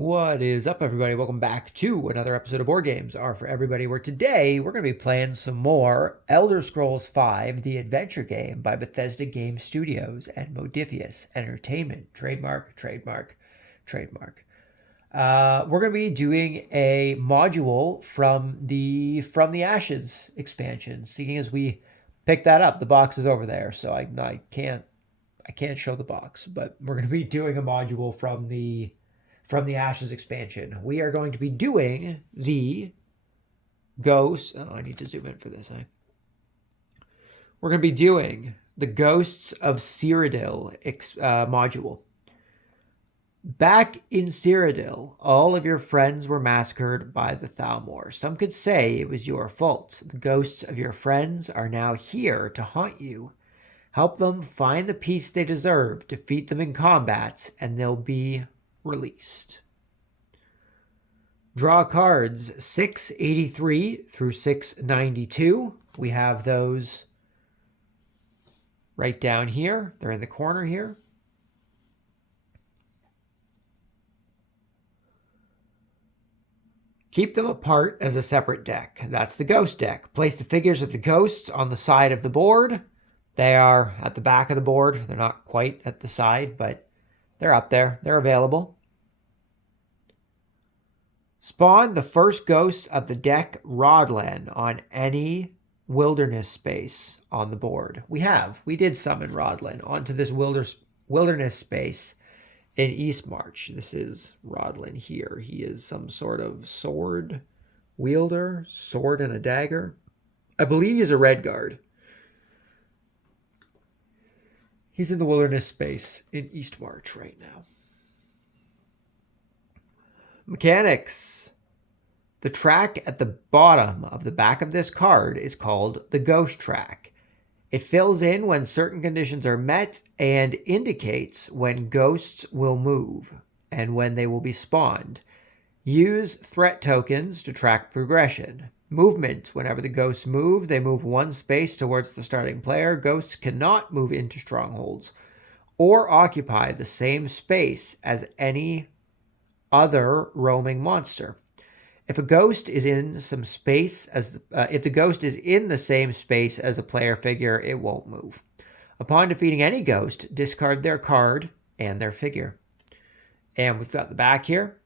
What is up, everybody? Welcome back to another episode of Board Games Are For Everybody, where today we're going to be playing some more Elder Scrolls V, the adventure game by Bethesda Game Studios and Modifius Entertainment. Trademark. We're going to be doing a module from the Ashes expansion. Seeing as we picked that up, the box is over there, so I can't show the box, but we're going to be doing a module from the Ashes expansion. We are going to be doing the Ghosts. Oh, I need to zoom in for this. We're going to be doing the Ghosts of Cyrodiil module. Back in Cyrodiil, all of your friends were massacred by the Thalmor. Some could say it was your fault. The ghosts of your friends are now here to haunt you. Help them find the peace they deserve, defeat them in combat, and they'll be released. Draw cards 683 through 692. We have those right down here. They're in the corner here. Keep them apart as a separate deck. That's the ghost deck. Place the figures of the ghosts on the side of the board. They are at the back of the board. They're not quite at the side, but they're up there. They're available. Spawn the first ghost of the deck Rodlan on any wilderness space on the board. We did summon Rodlan onto this wilderness space in Eastmarch. This is Rodlan here. He is some sort of sword wielder, sword and a dagger. I believe he's a red guard. He's in the wilderness space in Eastmarch right now. Mechanics. The track at the bottom of the back of this card is called the Ghost Track. It fills in when certain conditions are met and indicates when ghosts will move and when they will be spawned. Use threat tokens to track progression. Movement. Whenever the ghosts move, they move one space towards the starting player. Ghosts cannot move into strongholds or occupy the same space as any other roaming monster. If a ghost is in the same space as a player figure, it won't move. Upon defeating any ghost, discard their card and their figure. And we've got the back here.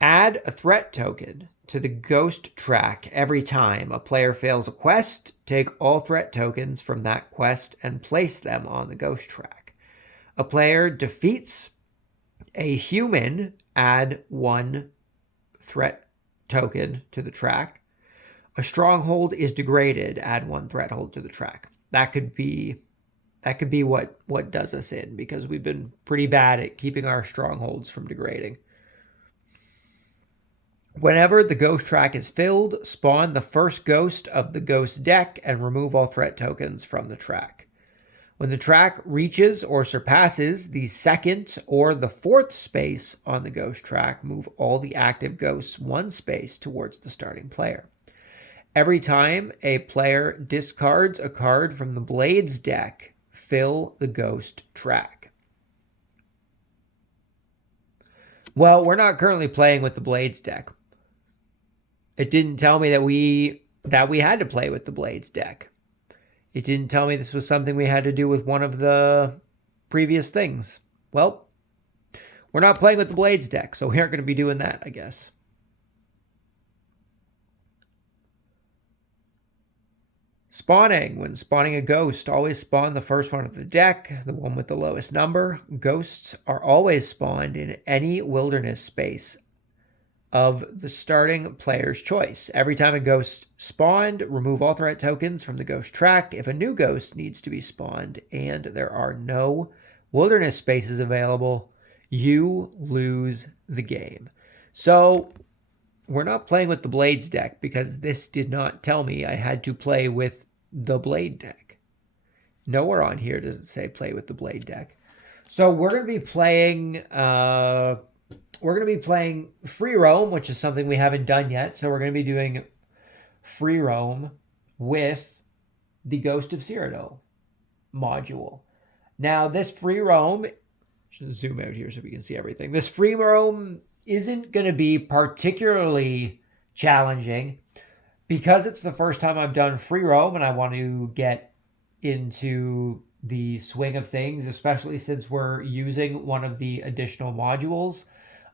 Add a threat token to the ghost track every time a player fails a quest. Take all threat tokens from that quest and place them on the ghost track. A player defeats a human, add one threat token to the track. A stronghold is degraded, add one threat hold to the track. That could be what does us in, because we've been pretty bad at keeping our strongholds from degrading. Whenever the ghost track is filled, spawn the first ghost of the ghost deck and remove all threat tokens from the track. When the track reaches or surpasses the second or the fourth space on the ghost track, move all the active ghosts one space towards the starting player. Every time a player discards a card from the Blades deck, fill the ghost track. Well, we're not currently playing with the Blades deck. It didn't tell me that we had to play with the Blades deck. It didn't tell me this was something we had to do with one of the previous things. Well, we're not playing with the Blades deck, so we aren't going to be doing that, I guess. Spawning. When spawning a ghost, always spawn the first one of the deck, the one with the lowest number. Ghosts are always spawned in any wilderness space of the starting player's choice. Every time a ghost spawned, remove all threat tokens from the ghost track. If a new ghost needs to be spawned and there are no wilderness spaces available, you lose the game. So we're not playing with the Blades deck because this did not tell me I had to play with the Blade deck. Nowhere on here does it say play with the Blade deck. So we're going to be playing free roam, which is something we haven't done yet. So we're going to be doing free roam with the Ghost of Cyrodiil module. Now, this free roam Just zoom out here so we can see everything. This free roam isn't going to be particularly challenging because it's the first time I've done free roam and I want to get into the swing of things, especially since we're using one of the additional modules.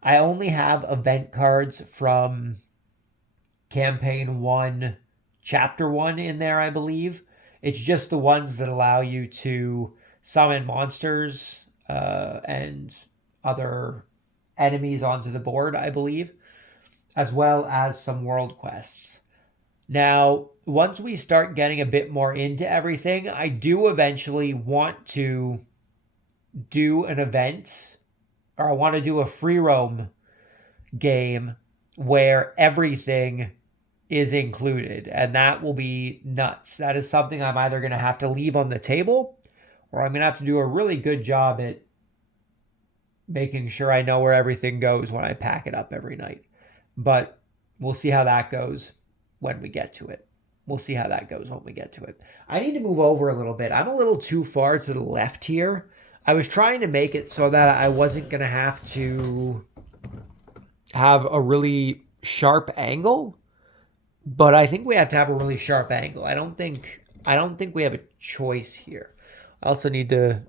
I only have event cards from campaign 1, chapter 1 in there, I believe. It's just the ones that allow you to summon monsters and other enemies onto the board, I believe, as well as some world quests. Now, once we start getting a bit more into everything, I do eventually want to do an event, or I want to do a free roam game where everything is included, and that will be nuts. That is something I'm either going to have to leave on the table, or I'm going to have to do a really good job at making sure I know where everything goes when I pack it up every night. But we'll see how that goes when we get to it. I need to move over a little bit. I'm a little too far to the left here. I was trying to make it so that I wasn't going to have to have a really sharp angle, but I think we have to have a really sharp angle. I don't think we have a choice here. I also need to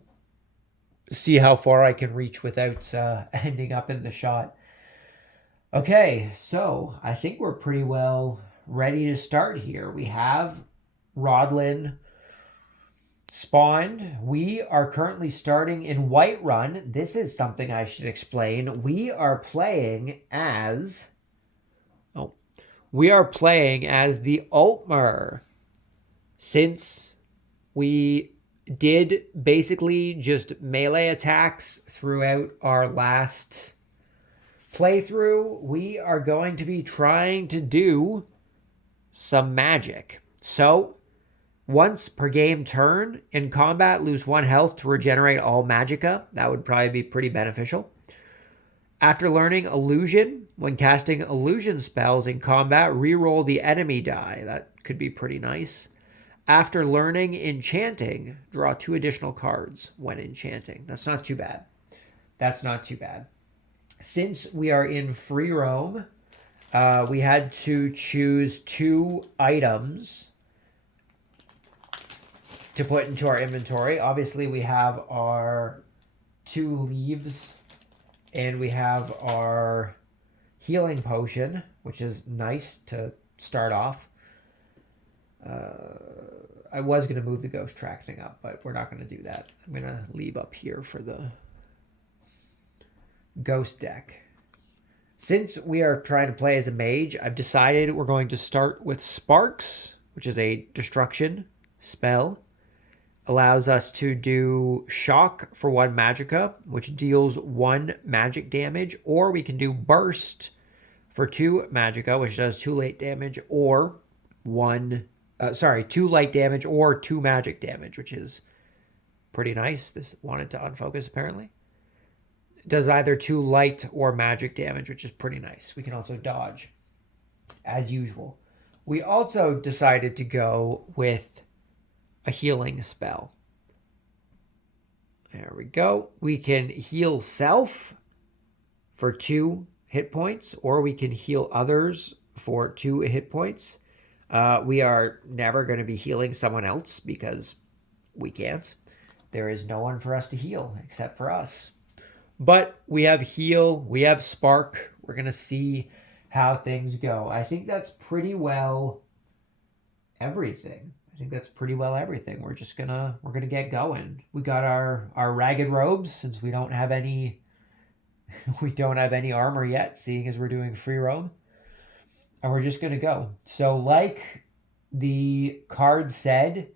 see how far I can reach without ending up in the shot. Okay, so I think we're pretty well ready to start here. We have Rodlin spawned. We are currently starting in Whiterun. This is something I should explain. We are playing as the Altmer. Since we did basically just melee attacks throughout our last playthrough, we are going to be trying to do some magic. So, once per game turn in combat, lose 1 health to regenerate all magicka. That would probably be pretty beneficial. After learning illusion, when casting illusion spells in combat, reroll the enemy die. That could be pretty nice. After learning enchanting, draw 2 additional cards when enchanting. That's not too bad. Since we are in free roam, we had to choose 2 items to put into our inventory. Obviously, we have our 2 leaves and we have our healing potion, which is nice to start off. I was going to move the ghost track thing up, but we're not going to do that. I'm going to leave up here for the ghost deck. Since we are trying to play as a mage, I've decided we're going to start with Sparks, which is a destruction spell. Allows us to do Shock for 1 magicka, which deals 1 magic damage, or we can do Burst for 2 magicka, which does 2 late damage, or 2 light damage or 2 magic damage, which is pretty nice. This wanted to unfocus apparently. It does either 2 light or magic damage, which is pretty nice. We can also dodge as usual. We also decided to go with a healing spell. There we go. We can heal self for 2 hit points, or we can heal others for 2 hit points. We are never going to be healing someone else because we can't. There is no one for us to heal except for us. But we have heal, we have spark. We're going to see how things go. I think that's pretty well everything. We're just gonna get going. We got our ragged robes since we don't have any armor yet, seeing as we're doing free roam. And we're just gonna go. So like the card said,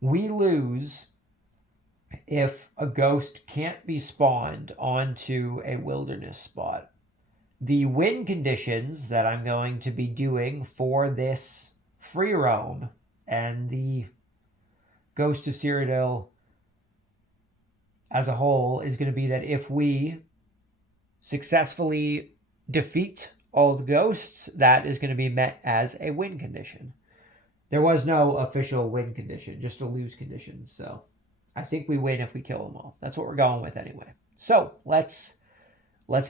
we lose if a ghost can't be spawned onto a wilderness spot. The win conditions that I'm going to be doing for this free roam and the Ghosts of Cyrodiil as a whole is going to be that if we successfully defeat all the ghosts, that is going to be met as a win condition. There was no official win condition, just a lose condition. So I think we win if we kill them all. That's what we're going with anyway. So let's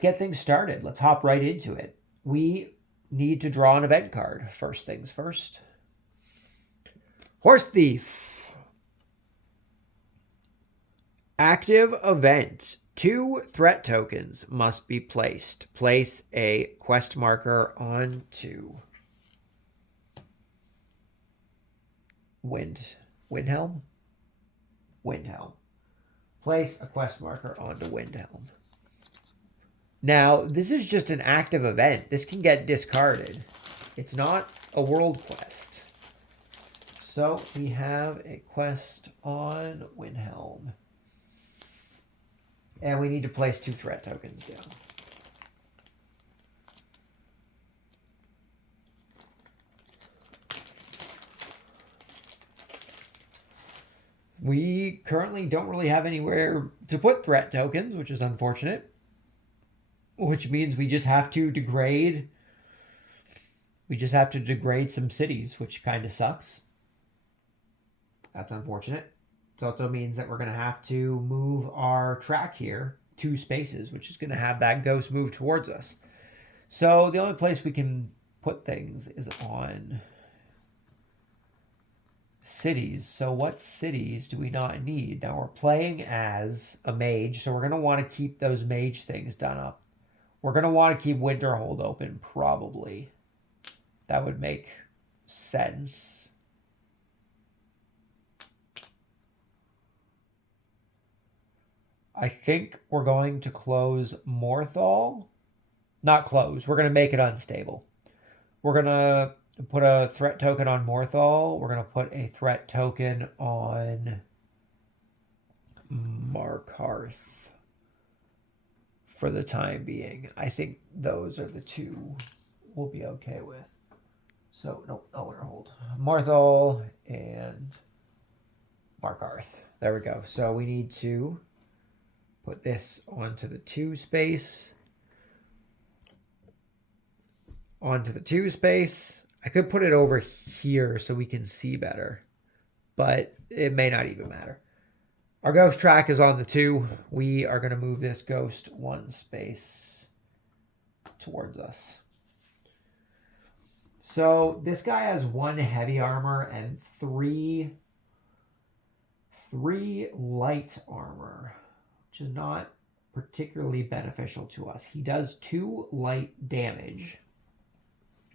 get things started. Let's hop right into it. We need to draw an event card. First things first. Horse Thief. Active event. 2 threat tokens must be placed. Place a quest marker onto Windhelm. Place a quest marker onto Windhelm. Now, this is just an active event. This can get discarded. It's not a world quest. So we have a quest on Windhelm. And we need to place 2 threat tokens down. We currently don't really have anywhere to put threat tokens, which is unfortunate. Which means we just have to degrade. We just have to degrade some cities, which kind of sucks. That's unfortunate. It also means that we're going to have to move our track here 2 spaces, which is going to have that ghost move towards us. So the only place we can put things is on cities. So what cities do we not need? Now we're playing as a mage, so we're going to want to keep those mage things done up. We're going to want to keep Winterhold open, probably. That would make sense. I think we're going to close Morthal. Not close. We're going to make it unstable. We're going to put a threat token on Morthal. We're going to put a threat token on Markarth for the time being. I think those are the 2 we'll be okay with. So, no, Winterhold. Morthal and Markarth. There we go. So we need to put this onto the 2 space. Onto the 2 space. I could put it over here so we can see better, but it may not even matter. Our ghost track is on the 2. We are going to move this ghost 1 space towards us. So this guy has 1 heavy armor and 3 light armor, which is not particularly beneficial to us. He does 2 light damage.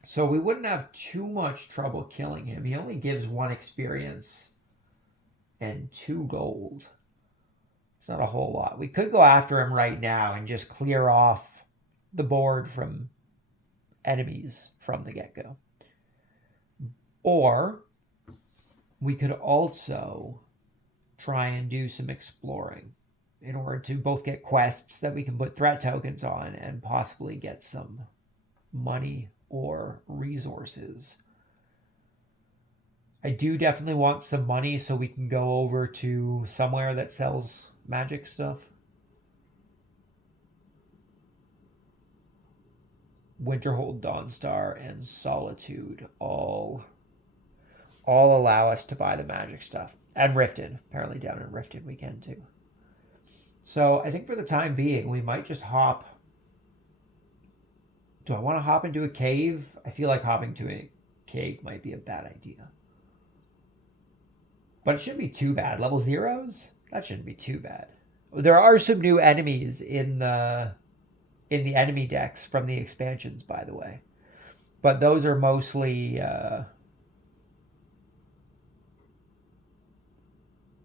So we wouldn't have too much trouble killing him. He only gives 1 experience and 2 gold. It's not a whole lot. We could go after him right now and just clear off the board from enemies from the get-go. Or we could also try and do some exploring in order to both get quests that we can put threat tokens on and possibly get some money or resources. I do definitely want some money so we can go over to somewhere that sells magic stuff. Winterhold, Dawnstar, and Solitude all allow us to buy the magic stuff. And Riften. Apparently down in Riften we can too. So I think for the time being, we might just hop. Do I want to hop into a cave? I feel like hopping to a cave might be a bad idea. But it shouldn't be too bad. Level 0s? That shouldn't be too bad. There are some new enemies in the enemy decks from the expansions, by the way. But those are mostly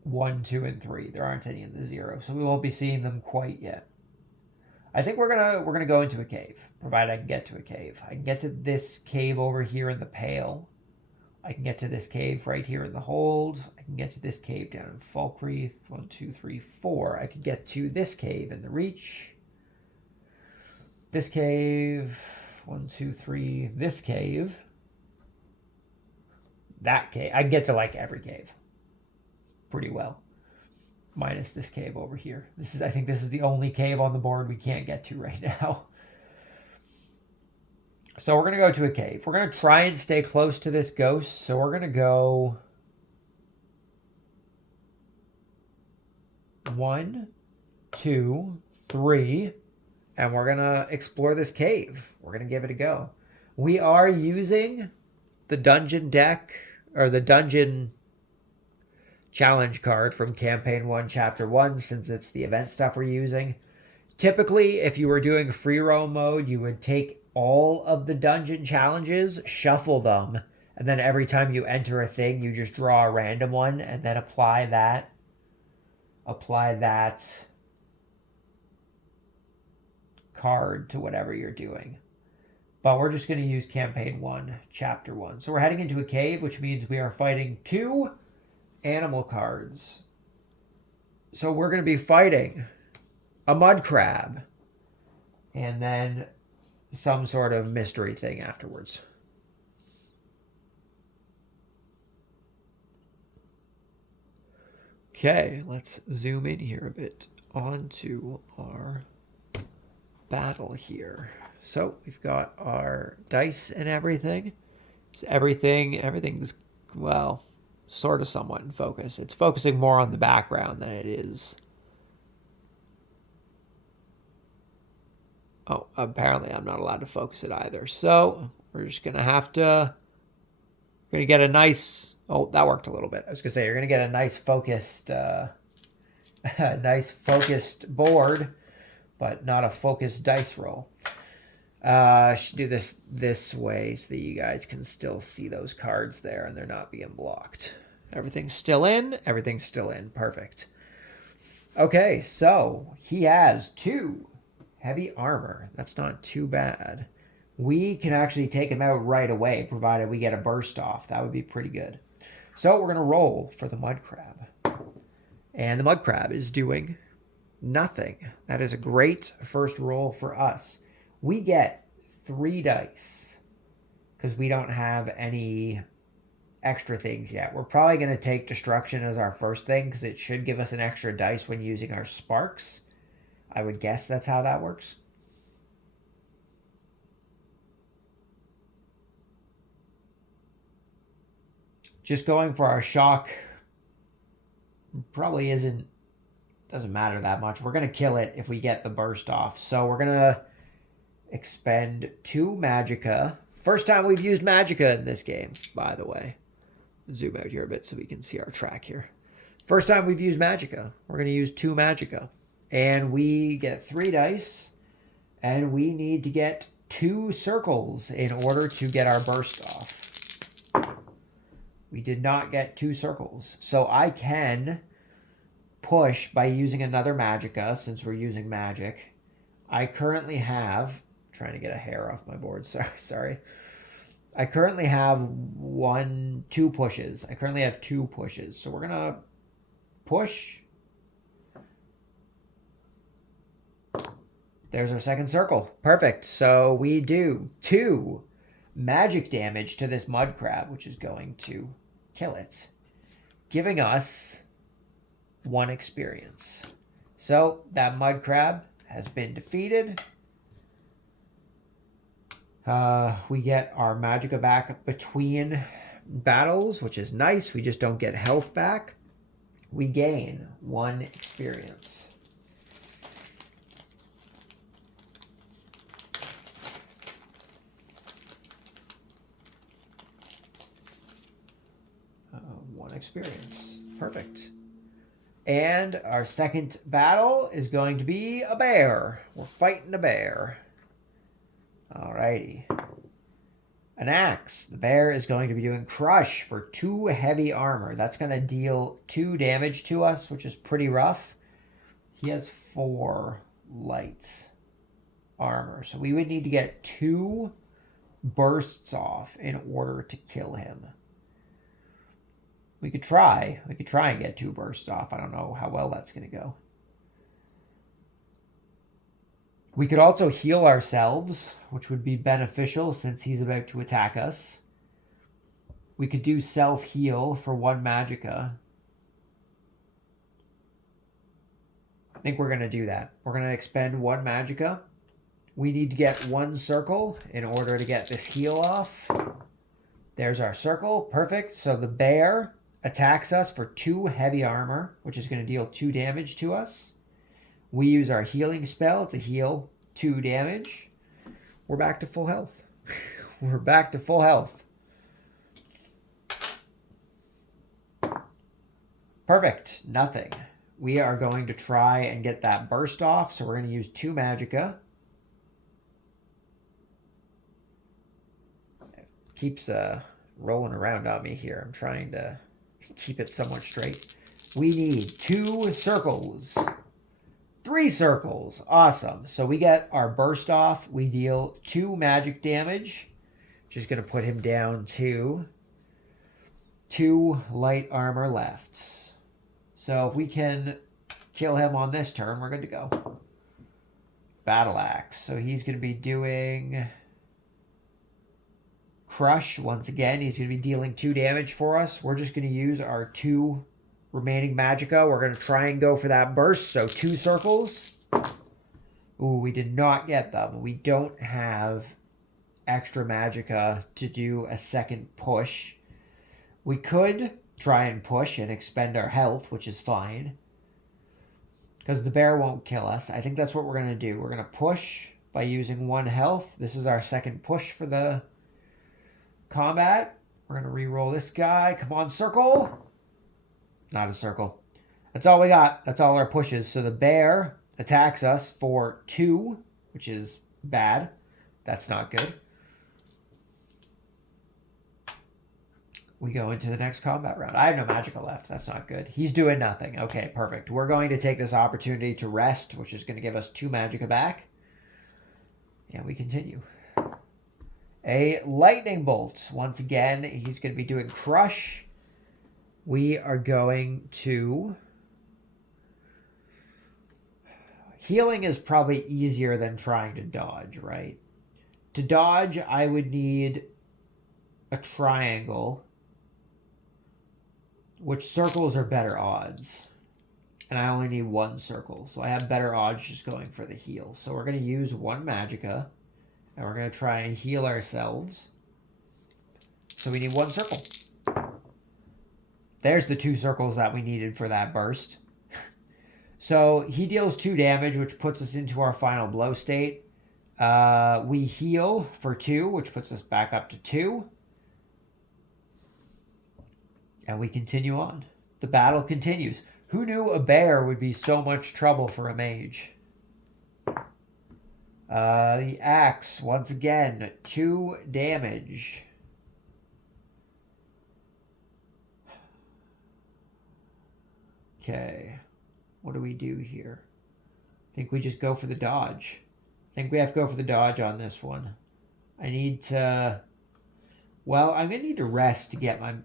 1, 2, and 3. There aren't any in the 0, so we won't be seeing them quite yet. I think we're gonna go into a cave, provided I can get to a cave. I can get to this cave over here in the Pale. I can get to this cave right here in the Hold. I can get to this cave down in Falkreath. 1, 2, 3, 4. I can get to this cave in the Reach. This cave. 1, 2, 3. This cave. That cave. I can get to like every cave pretty well. Minus this cave over here. I think this is the only cave on the board we can't get to right now. So we're going to go to a cave. We're going to try and stay close to this ghost. So we're going to go 1, 2, 3. And we're going to explore this cave. We're going to give it a go. We are using the dungeon deck, or the dungeon challenge card from Campaign 1, Chapter 1, since it's the event stuff we're using. Typically, if you were doing free roam mode, you would take all of the dungeon challenges, shuffle them, and then every time you enter a thing, you just draw a random one and then apply that card to whatever you're doing. But we're just going to use Campaign 1, Chapter 1. So we're heading into a cave, which means we are fighting 2 animal cards. So we're going to be fighting a mud crab and then some sort of mystery thing afterwards. Okay, let's zoom in here a bit onto our battle here. So we've got our dice and everything. Everything's, well, sort of somewhat in focus. It's focusing more on the background than it is. Oh, apparently I'm not allowed to focus it either. So we're just going to have to, we're going to get a nice, oh, that worked a little bit. I was going to say, you're going to get a nice focused, board, but not a focused dice roll. I should do this way so that you guys can still see those cards there and they're not being blocked. Everything's still in. Everything's still in. Perfect. Okay, so he has 2 heavy armor. That's not too bad. We can actually take him out right away, provided we get a burst off. That would be pretty good. So we're going to roll for the mud crab. And the mud crab is doing nothing. That is a great first roll for us. We get 3 dice because we don't have any extra things yet. We're probably going to take destruction as our first thing because it should give us an extra dice when using our sparks. I would guess that's how that works. Just going for our shock probably doesn't matter that much. We're going to kill it if we get the burst off. So we're going to expend 2 magicka. First time we've used magicka in this game, by the way. Zoom out here a bit so we can see our track here. First time we've used magicka. We're going to use 2 magicka. And we get 3 dice. And we need to get 2 circles in order to get our burst off. We did not get 2 circles. So I can push by using another magicka since we're using magic. I currently have, trying to get a hair off my board, sorry. I currently have 2 pushes. I currently have 2 pushes. So we're going to push. There's our second circle. Perfect. So we do 2 magic damage to this mud crab, which is going to kill it, giving us 1 experience. So that mud crab has been defeated. We get our magicka back between battles, which is nice. We just don't get health back. We gain 1 experience. One experience. Perfect. And our second battle is going to be a bear. We're fighting a bear. Alrighty. An axe. The bear is going to be doing crush for 2 heavy armor. That's going to deal 2 damage to us, which is pretty rough. He has 4 light armor. So we would need to get 2 bursts off in order to kill him. We could try. We could try and get 2 bursts off. I don't know how well that's going to go. We could also heal ourselves, which would be beneficial since he's about to attack us. We could do self-heal for 1 magicka. I think we're going to do that. We're going to expend 1 magicka. We need to get 1 circle in order to get this heal off. There's our circle. Perfect. So the bear attacks us for 2 heavy armor, which is going to deal 2 damage to us. We use our healing spell to heal 2 damage. We're back to full health. We're back to full health. Perfect. Nothing. We are going to try and get that burst off, so we're going to use 2 magicka. It keeps rolling around on me here. I'm trying to keep it somewhat straight. We need 2 circles. 3 circles. Awesome. So we get our burst off. We deal 2 magic damage. Just going to put him down to 2 light armor left. So if we can kill him on this turn, we're good to go. Battle Axe. So he's going to be doing Crush once again. He's going to be dealing 2 damage for us. We're just going to use our 2 remaining magicka. We're going to try and go for that burst. So 2 circles. Ooh, we did not get them. We don't have extra magicka to do a second push. We could try and push and expend our health, which is fine, because the bear won't kill us. I think that's what we're going to do. We're going to push by using 1 health. This is our second push for the combat. We're going to re-roll this guy. Come on, circle. Not a circle. That's all we got. That's all our pushes. So the bear attacks us for 2, which is bad. That's not good. We go into the next combat round. I have no magicka left. That's not good. He's doing nothing. Okay, perfect. We're going to take this opportunity to rest, which is going to give us 2 magicka back. And we continue. A lightning bolt. Once again, he's going to be doing Crush. We are going to... Healing is probably easier than trying to dodge, right? To dodge, I would need a triangle. Which circles are better odds? And I only need 1 circle. So I have better odds just going for the heal. So we're going to use 1 magicka. And we're going to try and heal ourselves. So we need 1 circle. There's the 2 circles that we needed for that burst. So he deals 2 damage, which puts us into our final blow state. We heal for 2, which puts us back up to 2. And we continue on. The battle continues. Who knew a bear would be so much trouble for a mage? The axe, once again, 2 damage. Okay. What do we do here? I think we just go for the dodge. I think we have to go for the dodge on this one. I need to... Well, I'm going to need to rest to get my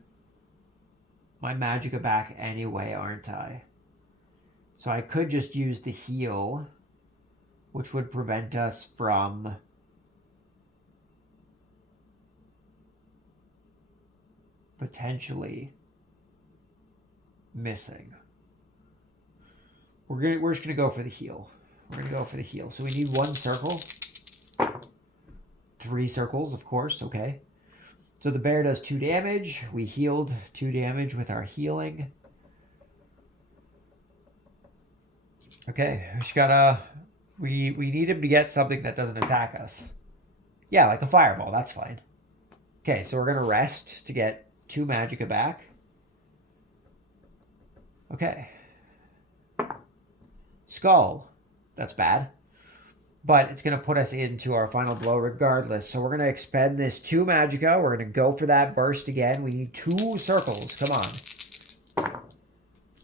magicka back anyway, aren't I? So I could just use the heal, which would prevent us from potentially missing. We're just going to go for the heal. We're going to go for the heal. So we need 1 circle. 3 circles, of course. Okay. So the bear does 2 damage. We healed 2 damage with our healing. Okay, we just gotta... We need him to get something that doesn't attack us. Yeah, like a fireball. That's fine. Okay, so we're gonna rest to get 2 magicka back. Okay. Skull. That's bad. But it's going to put us into our final blow regardless. So we're going to expend this 2 magicka. We're going to go for that burst again. We need 2 circles. Come on.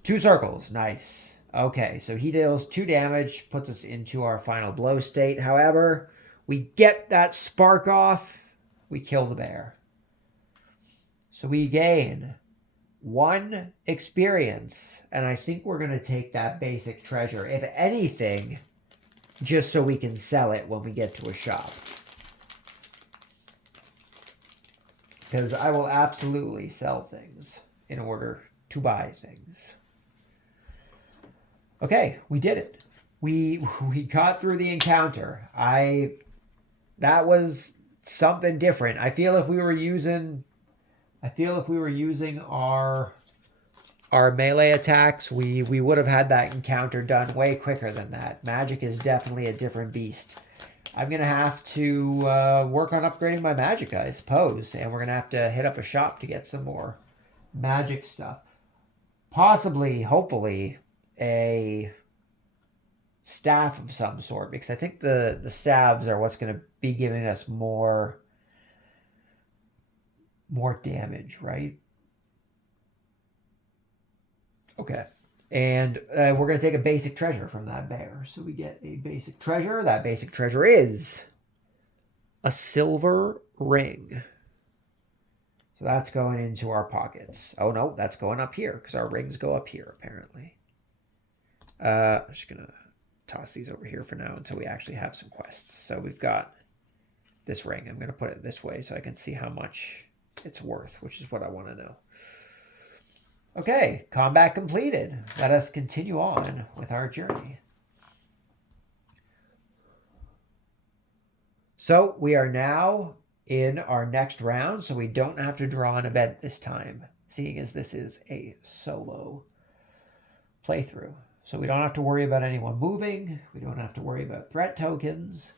2 circles. Nice. Okay, so he deals 2 damage, puts us into our final blow state. However, we get that spark off. We kill the bear. So we gain 1 experience. And I think we're going to take that basic treasure. If anything... just so we can sell it when we get to a shop. Because I will absolutely sell things in order to buy things. Okay, we did it. We got through the encounter. That was something different. I feel if we were using our our melee attacks, we would have had that encounter done way quicker than that. Magic is definitely a different beast. I'm going to have to work on upgrading my magic, I suppose. And we're going to have to hit up a shop to get some more magic stuff. Possibly, hopefully, a staff of some sort. Because I think the staves are what's going to be giving us more damage, right? Okay. And we're going to take a basic treasure from that bear. So we get a basic treasure. That basic treasure is a silver ring. So that's going into our pockets. Oh, no, that's going up here because our rings go up here, apparently. I'm just going to toss these over here for now until we actually have some quests. So we've got this ring. I'm going to put it this way so I can see how much it's worth, which is what I want to know. Okay, combat completed. Let us continue on with our journey. So we are now in our next round, so we don't have to draw an event this time, seeing as this is a solo playthrough. So we don't have to worry about anyone moving. We don't have to worry about threat tokens.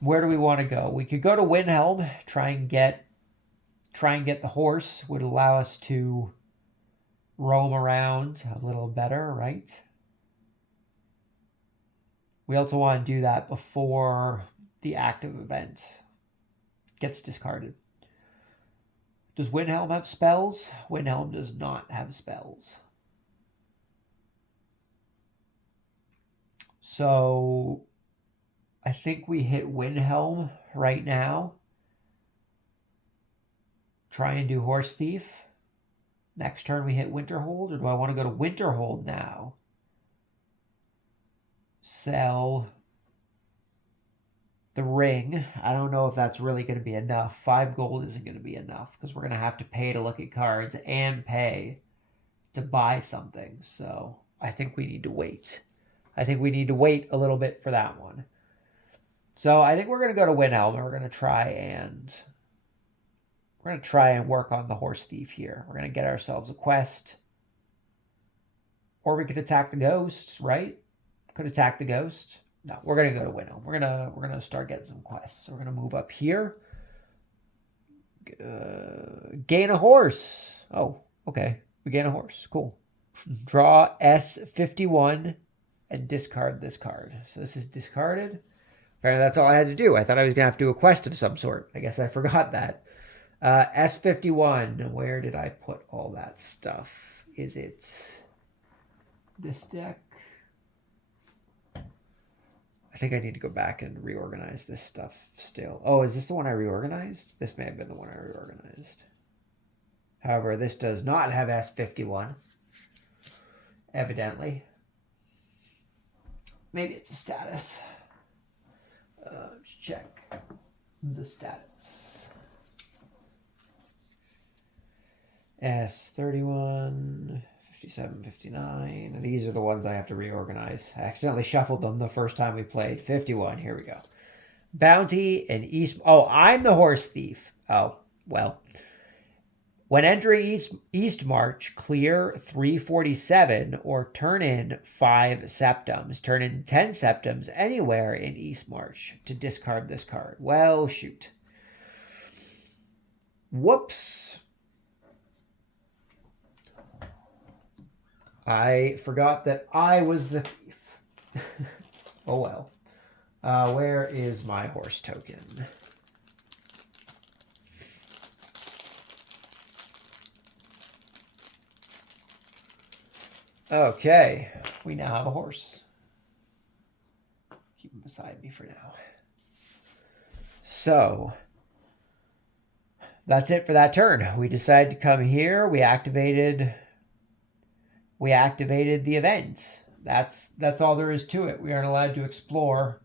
Where do we want to go? We could go to Windhelm, try and get the horse. Would allow us to roam around a little better, right? We also want to do that before the active event gets discarded. Does Windhelm have spells? Windhelm does not have spells. So I think we hit Windhelm right now. Try and do Horse Thief. Next turn we hit Winterhold, or do I want to go to Winterhold now? Sell the ring. I don't know if that's really going to be enough. 5 gold isn't going to be enough because we're going to have to pay to look at cards and pay to buy something. So I think we need to wait. I think we need to wait a little bit for that one. So I think we're going to go to Windhelm and we're going to try and work on the Horse Thief here. We're going to get ourselves a quest. Or we could attack the ghost, right? Could attack the ghost. No, we're going to go to Windhelm. We're going to start getting some quests. So we're going to move up here. Gain a horse. Oh, okay. We gain a horse. Cool. Draw S51 and discard this card. So this is discarded. Apparently that's all I had to do. I thought I was going to have to do a quest of some sort. I guess I forgot that. S51. Where did I put all that stuff? Is it this deck? I think I need to go back and reorganize this stuff still. Oh, is this the one I reorganized? This may have been the one I reorganized. However, this does not have S51. Evidently. Maybe it's a status. Let's check the status. S31, 57, 59. These are the ones I have to reorganize. I accidentally shuffled them the first time we played. 51, here we go. Bounty and East... Oh, I'm the Horse Thief. Oh, well. When entering East March, clear 347 or turn in 5 septums. Turn in 10 septums anywhere in East March to discard this card. Well, shoot. Whoops. I forgot that I was the thief. Oh well. Where is my horse token? Okay, we now have a horse. Keep him beside me for now. So, that's it for that turn. We decided to come here. We activated the event. That's all there is to it. We aren't allowed to explore.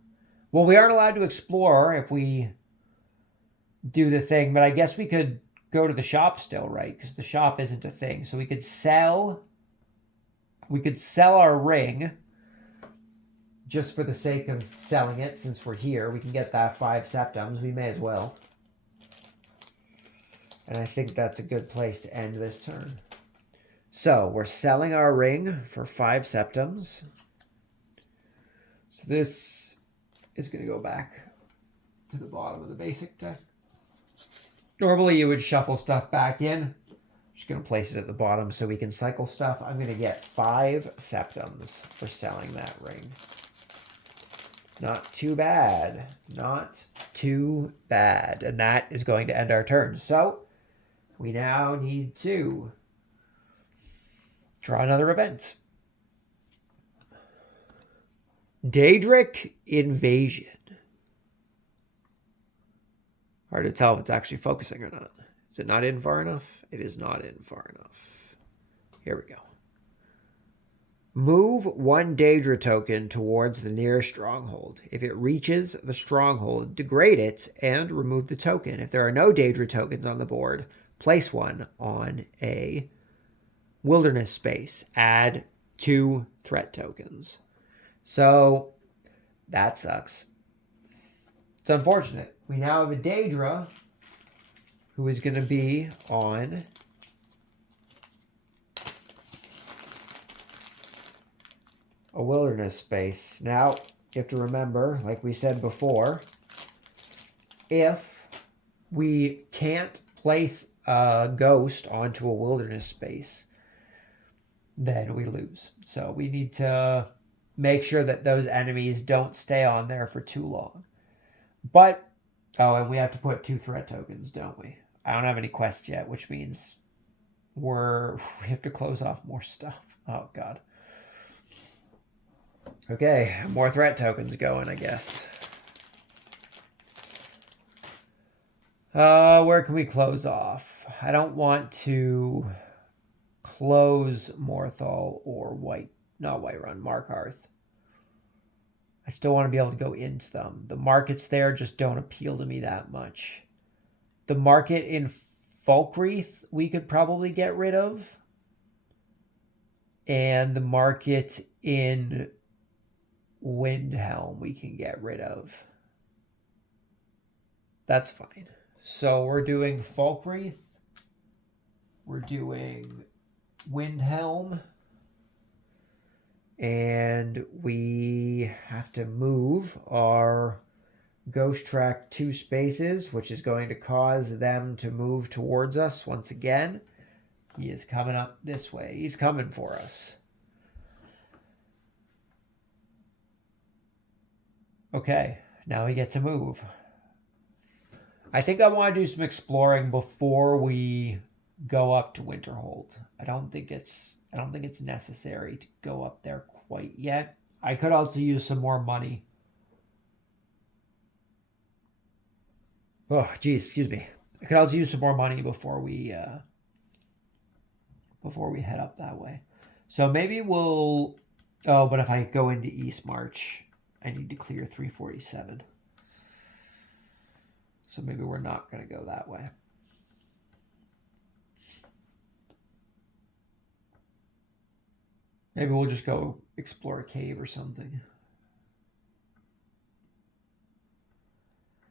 Well, we aren't allowed to explore if we do the thing, but I guess we could go to the shop still, right? Because the shop isn't a thing. So we could sell our ring just for the sake of selling it. Since we're here, we can get that 5 septums. We may as well. And I think that's a good place to end this turn. So we're selling our ring for 5 septums. So this is going to go back to the bottom of the basic deck. Normally you would shuffle stuff back in. Just going to place it at the bottom so we can cycle stuff. I'm going to get 5 septums for selling that ring. Not too bad. Not too bad. And that is going to end our turn. So we now need to draw another event. Daedric Invasion. Hard to tell if it's actually focusing or not. Is it not in far enough? It is not in far enough. Here we go. Move 1 Daedra token towards the nearest stronghold. If it reaches the stronghold, degrade it and remove the token. If there are no Daedra tokens on the board, place 1 on a wilderness space. Add 2 threat tokens. So that sucks. It's unfortunate. We now have a Daedra who is going to be on a wilderness space. Now, you have to remember, like we said before, if we can't place a ghost onto a wilderness space, then we lose. So we need to make sure that those enemies don't stay on there for too long. But, oh, and we have to put 2 threat tokens, don't we? I don't have any quests yet, which means we have to close off more stuff. Oh, God. Okay, more threat tokens going, I guess. Where can we close off? I don't want to close Morthal or not Whiterun, Markarth. I still want to be able to go into them. The markets there just don't appeal to me that much. The market in Falkreath we could probably get rid of. And the market in Windhelm we can get rid of. That's fine. So we're doing Falkreath. We're doing Windhelm. And we have to move our Ghost Track 2 spaces, which is going to cause them to move towards us once again. He is coming up this way. He's coming for us. Okay, now we get to move. I think I want to do some exploring before we go up to Winterhold. I don't think it's necessary to go up there quite yet. I could also use some more money. Oh, geez, excuse me. I could also use some more money before we head up that way. So maybe we'll... Oh, but if I go into East March, I need to clear 347. So maybe we're not going to go that way. Maybe we'll just go explore a cave or something.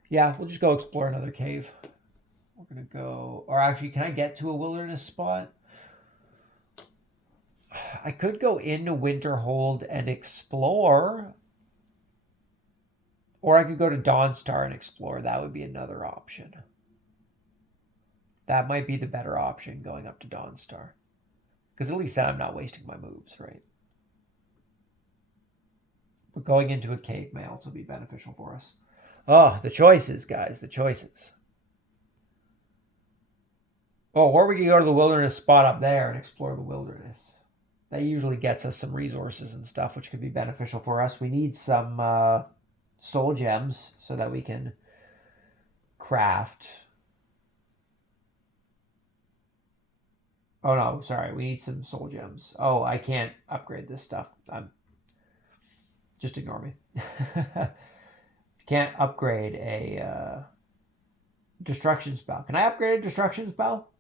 Yeah, we'll just go explore another cave. We're going to go... Or actually, can I get to a wilderness spot? I could go into Winterhold and explore. Or I could go to Dawnstar and explore. That would be another option. That might be the better option, going up to Dawnstar. Because at least then I'm not wasting my moves, right? But going into a cave may also be beneficial for us. Oh, the choices, guys. The choices. Oh, or we can go to the wilderness spot up there and explore the wilderness. That usually gets us some resources and stuff, which could be beneficial for us. We need some soul gems so that we can craft. Oh, no, sorry. We need some soul gems. Oh, I can't upgrade this stuff. Just ignore me. Can't upgrade a destruction spell. Can I upgrade a destruction spell?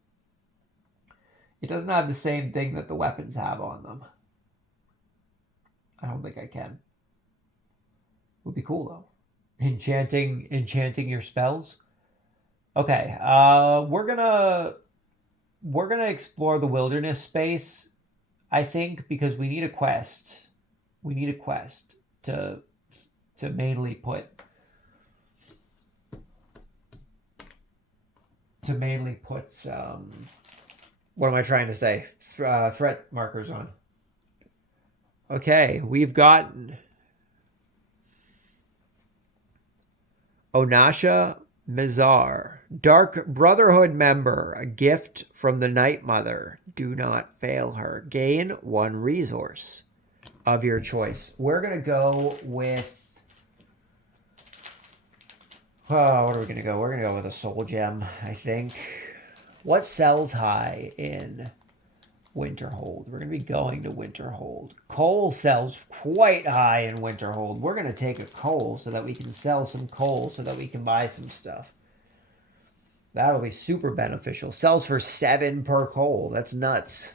It doesn't have the same thing that the weapons have on them. I don't think I can. Would be cool though. Enchanting your spells. Okay, we're gonna explore the wilderness space I think because we need a quest. We need a quest to mainly put what am I trying to say? Threat markers on. Okay, we've gotten Onasha Mizar, Dark Brotherhood member, a gift from the Night Mother. Do not fail her. Gain 1 resource of your choice. We're going to go with... what are we going to go? We're going to go with a soul gem, I think. What sells high in Winterhold? We're going to be going to Winterhold. Coal sells quite high in Winterhold. We're going to take a coal so that we can sell some coal so that we can buy some stuff. That'll be super beneficial. Sells for 7 per coal. That's nuts.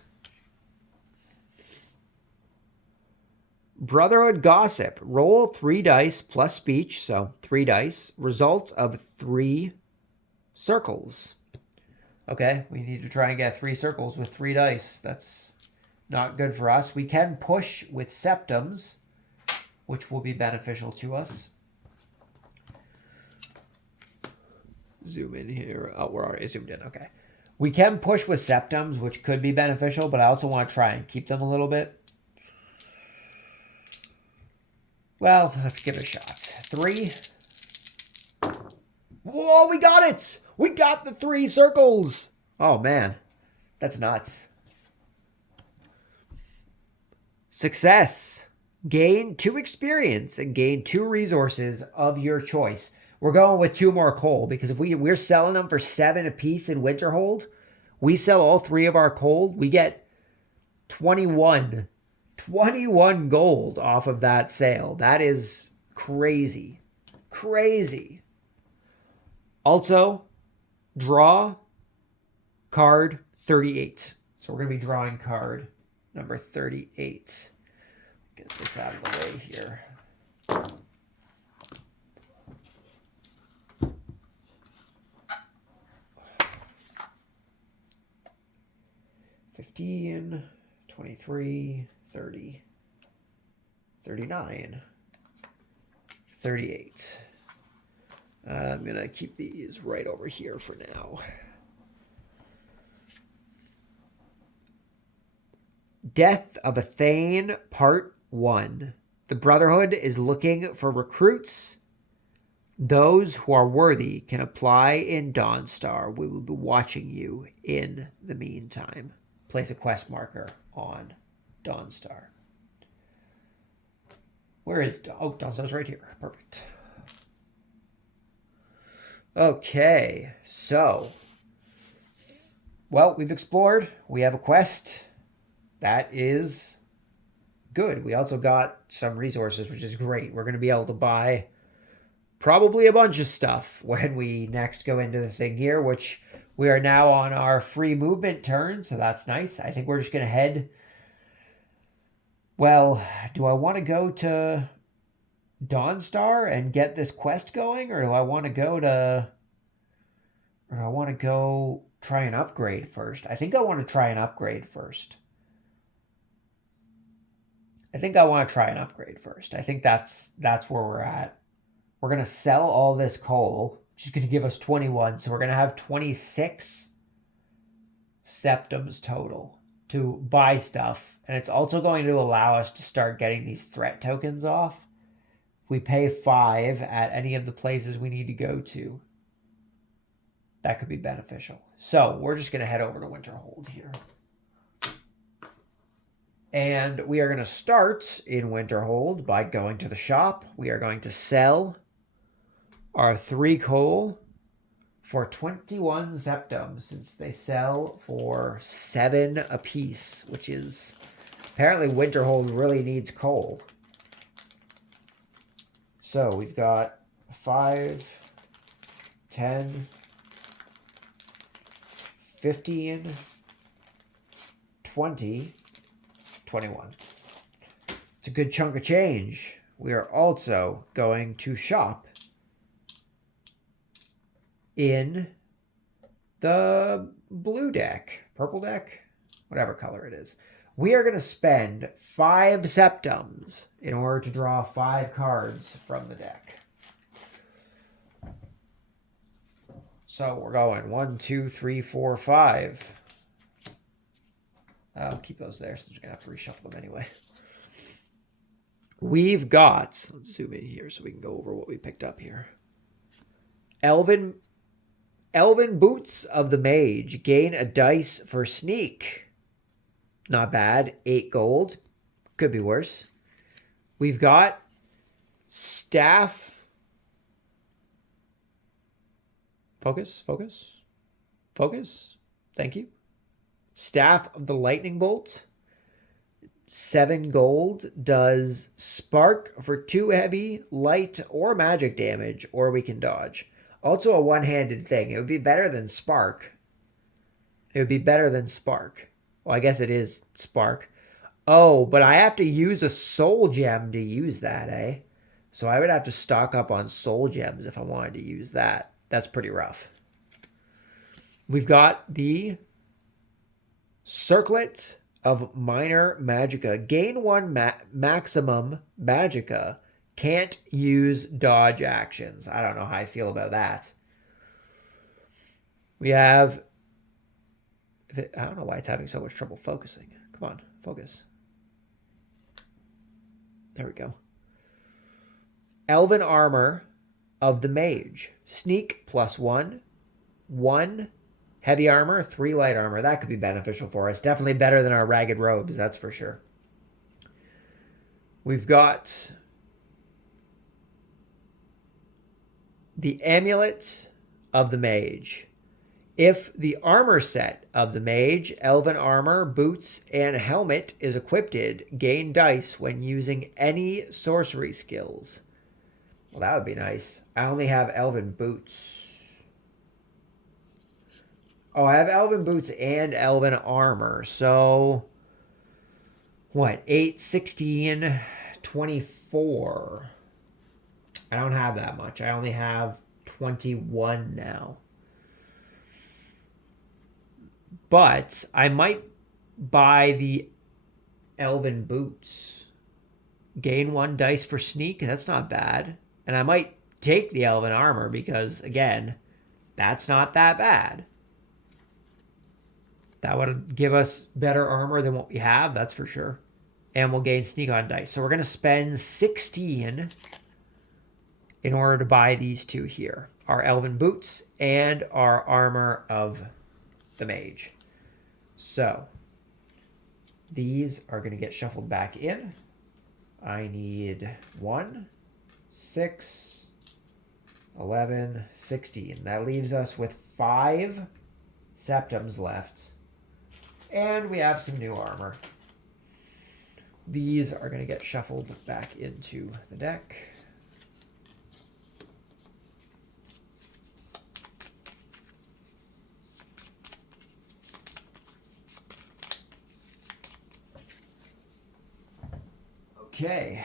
Brotherhood Gossip. Roll 3 dice plus speech, so 3 dice. Results of 3 circles. Okay, we need to try and get 3 circles with 3 dice. That's not good for us. We can push with septums, which will be beneficial to us. Zoom in here. Oh, we're already zoomed in. Okay. We can push with septums, which could be beneficial, but I also want to try and keep them a little bit. Well, let's give it a shot. 3. Whoa, we got it! We got the 3 circles! Oh, man. That's nuts. Success. Gain 2 experience and gain 2 resources of your choice. We're going with 2 more coal because if we're selling them for 7 apiece in Winterhold, we sell all 3 of our coal, we get 21 gold off of that sale. That is crazy. Crazy. Also, draw card 38. So we're going to be drawing card number 38. Get this out of the way here. $15, $23, $30, $39, $38. I'm going to keep these right over here for now. Death of a Thane, Part 1. The Brotherhood is looking for recruits. Those who are worthy can apply in Dawnstar. We will be watching you in the meantime. Place a quest marker on Dawnstar. Where is... Oh, Dawnstar's right here. Perfect. Okay, so... Well, we've explored. We have a quest. That is good. We also got some resources, which is great. We're going to be able to buy probably a bunch of stuff when we next go into the thing here, which we are now on our free movement turn, so that's nice. I think we're just going to head... Well, do I want to go to Dawnstar and get this quest going, or do I want to go to... Or do I want to go try and upgrade first? I think I want to try and upgrade first. I think that's where we're at. We're going to sell all this coal, which is going to give us 21. So we're going to have 26 septums total to buy stuff. And it's also going to allow us to start getting these threat tokens off. If we pay 5 at any of the places we need to go to, that could be beneficial. So we're just going to head over to Winterhold here. And we are going to start in Winterhold by going to the shop. We are going to sell our 3 coal for 21 septums, since they sell for 7 apiece, which is... Apparently Winterhold really needs coal. So we've got 5, 10, 15, 20... 21. It's a good chunk of change. We are also going to shop in the blue deck, purple deck, whatever color it is. We are going to spend 5 septums in order to draw 5 cards from the deck. So we're going 1, 2, 3, 4, 5. I'll keep those there since we're going to have to reshuffle them anyway. We've got, let's zoom in here so we can go over what we picked up here. Elven Boots of the Mage. Gain a dice for sneak. Not bad. 8 gold. Could be worse. We've got Staff. Focus. Thank you. Staff of the Lightning Bolt. 7 gold. Does spark for 2 heavy, light, or magic damage, or we can dodge. Also a one-handed thing. It would be better than spark. Well, I guess it is spark. Oh, but I have to use a soul gem to use that, eh? So I would have to stock up on soul gems if I wanted to use that. That's pretty rough. We've got the Circlet of Minor Magicka. Gain 1 maximum Magicka. Can't use dodge actions. I don't know how I feel about that. We have... I don't know why it's having so much trouble focusing. Come on, focus. There we go. Elven Armor of the Mage. Sneak +1. 1 heavy armor, 3 light armor. That could be beneficial for us. Definitely better than our ragged robes, that's for sure. We've got the Amulet of the Mage. If the armor set of the Mage, Elven Armor, Boots, and Helmet is equipped, gain dice when using any sorcery skills. Well, that would be nice. I only have Elven Boots. Oh, I have Elven Boots and Elven Armor. So, what? 8, 16, 24. I don't have that much. I only have 21 now. But I might buy the Elven Boots. Gain 1 dice for sneak. That's not bad. And I might take the Elven Armor because, again, that's not that bad. That would give us better armor than what we have, that's for sure. And we'll gain sneak on dice. So we're going to spend 16 in order to buy these 2 here. Our Elven Boots and our Armor of the Mage. So these are going to get shuffled back in. I need 1, 6, 11, 16. That leaves us with 5 septums left. And we have some new armor. These are going to get shuffled back into the deck. Okay.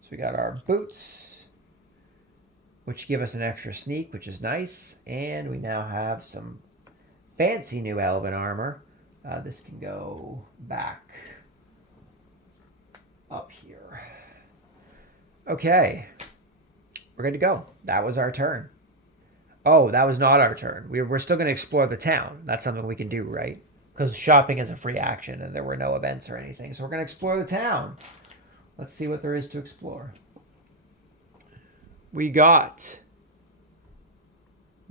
So we got our boots, which give us an extra sneak, which is nice. And we now have some fancy new Elven armor. This can go back up here. Okay. We're good to go. That was our turn. Oh, that was not our turn. We're still going to explore the town. That's something we can do, right? Because shopping is a free action and there were no events or anything. So we're going to explore the town. Let's see what there is to explore. We got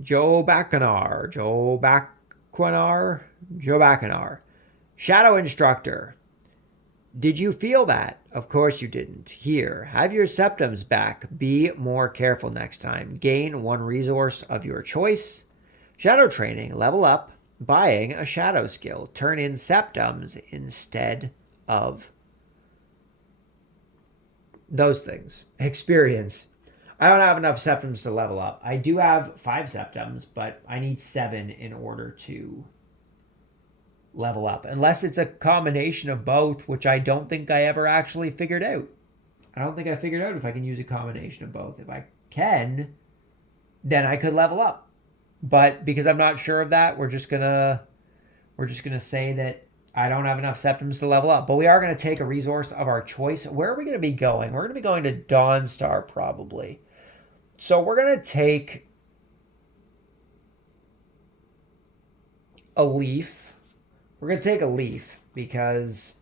Joe Bacanar. Shadow Instructor. Did you feel that? Of course you didn't. Here, have your septums back. Be more careful next time. Gain 1 resource of your choice. Shadow Training. Level up. Buying a shadow skill. Turn in septums instead of those things. Experience. I don't have enough septums to level up. I do have 5 septums, but I need 7 in order to level up. Unless it's a combination of both, which I don't think I ever actually figured out. I don't think I figured out if I can use a combination of both. If I can, then I could level up. But because I'm not sure of that, we're just gonna say that I don't have enough septums to level up. But we are gonna take a resource of our choice. Where are we gonna be going? We're gonna be going to Dawnstar probably. So we're gonna take a leaf. We're gonna take a leaf because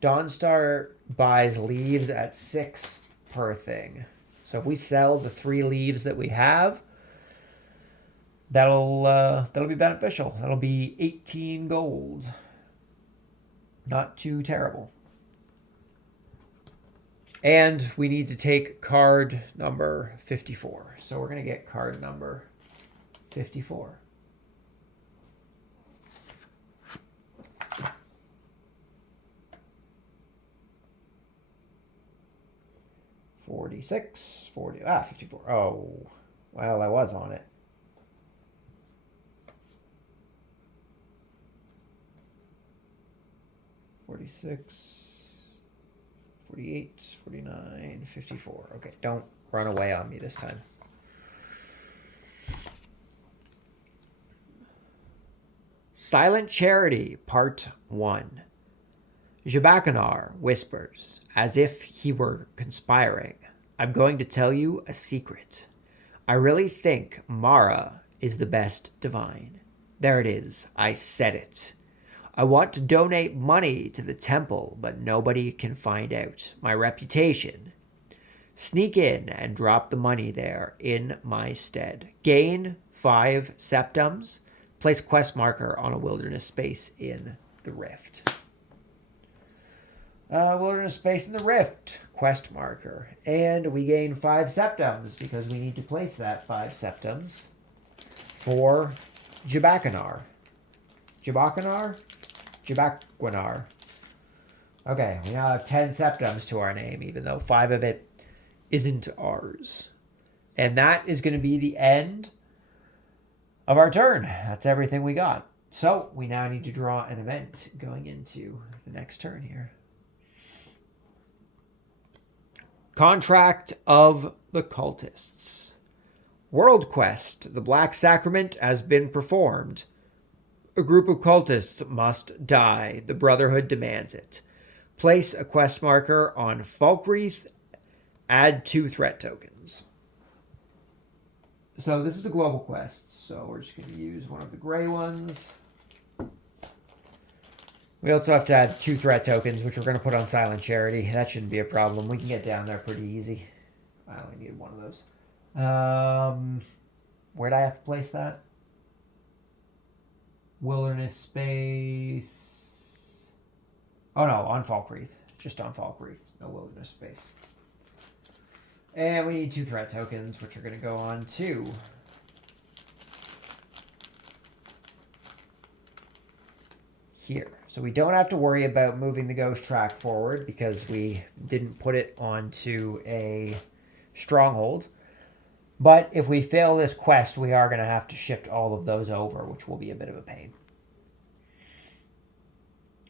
Dawnstar buys leaves at 6 per thing. So if we sell the 3 leaves that we have, that'll be beneficial. That'll be 18 gold. Not too terrible. And we need to take card number 54. So we're going to get card number 54. $46, $40, $54. Oh, well, I was on it. $46, $48, $49, $54. Okay, don't run away on me this time. Silent Charity, Part 1. Jabakanar whispers, as if he were conspiring. I'm going to tell you a secret. I really think Mara is the best divine. There it is. I said it. I want to donate money to the temple, but nobody can find out. My reputation. Sneak in and drop the money there in my stead. Gain 5 septums. Place quest marker on a wilderness space in the rift. Wilderness space in the rift. Quest marker. And we gain 5 septums because we need to place that 5 septums for Jabakanar. Jabakanar? Jabakwanar. Okay, we now have 10 septums to our name, even though 5 of it isn't ours. And that is going to be the end of our turn. That's everything we got. So we now need to draw an event going into the next turn here. Contract of the Cultists. World Quest. The Black Sacrament has been performed. A group of cultists must die. The Brotherhood demands it. Place a quest marker on Falkreath. Add 2 threat tokens. So this is a global quest. So we're just going to use one of the gray ones. We also have to add 2 threat tokens, which we're going to put on Silent Charity. That shouldn't be a problem. We can get down there pretty easy. I only need one of those. Where'd I have to place that? Wilderness space. Oh no, on Falkreath. Just on Falkreath. No wilderness space. And we need 2 threat tokens, which are going to go on to here. So we don't have to worry about moving the ghost track forward because we didn't put it onto a stronghold. But if we fail this quest, we are going to have to shift all of those over, which will be a bit of a pain.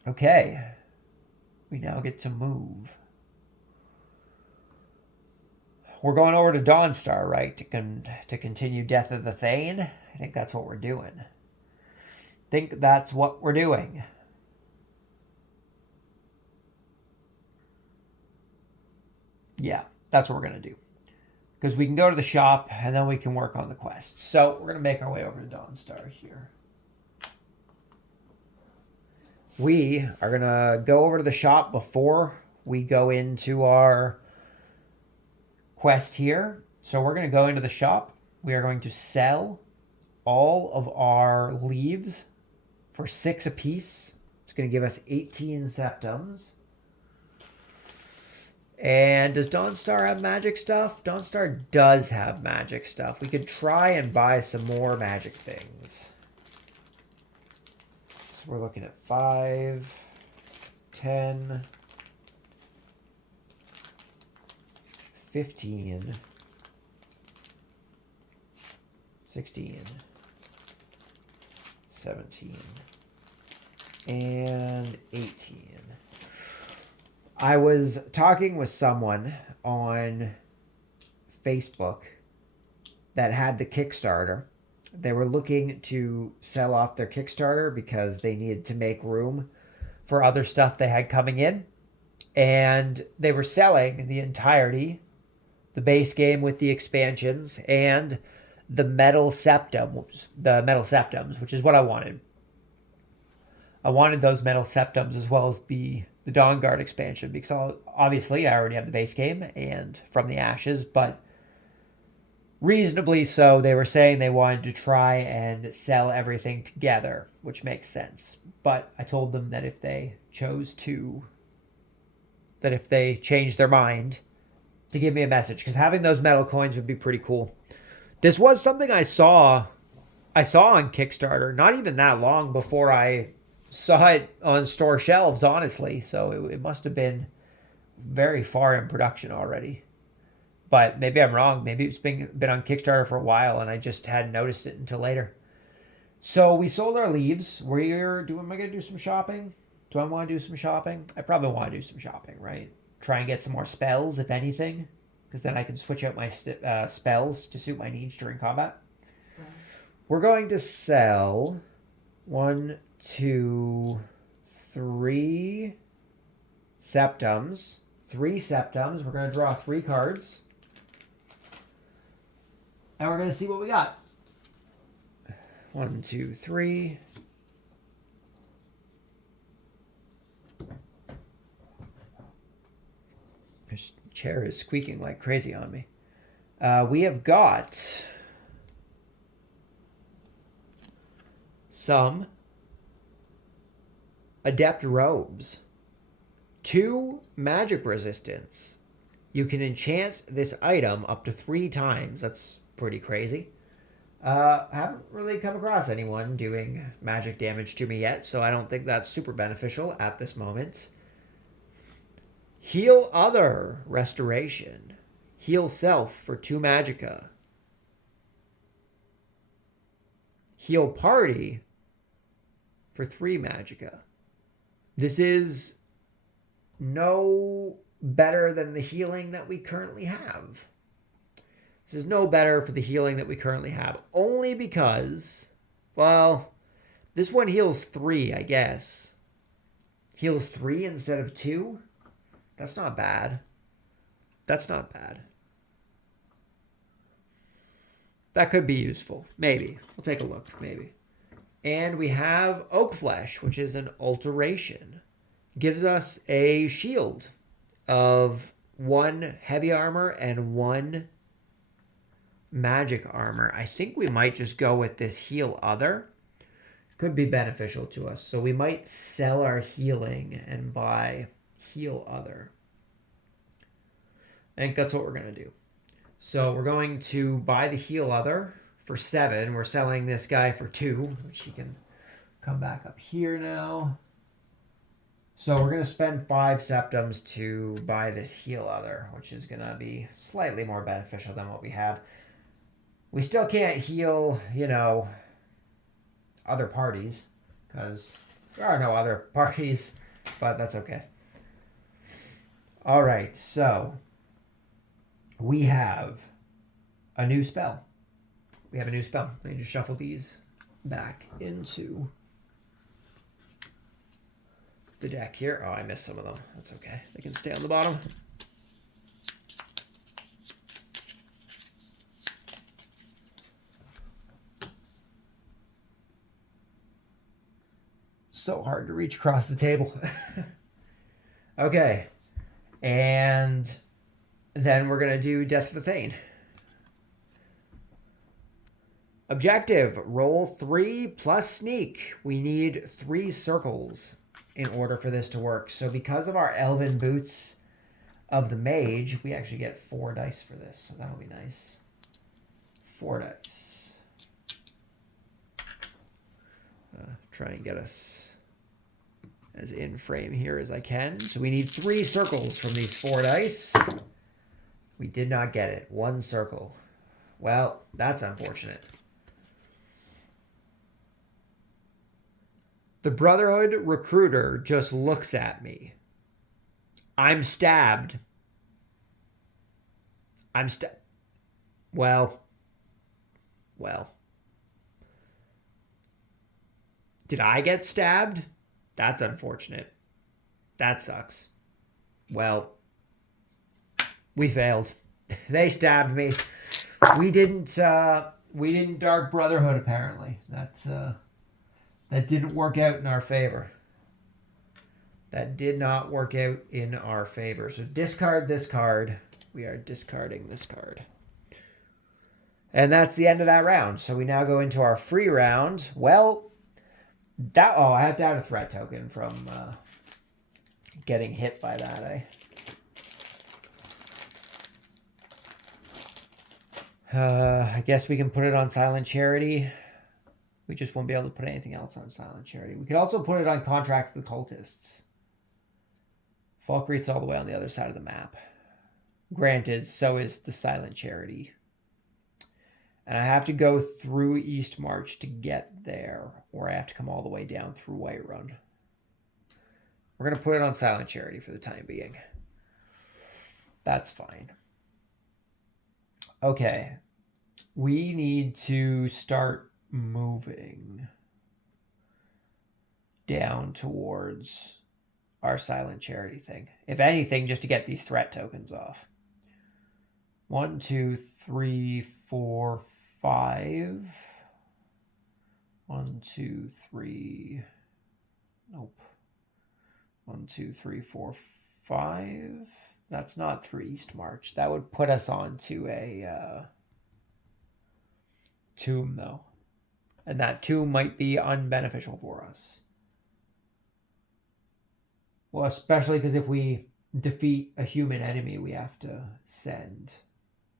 Okay. We now get to move. We're going over to Dawnstar, right, to continue Death of the Thane? I think that's what we're doing. Yeah, that's what we're going to do. Because we can go to the shop, and then we can work on the quest. So we're going to make our way over to Dawnstar here. We are going to go over to the shop before we go into our quest here. So we're going to go into the shop. We are going to sell all of our leaves for 6 apiece. It's going to give us 18 septums. And does Dawnstar have magic stuff? Dawnstar does have magic stuff. We could try and buy some more magic things. So we're looking at 5, 10, 15, 16, 17, and 18. I was talking with someone on Facebook that had the Kickstarter, They were looking to sell off their Kickstarter because they needed to make room for other stuff they had coming in. And they were selling the entirety, the base game with the expansions, and the metal septums, which is what I wanted. I wanted those metal septums as well as the Dawnguard expansion because obviously I already have the base game and From the Ashes, but reasonably so, they were saying they wanted to try and sell everything together, which makes sense. But I told them that if they changed their mind, to give me a message, because having those metal coins would be pretty cool. This was something I saw on Kickstarter not even that long before I saw it on store shelves, honestly. So it must have been very far in production already. But maybe I'm wrong. Maybe it's been on Kickstarter for a while and I just hadn't noticed it until later. So we sold our leaves. Am I going to do some shopping? Do I want to do some shopping? I probably want to do some shopping, right? Try and get some more spells, if anything. Because then I can switch out my spells to suit my needs during combat. Right. We're going to sell 1, 2, 3 septums. 3 septums. We're going to draw 3 cards. And we're going to see what we got. 1, 2, 3. This chair is squeaking like crazy on me. We have got some adept robes, 2 magic resistance. You can enchant this item up to 3 times. That's pretty crazy. Haven't really come across anyone doing magic damage to me yet, so I don't think that's super beneficial at this moment. Heal other restoration. Heal self for 2 magicka. Heal party for 3 magicka. This is no better than the healing that we currently have. This is no better for the healing that we currently have. Only because, well, this one heals 3, I guess. Heals 3 instead of 2? That's not bad. That's not bad. That could be useful. Maybe. We'll take a look. Maybe. And we have Oak Flesh, which is an alteration. Gives us a shield of 1 heavy armor and 1 magic armor. I think we might just go with this heal other. Could be beneficial to us. So we might sell our healing and buy heal other. I think that's what we're going to do. So we're going to buy the heal other for 7. We're selling this guy for 2, which he can come back up here now. So we're going to spend 5 septums to buy this heal other, which is going to be slightly more beneficial than what we have. We still can't heal, other parties, because there are no other parties, but that's okay. All right, so we have a new spell. Let me just shuffle these back into the deck here. Oh, I missed some of them. That's okay. They can stay on the bottom. So hard to reach across the table. Okay. And then we're going to do Death for the Thane. Objective, roll 3 plus sneak. We need 3 circles in order for this to work. So because of our elven boots of the mage, we actually get 4 dice for this. So that'll be nice. 4 dice. Try and get us as in frame here as I can. So we need 3 circles from these 4 dice. We did not get it. 1 circle. Well, that's unfortunate. The Brotherhood recruiter just looks at me. I'm stabbed. Well. Did I get stabbed? That's unfortunate. That sucks. Well, we failed. They stabbed me. We didn't. We didn't Dark Brotherhood apparently. That didn't work out in our favor. That did not work out in our favor. So discard this card. We are discarding this card. And that's the end of that round. So we now go into our free round. Well, I have to add a threat token from getting hit by that, eh? I guess we can put it on Silent Charity. We just won't be able to put anything else on Silent Charity. We could also put it on Contract with the Cultists. Falkreath's all the way on the other side of the map. Granted, so is the Silent Charity. And I have to go through East March to get there, or I have to come all the way down through Whiterun. We're going to put it on Silent Charity for the time being. That's fine. Okay. We need to start moving down towards our Silent Charity thing. If anything, just to get these threat tokens off. 1, 2, 3, 4, 5. 1, 2, 3. Nope. 1, 2, 3, 4, 5. That's not 3 East March. That would put us onto a tomb, though. And that tomb might be unbeneficial for us. Well, especially because if we defeat a human enemy, we have to send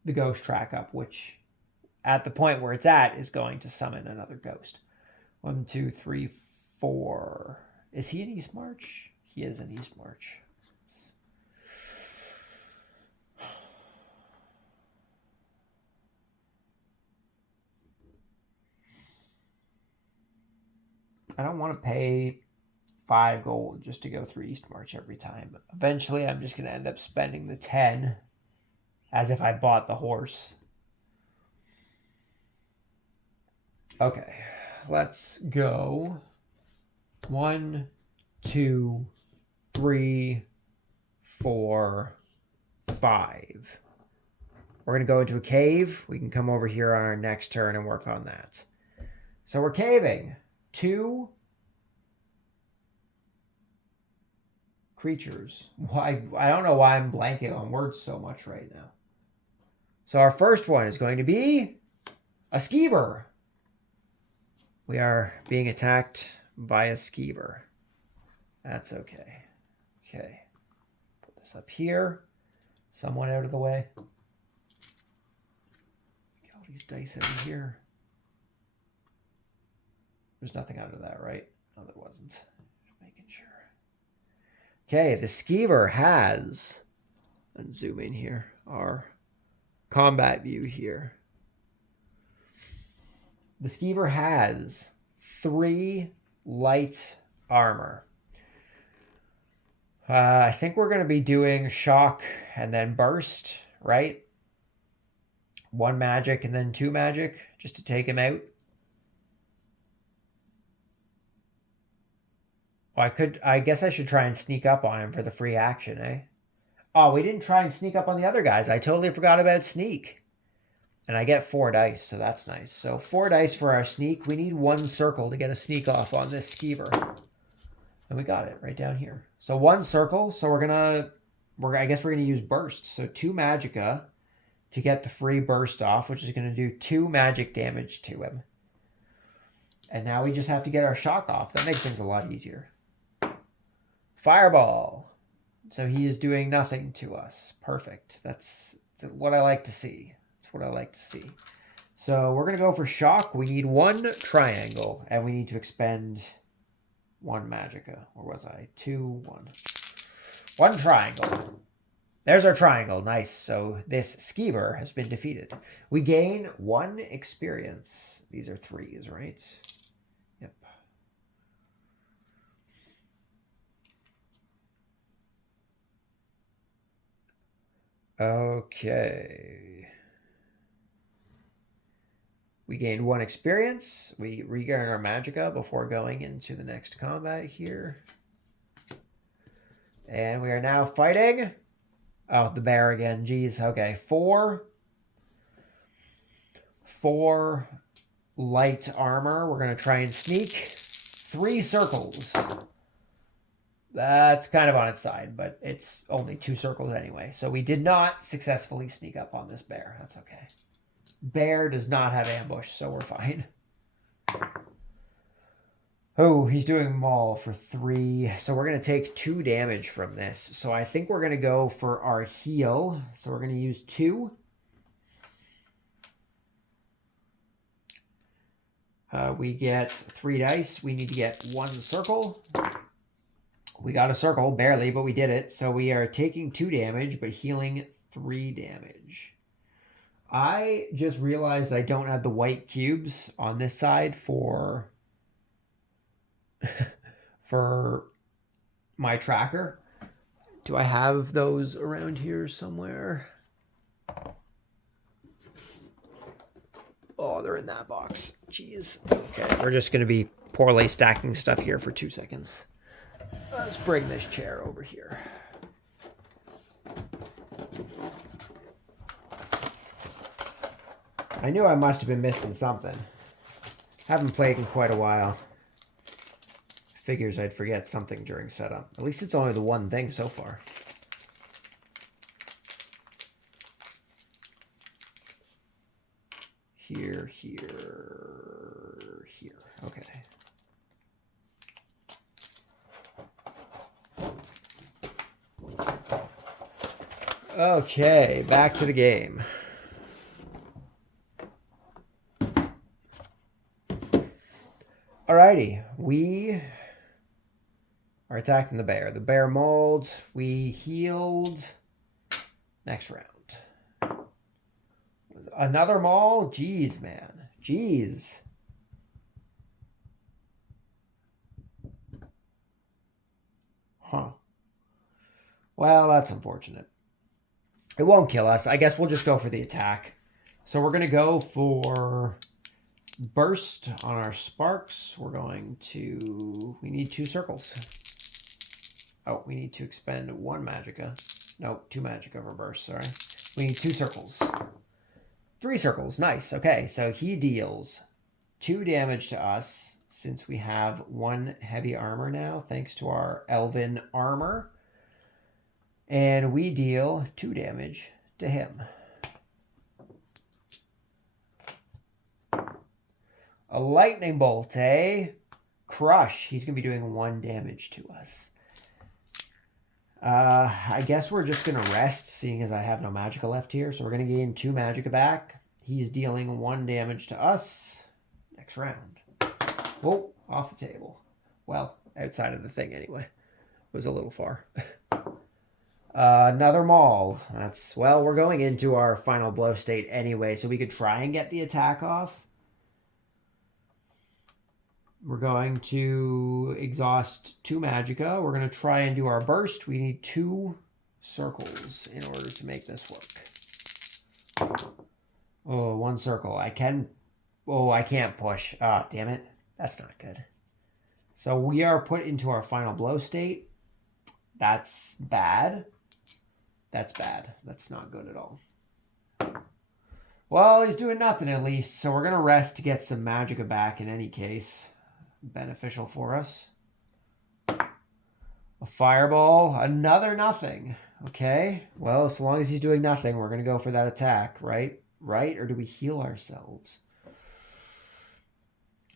the ghost track up, which at the point where it's at is going to summon another ghost. 1, 2, 3, 4. Is he in East March? He is in East March. I don't want to pay 5 gold just to go through East March every time. Eventually, I'm just going to end up spending the 10 as if I bought the horse. Okay, let's go. 1, 2, 3, 4, 5. We're going to go into a cave. We can come over here on our next turn and work on that. So we're caving. 2 creatures. Why? I don't know why I'm blanking on words so much right now. So our first one is going to be a skeever. We are being attacked by a skeever. That's okay. Okay. Put this up here. Somewhat out of the way. Get all these dice out of here. There's nothing under that, right? No, there wasn't. Just making sure. Okay, the skeever has, let's zoom in here, our combat view here. The skeever has 3 light armor. I think we're going to be doing shock and then burst, right? 1 magic and then 2 magic just to take him out. I guess I should try and sneak up on him for the free action, eh? Oh, we didn't try and sneak up on the other guys. I totally forgot about sneak. And I get 4 dice, so that's nice. So 4 dice for our sneak. We need 1 circle to get a sneak off on this skeever. And we got it right down here. So 1 circle. So I guess we're gonna use burst. So 2 magicka to get the free burst off, which is gonna do 2 magic damage to him. And now we just have to get our shock off. That makes things a lot easier. Fireball. So he is doing nothing to us. Perfect. That's what I like to see. That's what I like to see. So we're going to go for shock. We need 1 triangle, and we need to expend 1 magicka. Or was I? 2, 1. 1 triangle. There's our triangle. Nice. So this skeever has been defeated. We gain 1 experience. These are 3s, right? Yep. Okay. We gained 1 experience. We regain our magicka before going into the next combat here. And we are now fighting. Oh, the bear again. Jeez. Okay. 4 light armor. We're going to try and sneak. 3 circles. That's kind of on its side, but it's only 2 circles anyway. So we did not successfully sneak up on this bear. That's okay. Bear does not have ambush, so we're fine. Oh, he's doing maul for 3. So we're going to take 2 damage from this. So I think we're going to go for our heal. So we're going to use 2. We get 3 dice. We need to get 1 circle. We got a circle, barely, but we did it. So we are taking 2 damage, but healing 3 damage. I just realized I don't have the white cubes on this side for for my tracker. Do I have those around here somewhere? Oh, they're in that box. Jeez. Okay, we're just going to be poorly stacking stuff here for 2 seconds. Let's bring this chair over here. I knew I must have been missing something. Haven't played in quite a while. Figures I'd forget something during setup. At least it's only the one thing so far. Here, here, here. Okay. Okay, back to the game. Alrighty, we are attacking the bear. The bear mauled. We healed. Next round. Another maul? Jeez, man. Jeez. Huh. Well, that's unfortunate. It won't kill us. I guess we'll just go for the attack. So we're going to go for burst on our sparks. We're going to... We need 2 circles. Oh, we need to expend 1 magicka. No, 2 magicka for burst, sorry. We need 2 circles. 3 circles. Nice. Okay, so he deals 2 damage to us since we have 1 heavy armor now, thanks to our elven armor. And we deal 2 damage to him. A lightning bolt, eh? Crush. He's going to be doing 1 damage to us. I guess we're just going to rest, seeing as I have no magicka left here. So we're going to gain 2 magicka back. He's dealing 1 damage to us. Next round. Whoa, off the table. Well, outside of the thing anyway. It was a little far. Another maul. That's, well, we're going into our final blow state anyway, so we could try and get the attack off. We're going to exhaust 2 magicka. We're going to try and do our burst. We need 2 circles in order to make this work. Oh, 1 circle. I can... Oh, I can't push. Ah, damn it. That's not good. So we are put into our final blow state. That's bad. That's bad. That's not good at all. Well, he's doing nothing at least. So we're going to rest to get some magicka back in any case. Beneficial for us. A fireball. Another nothing. Okay. Well, so long as he's doing nothing, we're going to go for that attack, right? Right? Or do we heal ourselves?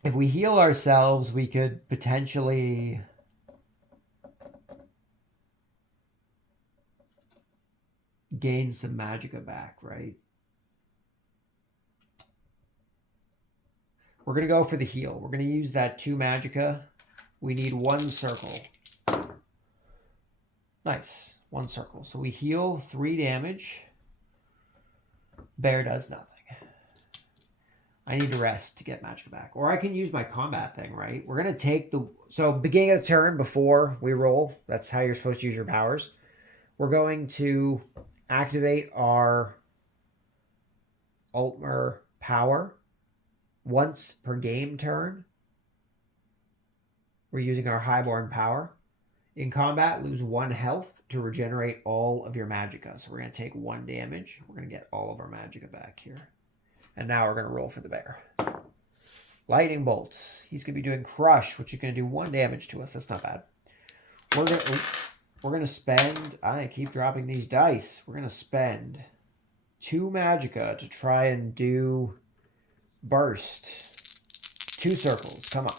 If we heal ourselves, we could potentially... gain some magicka back, right? We're going to go for the heal. We're going to use that 2 magicka. We need 1 circle. Nice. 1 circle. So we heal 3 damage. Bear does nothing. I need to rest to get magicka back. Or I can use my combat thing, right? We're going to take the... So beginning of the turn before we roll, that's how you're supposed to use your powers. We're going to activate our Altmer power. once per game turn. We're using our Highborn power. In combat, lose 1 health to regenerate all of your magicka. So we're going to take 1 damage. We're going to get all of our magicka back here. And now we're going to roll for the bear. Lightning bolts. He's going to be doing crush, which is going to do 1 damage to us. That's not bad. We're going to spend... I keep dropping these dice. We're going to spend 2 magicka to try and do burst. 2 circles. Come on.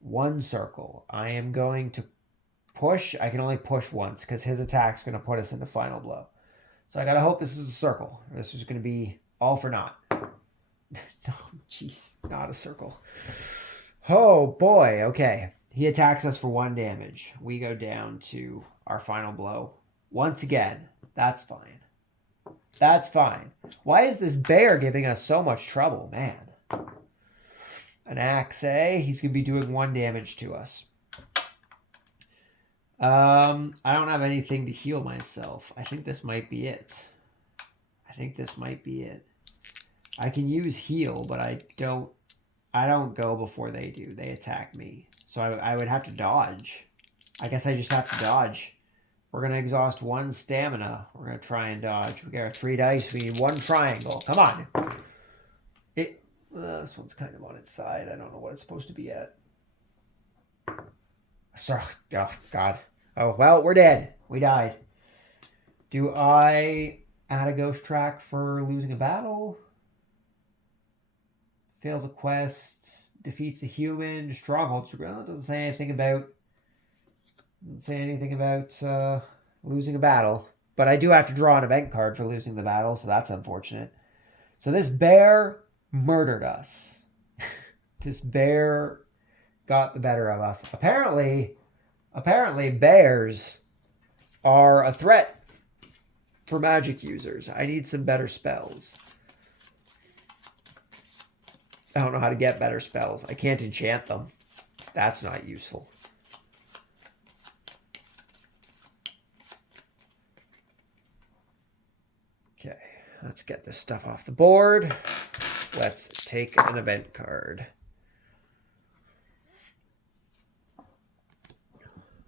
1 circle. I am going to push. I can only push once because his attack's going to put us into final blow. So I got to hope this is a circle. This is going to be all for naught. No, jeez. Not a circle. Oh, boy. Okay. He attacks us for 1 damage. We go down to our final blow. Once again, that's fine. That's fine. Why is this bear giving us so much trouble? Man. An axe, eh? He's going to be doing 1 damage to us. I don't have anything to heal myself. I think this might be it. I can use heal, but I don't go before they do. They attack me. So I would have to dodge. I guess I just have to dodge. We're going to exhaust 1 stamina. We're going to try and dodge. We got our 3 dice. We need 1 triangle. Come on. This one's kind of on its side. I don't know what it's supposed to be at. Sorry. Oh, God. Oh, well, we're dead. We died. Do I add a ghost track for losing a battle? Fails a quest. Defeats a human. Strongholds. Well, it doesn't say anything about losing a battle. But I do have to draw an event card for losing the battle, so that's unfortunate. So this bear murdered us. This bear got the better of us. Apparently bears are a threat for magic users. I need some better spells. I don't know how to get better spells. I can't enchant them. That's not useful. Okay, let's get this stuff off the board. Let's take an event card.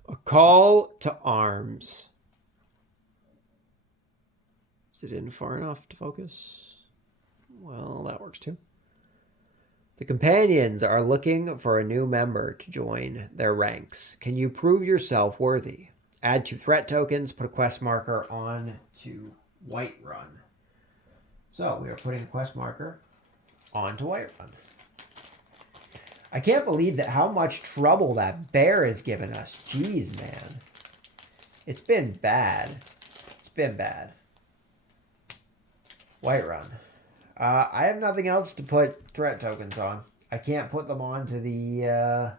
A call to arms. Is it in far enough to focus? Well, that works too. The companions are looking for a new member to join their ranks. Can you prove yourself worthy? Add 2 threat tokens. Put a quest marker on to Whiterun. So we are putting a quest marker onto Whiterun. I can't believe that how much trouble that bear has given us. Jeez, man. It's been bad. Whiterun. I have nothing else to put threat tokens on. I can't put them onto the...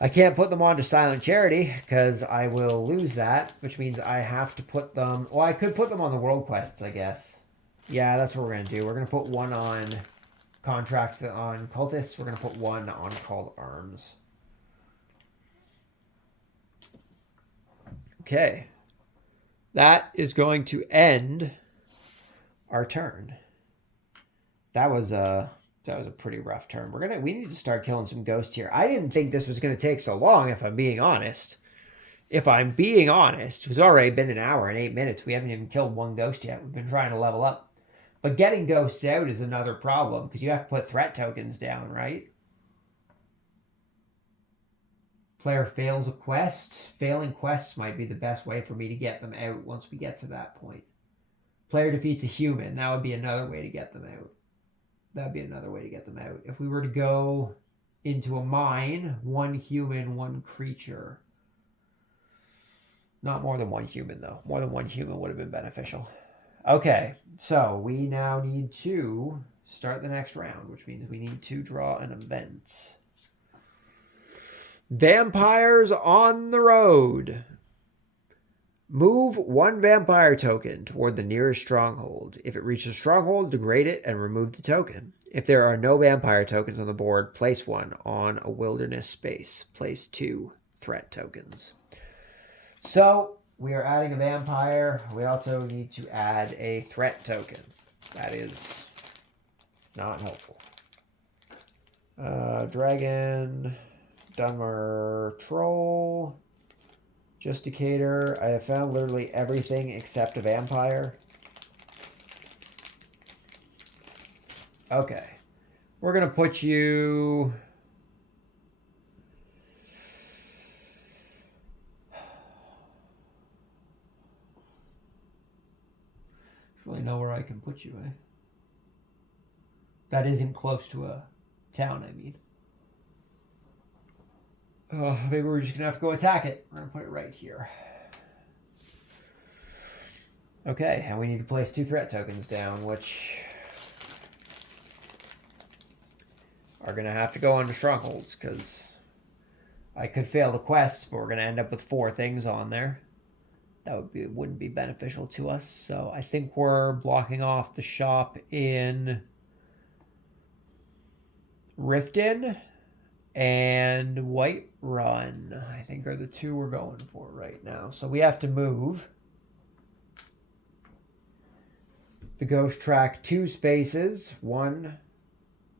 I can't put them onto Silent Charity because I will lose that, which means I have to put them... Well, I could put them on the world quests, I guess. Yeah, that's what we're going to do. We're going to put 1 on Contract on Cultists. We're going to put 1 on Called Arms. Okay. That is going to end our turn. That was a pretty rough turn. We need to start killing some ghosts here. I didn't think this was going to take so long, if I'm being honest. It was already been 1 hour and 8 minutes. We haven't even killed 1 ghost yet. We've been trying to level up. But getting ghosts out is another problem because you have to put threat tokens down, right? Player fails a quest. Failing quests might be the best way for me to get them out once we get to that point. Player defeats a human. That would be another way to get them out. If we were to go into a mine, 1 human, 1 creature. Not more than 1 human, though. More than 1 human would have been beneficial. Okay, so we now need to start the next round, which means we need to draw an event. Vampires on the road. Move 1 vampire token toward the nearest stronghold. If it reaches a stronghold, degrade it and remove the token. If there are no vampire tokens on the board, place 1 on a wilderness space. Place 2 threat tokens. So we are adding a vampire. We also need to add a threat token. That is not helpful. Dragon, Dunmer, Troll, Justicator. I have found literally everything except a vampire. Okay. We're going to put you... Really know where I can put you, eh? That isn't close to a town, I mean. Maybe we're just going to have to go attack it. We're going to put it right here. Okay, and we need to place 2 threat tokens down, which are going to have to go onto strongholds, because I could fail the quest, but we're going to end up with 4 things on there. That wouldn't be beneficial to us. So I think we're blocking off the shop in Riften and Whiterun, I think, are the 2 we're going for right now. So we have to move the ghost track 2 spaces. 1,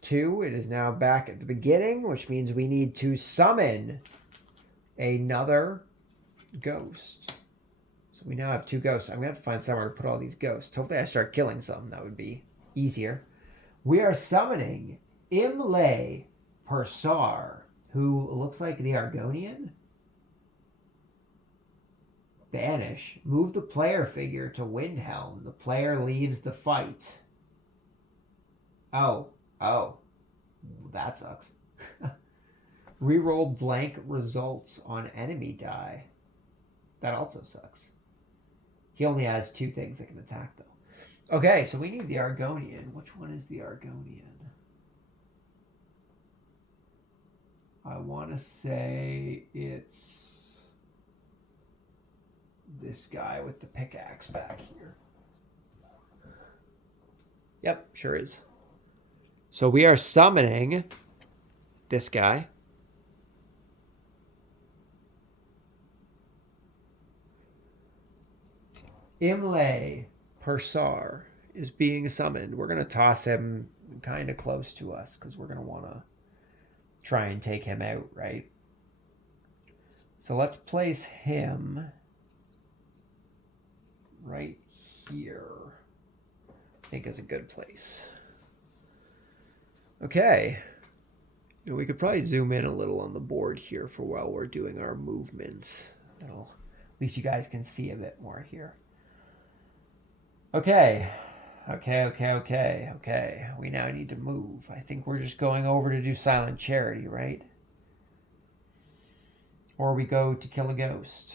2. It is now back at the beginning, which means we need to summon another ghost. So we now have 2 ghosts. I'm going to have to find somewhere to put all these ghosts. Hopefully I start killing some. That would be easier. We are summoning Imlay Pursar, who looks like the Argonian. Banish. Move the player figure to Windhelm. The player leaves the fight. Oh. That sucks. Reroll blank results on enemy die. That also sucks. He only has 2 things that can attack, though. Okay, so we need the Argonian. Which one is the Argonian? I want to say it's this guy with the pickaxe back here. Yep, sure is. So we are summoning this guy. Imlay Pursar is being summoned. We're going to toss him kind of close to us because we're going to want to try and take him out, right? So let's place him right here. I think is a good place. Okay. We could probably zoom in a little on the board here for while we're doing our movements. That'll, at least you guys can see a bit more here. Okay. We now need to move. I think we're just going over to do Silent Charity, right? Or we go to kill a ghost.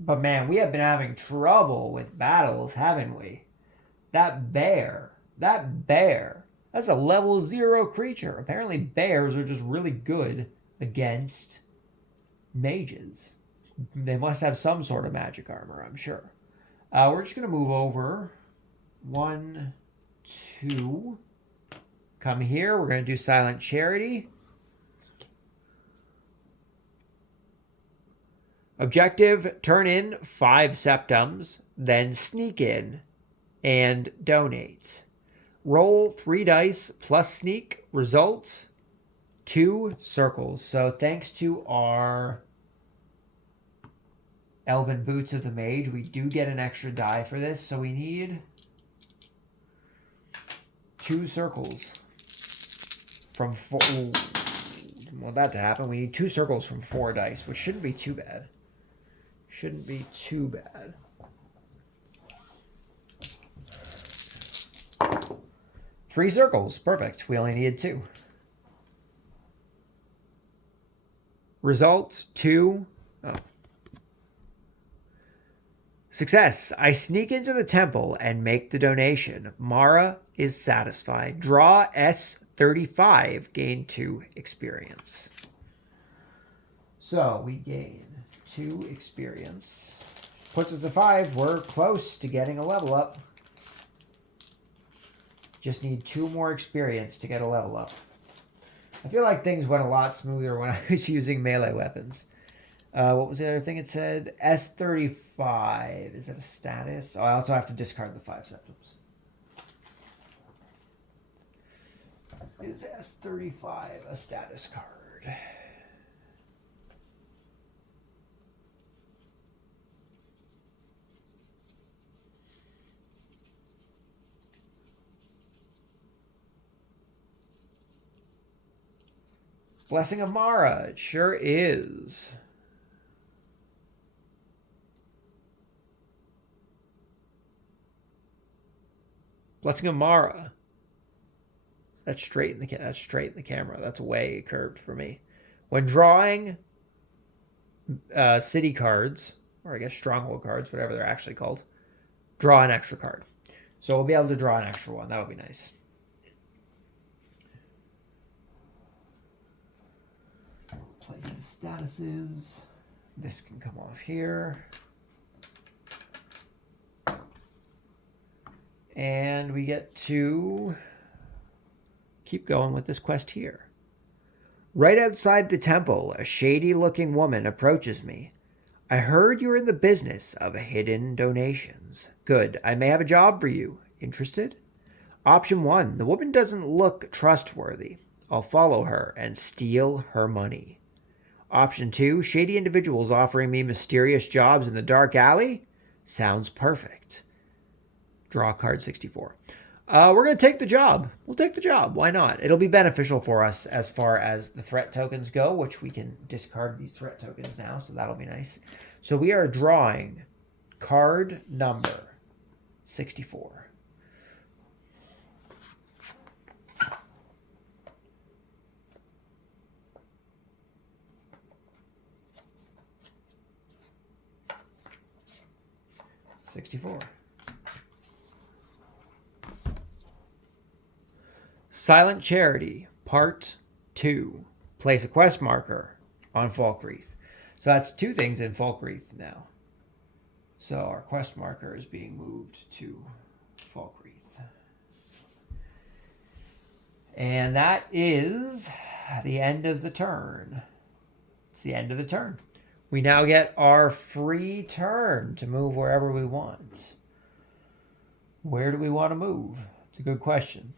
But man, we have been having trouble with battles, haven't we? That bear, that's a level 0 creature. Apparently bears are just really good against mages. They must have some sort of magic armor, I'm sure. We're just going to move over. 1, 2. Come here. We're going to do Silent Charity. Objective, turn in 5 septums, then sneak in and donate. Roll 3 dice plus sneak. Results, 2 circles. So thanks to our Elven Boots of the Mage, we do get an extra die for this. So we need 2 circles from 4. Want that to happen. We need 2 circles from 4 dice, which shouldn't be too bad. Shouldn't be too bad. Three circles. Perfect. We only needed 2. Result 2. Oh. Success. I sneak into the temple and make the donation. Mara is satisfied. Draw S35. Gain 2 experience. So we gain 2 experience. Puts us at 5. We're close to getting a level up. Just need 2 more experience to get a level up. I feel like things went a lot smoother when I was using melee weapons. What was the other thing it said? S35. Is that a status? Oh, I also have to discard the 5 septums. Is S35 a status card? Blessing of Mara. It sure is. Blessing of Mara. That's straight in the camera. That's way curved for me. When drawing city cards, or I guess stronghold cards, whatever they're actually called, draw an extra card. So we'll be able to draw an extra one. That would be nice. Place the statuses. This can come off here. And we get to keep going with this quest here. Right outside the temple, a shady-looking woman approaches me. I heard you're in the business of hidden donations. Good, I may have a job for you. Interested? Option 1, the woman doesn't look trustworthy. I'll follow her and steal her money. Option 2, shady individuals offering me mysterious jobs in the dark alley? Sounds perfect. Draw card 64. We're going to take the job. We'll take the job. Why not? It'll be beneficial for us as far as the threat tokens go, which we can discard these threat tokens now, so that'll be nice. So we are drawing card number 64. Silent Charity, Part 2. Place a quest marker on Falkreath. So that's two things in Falkreath now. So our quest marker is being moved to Falkreath. And that is the end of the turn. It's the end of the turn. We now get our free turn to move wherever we want. Where do we want to move? It's a good question.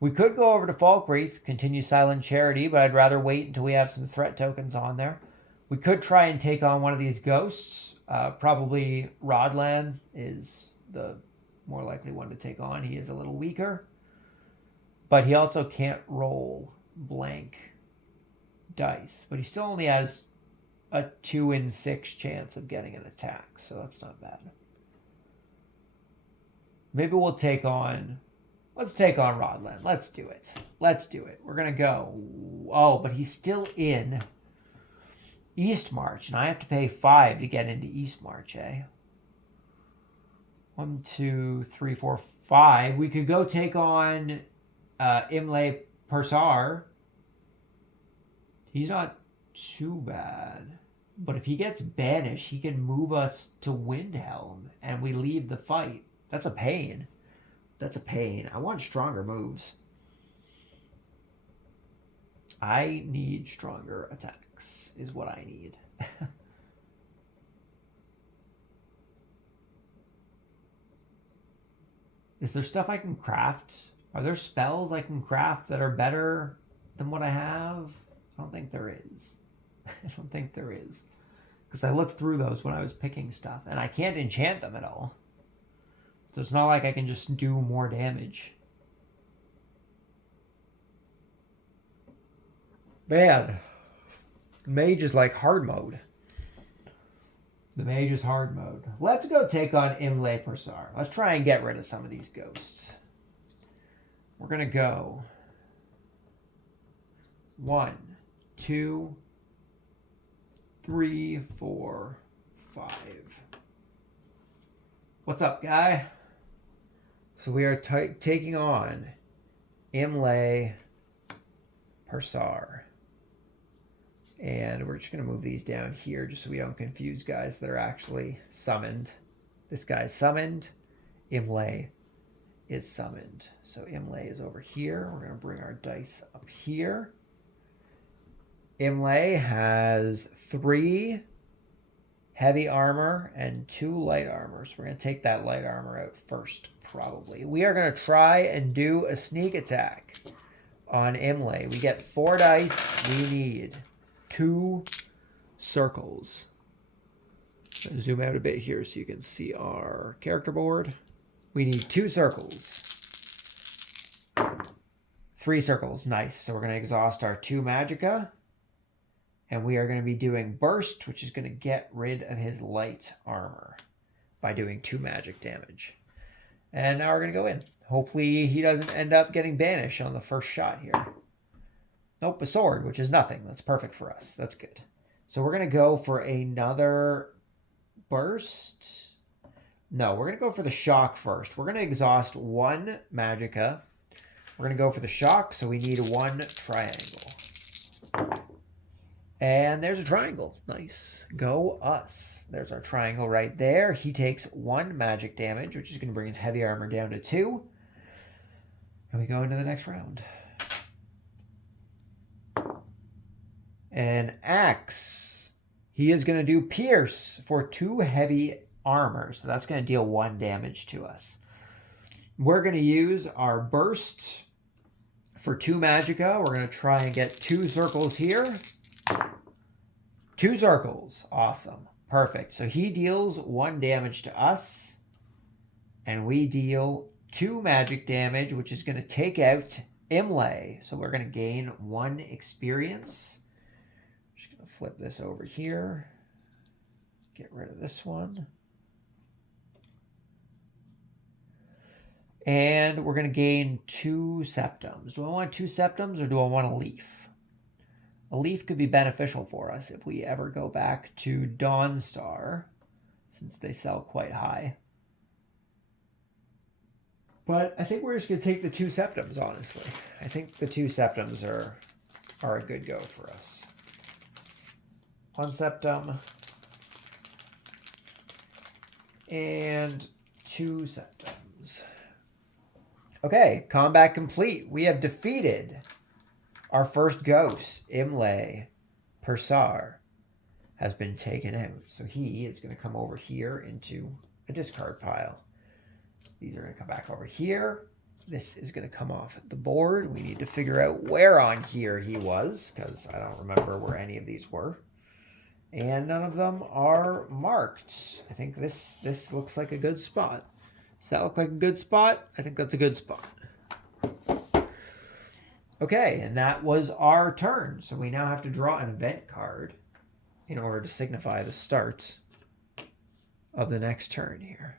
We could go over to Falkreath, continue Silent Charity, but I'd rather wait until we have some threat tokens on there. We could try and take on one of these ghosts. Probably Rodlan is the more likely one to take on. He is a little weaker, but he also can't roll blank dice. But he still only has a 2 in 6 chance of getting an attack, so that's not bad. Maybe we'll take on... Let's take on Rodlan. Let's do it. Let's do it. We're going to go. Oh, but he's still in Eastmarch, and I have to pay 5 to get into Eastmarch, eh? 1, 2, 3, 4, 5. We could go take on Imlay Pursar. He's not too bad. But if he gets banished, he can move us to Windhelm, and we leave the fight. That's a pain. That's a pain. I want stronger moves. I need stronger attacks, is what I need. Is there stuff I can craft? Are there spells I can craft that are better than what I have? I don't think there is. I don't think there is. Because I looked through those when I was picking stuff, and I can't enchant them at all. So it's not like I can just do more damage. Man, mage is like hard mode. The mage is hard mode. Let's go take on Imlay Pursar. Let's try and get rid of some of these ghosts. We're going to go 1, 2, 3, 4, 5. What's up, guy? So we are taking on Imlay Pursar. And we're just going to move these down here just so we don't confuse guys that are actually summoned. This guy's summoned. Imlay is summoned. So Imlay is over here. We're going to bring our dice up here. Imlay has 3 heavy armor and 2 light armor. So we're going to take that light armor out first, probably. We are going to try and do a sneak attack. on Imlay. We get 4 dice. We need 2 circles. Zoom out a bit here so you can see our character board. We need 2 circles. 3 circles. Nice. So we're going to exhaust our 2 magicka. And we are going to be doing burst, which is going to get rid of his light armor by doing 2 magic damage. And now we're going to go in. Hopefully he doesn't end up getting banished on the first shot here. Nope, a sword, which is nothing. That's perfect for us. That's good. So we're going to go for another burst. No, we're going to go for the shock first. We're going to exhaust 1 magicka. We're going to go for the shock, so we need 1 triangle. And there's a triangle. Nice. Go us. There's our triangle right there. He takes 1 magic damage, which is going to bring his heavy armor down to 2. And we go into the next round. And axe. He is going to do pierce for 2 heavy armor. So that's going to deal 1 damage to us. We're going to use our burst for 2 magicka. We're going to try and get 2 circles here. 2 circles. Awesome. Perfect. So he deals 1 damage to us. And we deal 2 magic damage, which is going to take out Imlay. So we're going to gain 1 experience. I'm just going to flip this over here. Get rid of this one. And we're going to gain 2 septums. Do I want 2 septums or do I want a leaf? A leaf could be beneficial for us if we ever go back to Dawnstar, since they sell quite high. But I think we're just going to take the 2 septums, honestly. I think the 2 septums are a good go for us. 1 septum. And 2 septums. Okay, combat complete. We have defeated our first ghost, Imlay Persar, has been taken out. So he is going to come over here into a discard pile. These are going to come back over here. This is going to come off the board. We need to figure out where on here he was, because I don't remember where any of these were. And none of them are marked. I think this looks like a good spot. Does that look like a good spot? I think that's a good spot. Okay, and that was our turn. So we now have to draw an event card in order to signify the start of the next turn here.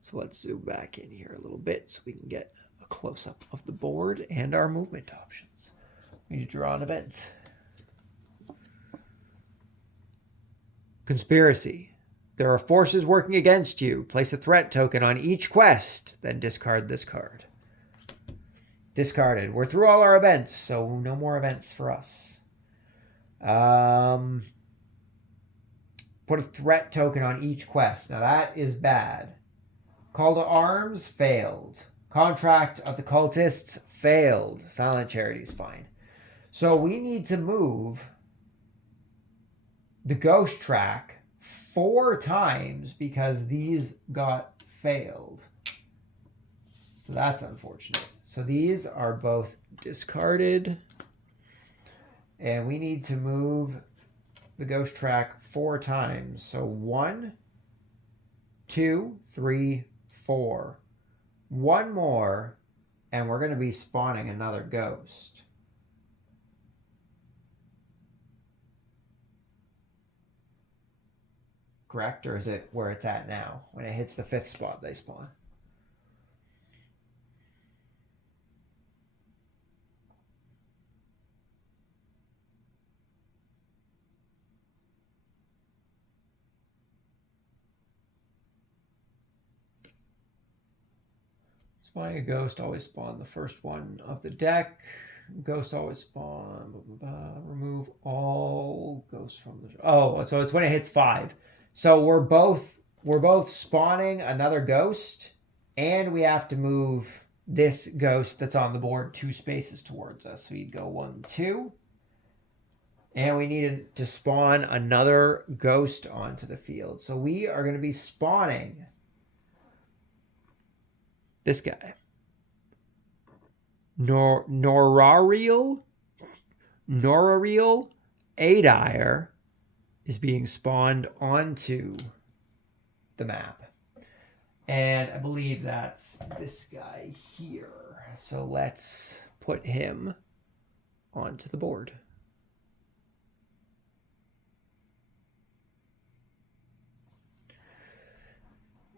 So let's zoom back in here a little bit so we can get a close-up of the board and our movement options. We need to draw an event. Conspiracy. There are forces working against you. Place a threat token on each quest, then discard this card. Discarded. We're through all our events, so no more events for us. Put a threat token on each quest. Now that is bad. Call to arms, failed. Contract of the cultists, failed. Silent charity's fine. So we need to move the ghost track 4 times because these got failed. So that's unfortunate. So these are both discarded. And we need to move the ghost track 4 times. So 1, 2, 3, 4. 1 more, and we're going to be spawning another ghost. Correct? Or is it where it's at now? When it hits the 5th spot, they spawn. Spawning a ghost, always spawn the first one of the deck. Ghosts always spawn. Remove all ghosts from the... Oh, so it's when it hits 5. So we're both spawning another ghost, and we have to move this ghost that's on the board 2 spaces towards us. So you'd go 1, 2. And we needed to spawn another ghost onto the field. So we are going to be spawning this guy. Norariel Adire is being spawned onto the map. And I believe that's this guy here. So let's put him onto the board.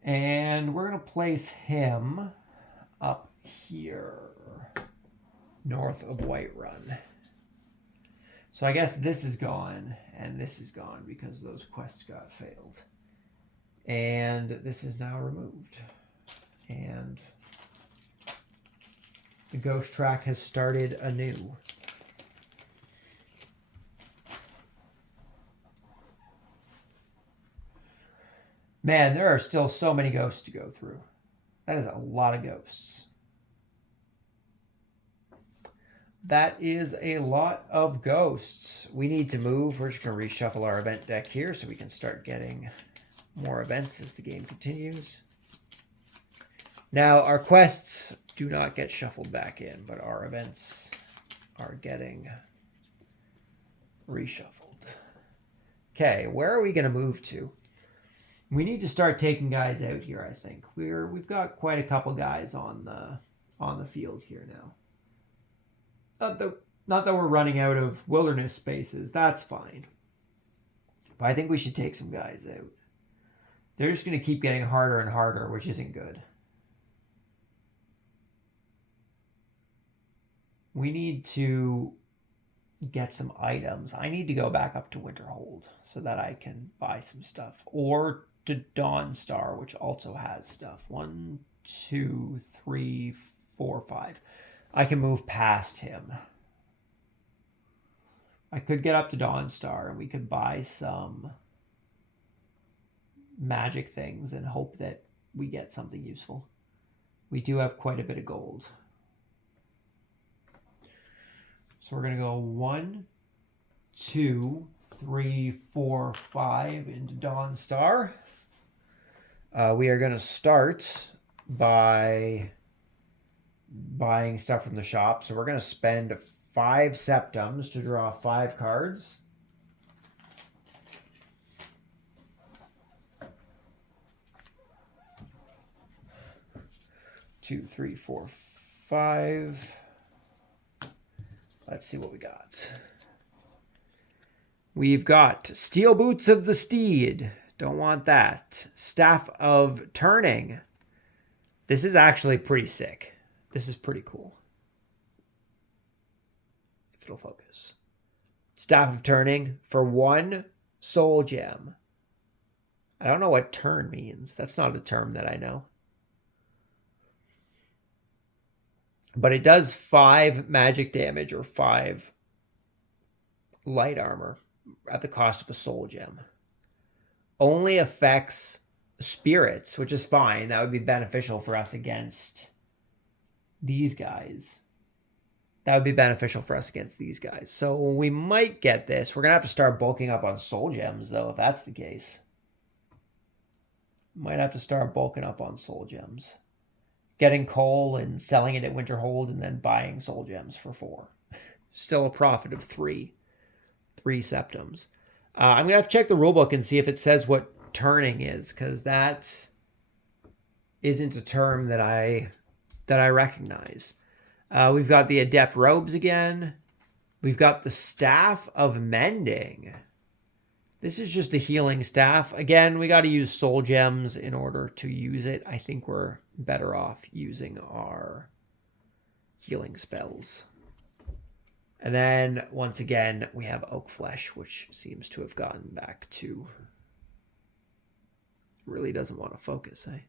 And we're going to place him up here, north of Whiterun. So I guess this is gone, and this is gone because those quests got failed. And this is now removed. And the ghost track has started anew. Man, there are still so many ghosts to go through. That is a lot of ghosts. That is a lot of ghosts. We need to move. We're just going to reshuffle our event deck here so we can start getting more events as the game continues. Now, our quests do not get shuffled back in, but our events are getting reshuffled. Okay, where are we going to move to? We need to start taking guys out here, I think. We've got quite a couple guys on the field here now. Not that we're running out of wilderness spaces. That's fine. But I think we should take some guys out. They're just going to keep getting harder and harder, which isn't good. We need to get some items. I need to go back up to Winterhold so that I can buy some stuff. Or to Dawnstar, which also has stuff. 1, 2, 3, 4, 5. I can move past him. I could get up to Dawnstar and we could buy some magic things and hope that we get something useful. We do have quite a bit of gold. So we're going to go 1, 2, 3, 4, 5 into Dawnstar. We are going to start by buying stuff from the shop. So we're going to spend 5 septums to draw 5 cards. Two, 3, 4, 5. Let's see what we got. We've got Steel Boots of the Steed. Don't want that. Staff of Turning. This is actually pretty sick. This is pretty cool. If it'll focus. Staff of Turning for 1 soul gem. I don't know what turn means. That's not a term that I know. But it does 5 magic damage or 5 light armor at the cost of a soul gem. Only affects spirits, which is fine. That would be beneficial for us against these guys. That would be beneficial for us against these guys. So we might get this. We're going to have to start bulking up on soul gems, though, if that's the case. Might have to start bulking up on soul gems. Getting coal and selling it at Winterhold and then buying soul gems for 4. Still a profit of 3 septums. I'm going to have to check the rulebook and see if it says what turning is, because that isn't a term that I recognize. We've got the Adept Robes again. We've got the Staff of Mending. This is just a healing staff. Again, we got to use soul gems in order to use it. I think we're better off using our healing spells. And then, once again, we have Oak Flesh, which seems to have gotten back to... Really doesn't want to focus, eh?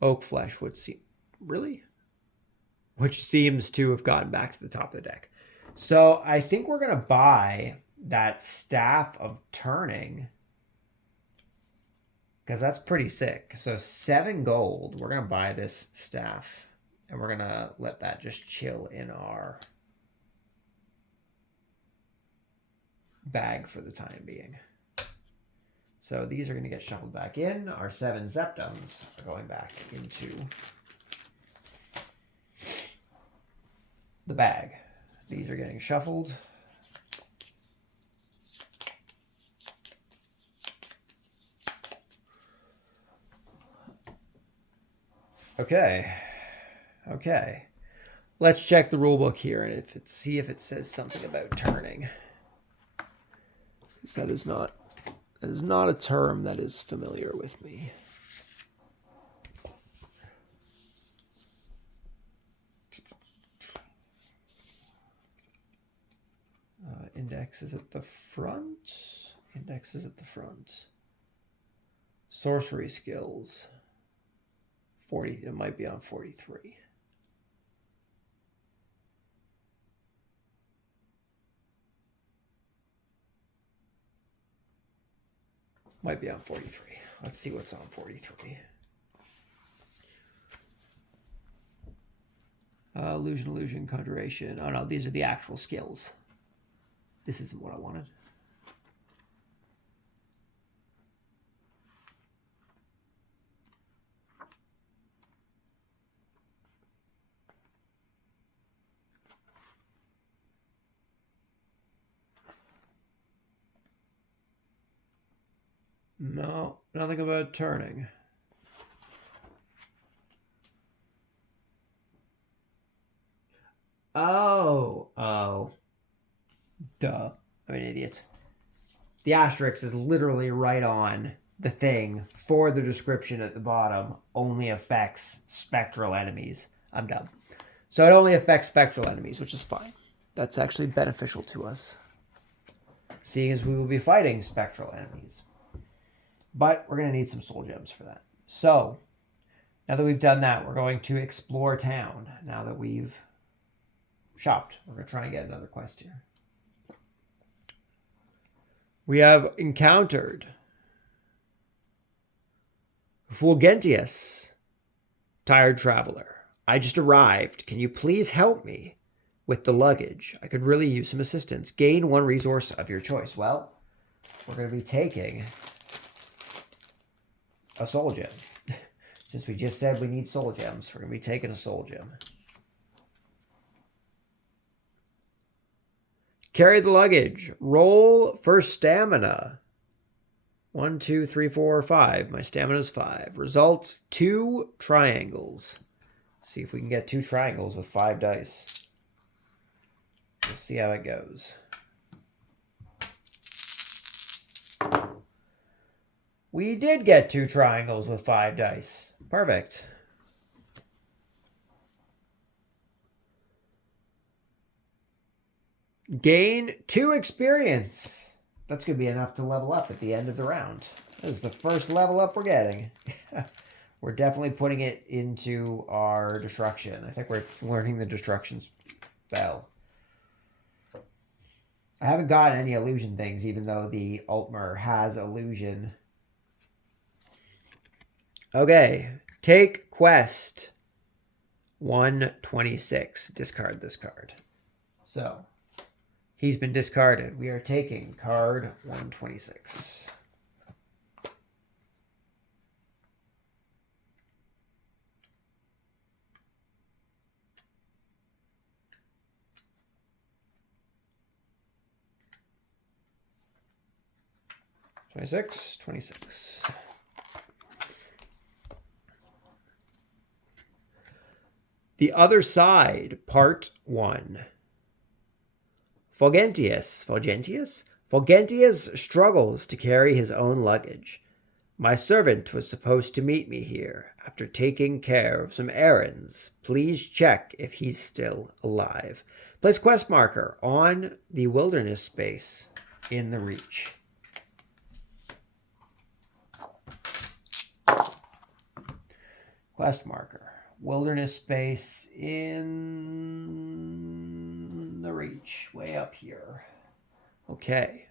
Oak Flesh would seem... Really? Which seems to have gotten back to the top of the deck. So, I think we're going to buy that Staff of Turning, because that's pretty sick. So 7 gold. We're going to buy this staff, and we're going to let that just chill in our bag for the time being. So these are going to get shuffled back in. Our 7 septums are going back into the bag. These are getting shuffled. Okay. Okay. Let's check the rule book here and see if it says something about turning. That is not a term that is familiar with me. Index is at the front. Index is at the front. Sorcery skills. 40. It might be on 43. Might be on 43. Let's see what's on 43. Illusion, conjuration. Oh no, these are the actual skills. This isn't what I wanted. No, nothing about turning. Oh. Duh. I'm an idiot. The asterisk is literally right on the thing for the description at the bottom. Only affects spectral enemies. I'm dumb. So it only affects spectral enemies, which is fine. That's actually beneficial to us, seeing as we will be fighting spectral enemies. But we're going to need some soul gems for that. So now that we've done that, we're going to explore town. Now that we've shopped, we're going to try and get another quest here. We have encountered Fulgentius, tired traveler. I just arrived. Can you please help me with the luggage? I could really use some assistance. Gain one resource of your choice. Well, we're going to be taking a soul gem. Since we just said we need soul gems, we're going to be taking a soul gem. Carry the luggage. Roll for stamina. 1, 2, 3, 4, 5. My stamina is 5. Result, 2 triangles. See if we can get 2 triangles with 5 dice. We'll see how it goes. We did get 2 triangles with 5 dice. Perfect. Gain 2 experience. That's going to be enough to level up at the end of the round. This is the first level up we're getting. We're definitely putting it into our destruction. I think we're learning the destruction spell. I haven't gotten any illusion things, even though the Altmer has illusion. Okay. Take quest 126. Discard this card. So, he's been discarded. We are taking card 126. Twenty-six. The Other Side, Part 1. Fulgentius struggles to carry his own luggage. My servant was supposed to meet me here after taking care of some errands. Please check if he's still alive. Place quest marker on the wilderness space in the Reach. Quest marker. Wilderness space in the Reach. Way up here. Okay.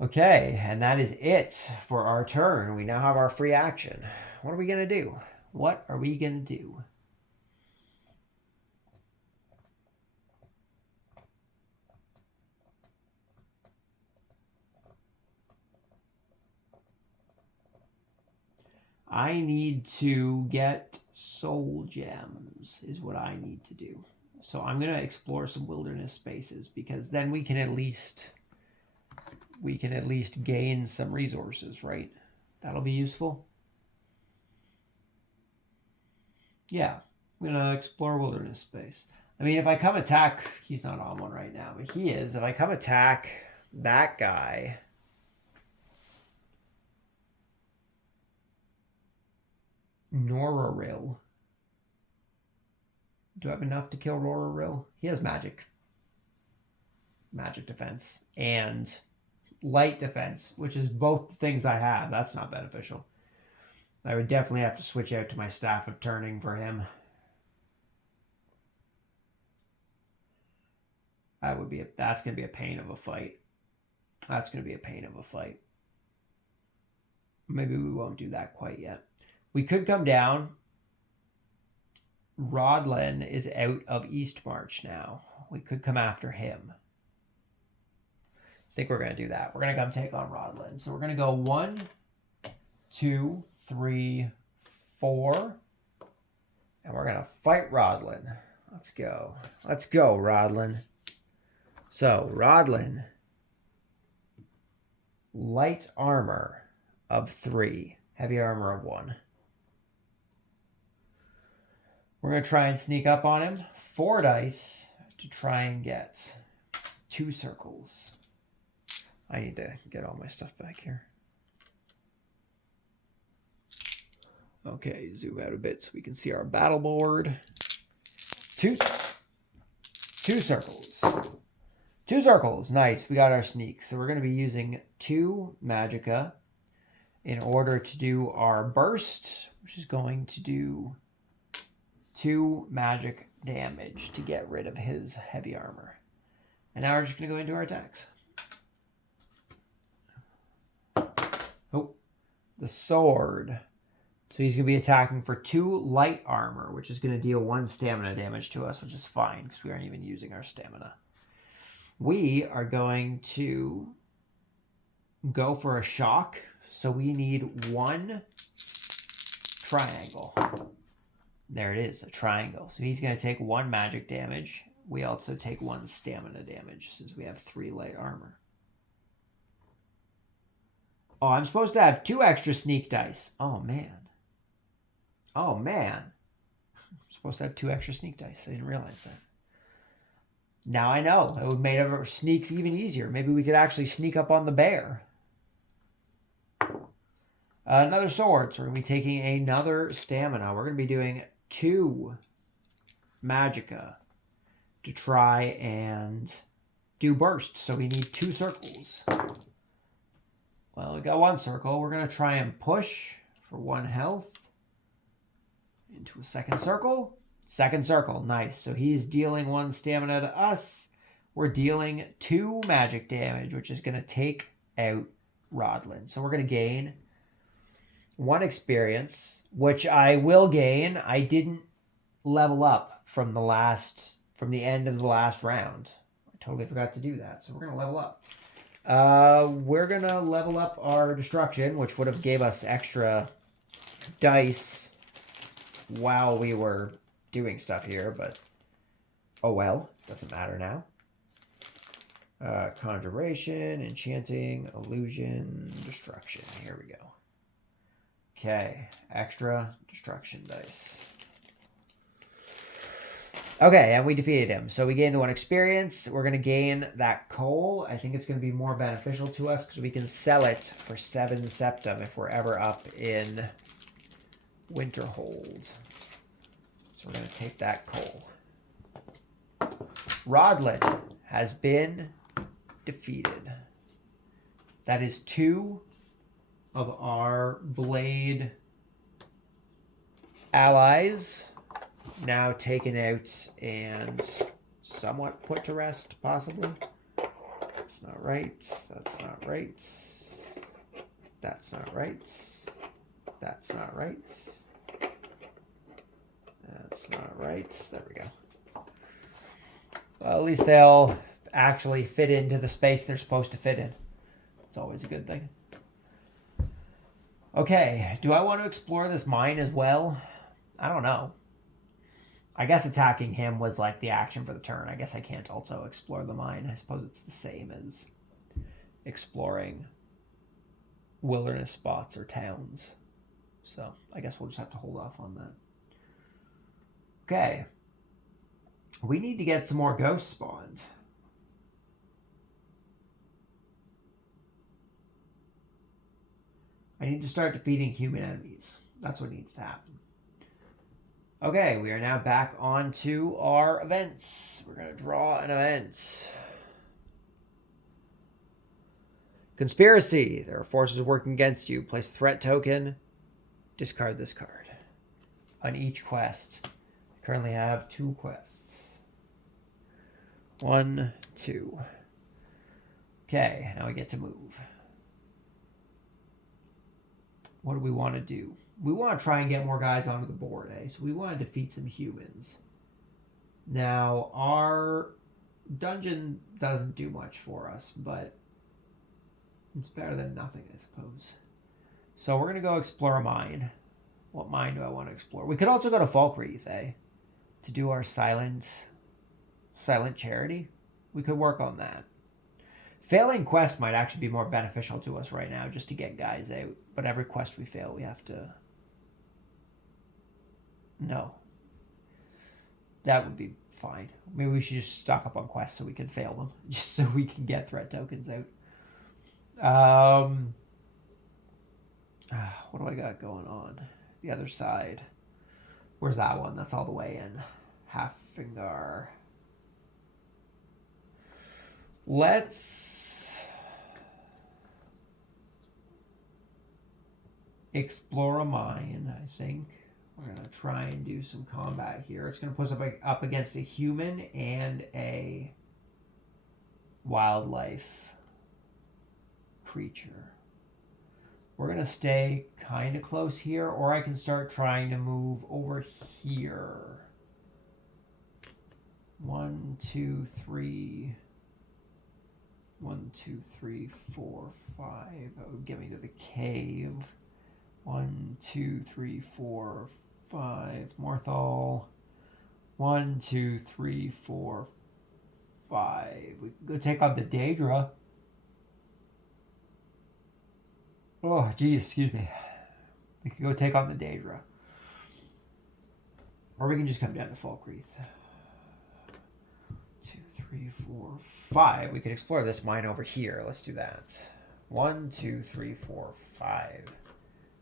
Okay, and that is it for our turn. We now have our free action. What are we going to do? What are we going to do? I need to get soul gems is what I need to do. So I'm going to explore some wilderness spaces because then we can at least gain some resources, right? That'll be useful. Yeah, I'm going to explore wilderness space. I mean, if I come attack, he's not on one right now, but he is. If I come attack that guy, Noraril. Do I have enough to kill Noraril? He has magic. Magic defense and light defense, which is both the things I have. That's not beneficial. I would definitely have to switch out to my Staff of Turning for him. That's going to be a pain of a fight. That's going to be a pain of a fight. Maybe we won't do that quite yet. We could come down. Rodlin is out of Eastmarch now. We could come after him. I think we're going to do that. We're going to come take on Rodlin. So we're going to go 1, 2, 3, 4. And we're going to fight Rodlin. Let's go. Let's go, Rodlin. So, Rodlin. Light armor of 3. Heavy armor of 1. We're going to try and sneak up on him. 4 dice to try and get 2 circles. I need to get all my stuff back here. Okay, zoom out a bit so we can see our battle board. 2 circles. 2 circles. Nice. We got our sneak. So we're going to be using 2 magicka in order to do our burst, which is going to do 2 magic damage to get rid of his heavy armor. And now we're just going to go into our attacks. Oh, the sword. So he's going to be attacking for 2 light armor, which is going to deal 1 stamina damage to us, which is fine because we aren't even using our stamina. We are going to go for a shock. So we need 1 triangle. There it is, a triangle. So he's going to take 1 magic damage. We also take 1 stamina damage since we have 3 light armor. Oh, I'm supposed to have 2 extra sneak dice. Oh, man. Oh, man. I'm supposed to have 2 extra sneak dice. I didn't realize that. Now I know. It would have made our sneaks even easier. Maybe we could actually sneak up on the bear. Another sword. So we're going to be taking another stamina. We're going to be doing 2 magicka to try and do burst. So we need 2 circles. Well, we got 1 circle. We're going to try and push for 1 health into a second circle. Second circle. Nice. So he's dealing 1 stamina to us. We're dealing 2 magic damage, which is going to take out Rodlin. So we're going to gain 1 experience, which I will gain. I didn't level up from the end of the last round. I totally forgot to do that. So we're going to level up. We're going to level up our destruction, which would have gave us extra dice while we were doing stuff here, but oh well, doesn't matter now. Conjuration, enchanting, illusion, destruction. Here we go. Okay, extra destruction dice. Okay, and we defeated him. So we gained the 1 experience. We're going to gain that coal. I think it's going to be more beneficial to us because we can sell it for 7 septum if we're ever up in Winterhold. So we're going to take that coal. Rodlin has been defeated. That is 2 of our blade allies now taken out and somewhat put to rest, possibly. That's not right. That's not right. That's not right. That's not right. That's not right. There we go. Well, at least they'll actually fit into the space they're supposed to fit in. It's always a good thing. Okay, do I want to explore this mine as well? I don't know. I guess attacking him was like the action for the turn. I guess I can't also explore the mine. I suppose it's the same as exploring wilderness spots or towns. So I guess we'll just have to hold off on that. Okay. We need to get some more ghosts spawned. I need to start defeating human enemies. That's what needs to happen. Okay, we are now back on to our events. We're going to draw an event. Conspiracy. There are forces working against you. Place a threat token. Discard this card. On each quest. I currently have 2 quests. 1, 2. Okay, now we get to move. What do we want to do? We want to try and get more guys onto the board, eh? So we want to defeat some humans. Now, our dungeon doesn't do much for us, but it's better than nothing, I suppose. So we're going to go explore a mine. What mine do I want to explore? We could also go to Falkreath, eh? To do our silent charity. We could work on that. Failing quests might actually be more beneficial to us right now, just to get guys out. But every quest we fail, we have to... No. That would be fine. Maybe we should just stock up on quests so we can fail them. Just so we can get threat tokens out. What do I got going on? The other side. Where's that one? That's all the way in. Halfingar. Let's explore a mine, I think. We're going to try and do some combat here. It's going to put us up against a human and a wildlife creature. We're going to stay kind of close here, or I can start trying to move over here. 1, 2, 3... 1, 2, 3, 4, 5. That would get me to the cave. 1, 2, 3, 4, 5. Morthal. 1, 2, 3, 4, 5. We can go take on the Daedra. Oh, geez, excuse me. We can go take on the Daedra. Or we can just come down to Falkreath. 2, 3, 4, 5. We could explore this mine over here. Let's do that. 1, 2, 3, 4, 5.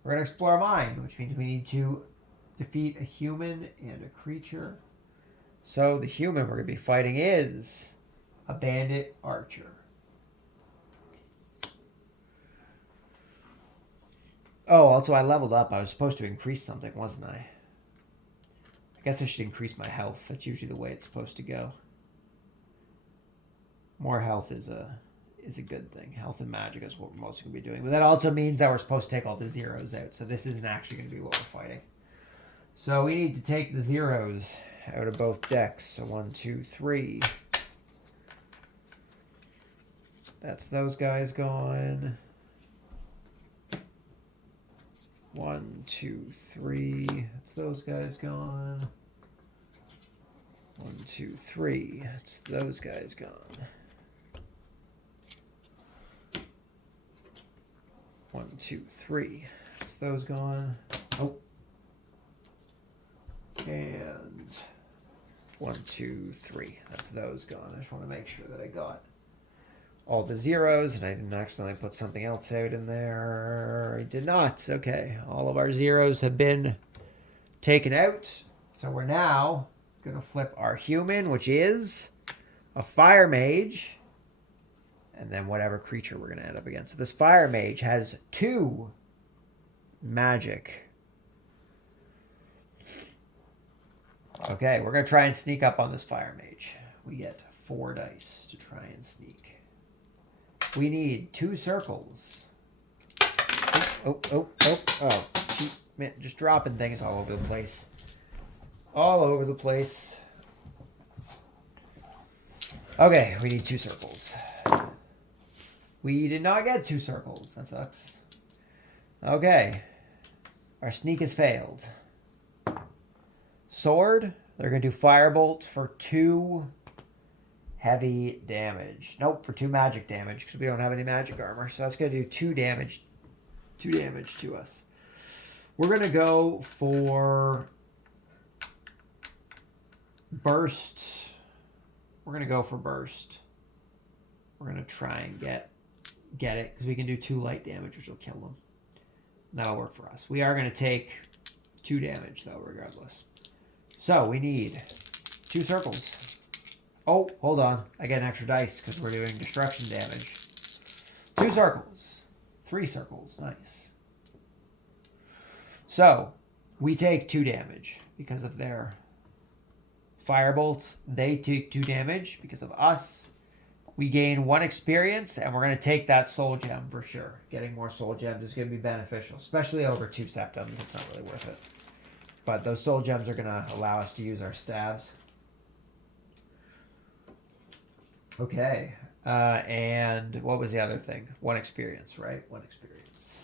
We're going to explore a mine, which means we need to defeat a human and a creature. So the human we're going to be fighting is a bandit archer. Oh, also I leveled up. I was supposed to increase something, wasn't I? I guess I should increase my health. That's usually the way it's supposed to go. More health is a good thing. Health and magic is what we're mostly going to be doing. But that also means that we're supposed to take all the zeros out. So this isn't actually going to be what we're fighting. So we need to take the zeros out of both decks. So 1, 2, 3. That's those guys gone. 1, 2, 3. That's those guys gone. 1, 2, 3. That's those guys gone. 1, 2, 3. That's those gone. Oh. And 1, 2, 3. That's those gone. I just want to make sure that I got all the zeros and I didn't accidentally put something else out in there. I did not. Okay. All of our zeros have been taken out. So we're now going to flip our human, which is a fire mage. And then whatever creature we're going to end up against. So this fire mage has 2 magic. Okay, we're going to try and sneak up on this fire mage. We get 4 dice to try and sneak. We need 2 circles. Oh. Shoot. Man, just dropping things all over the place. All over the place. Okay, we need 2 circles. We did not get 2 circles. That sucks. Okay. Our sneak has failed. Sword. They're going to do firebolt for 2 heavy damage. Nope, for 2 magic damage because we don't have any magic armor. So that's going to do 2 damage. 2 damage to us. We're going to go for burst. We're going to go for burst. We're going to try and get it because we can do 2 light damage, which will kill them. That'll work for us. We are going to take 2 damage, though, regardless. So we need 2 circles. Oh, hold on. I get an extra dice because we're doing destruction damage. 2 circles. 3 circles. Nice. So we take 2 damage because of their firebolts. They take 2 damage because of us. We gain 1 experience, and we're going to take that soul gem for sure. Getting more soul gems is going to be beneficial, especially over 2 septums. It's not really worth it. But those soul gems are going to allow us to use our stabs. Okay. And what was the other thing? 1 experience, right? 1 experience.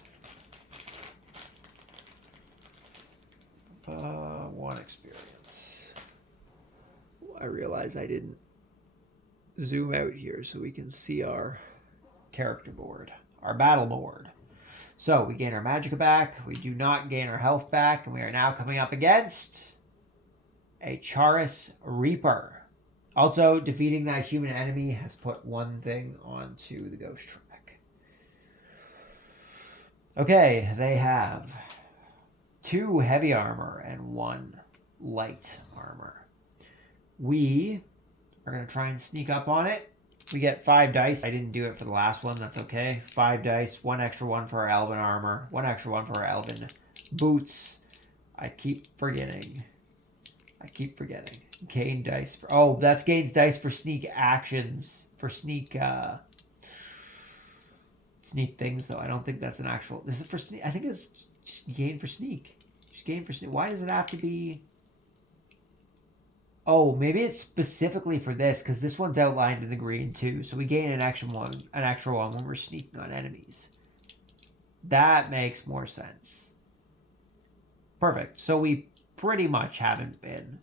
1 experience. I realize I didn't zoom out here so we can see our character board, our battle board. So we gain our magicka back. We do not gain our health back. And we are now coming up against a Charis Reaper. Also, defeating that human enemy has put 1 thing onto the ghost track. Okay, they have 2 heavy armor and 1 light armor. We are going to try and sneak up on it. We get 5 dice. I didn't do it for the last one. That's okay. 5 dice. 1 extra 1 for our elven armor. 1 extra 1 for our elven boots. I keep forgetting. Gain dice for... Oh, that's gains dice for sneak actions. For sneak... sneak things, though. I don't think that's an actual... This is for sneak. I think it's just gain for sneak. Just gain for sneak. Why does it have to be... Oh, maybe it's specifically for this, because this one's outlined in the green too. So we gain an extra one when we're sneaking on enemies. That makes more sense. Perfect. So we pretty much haven't been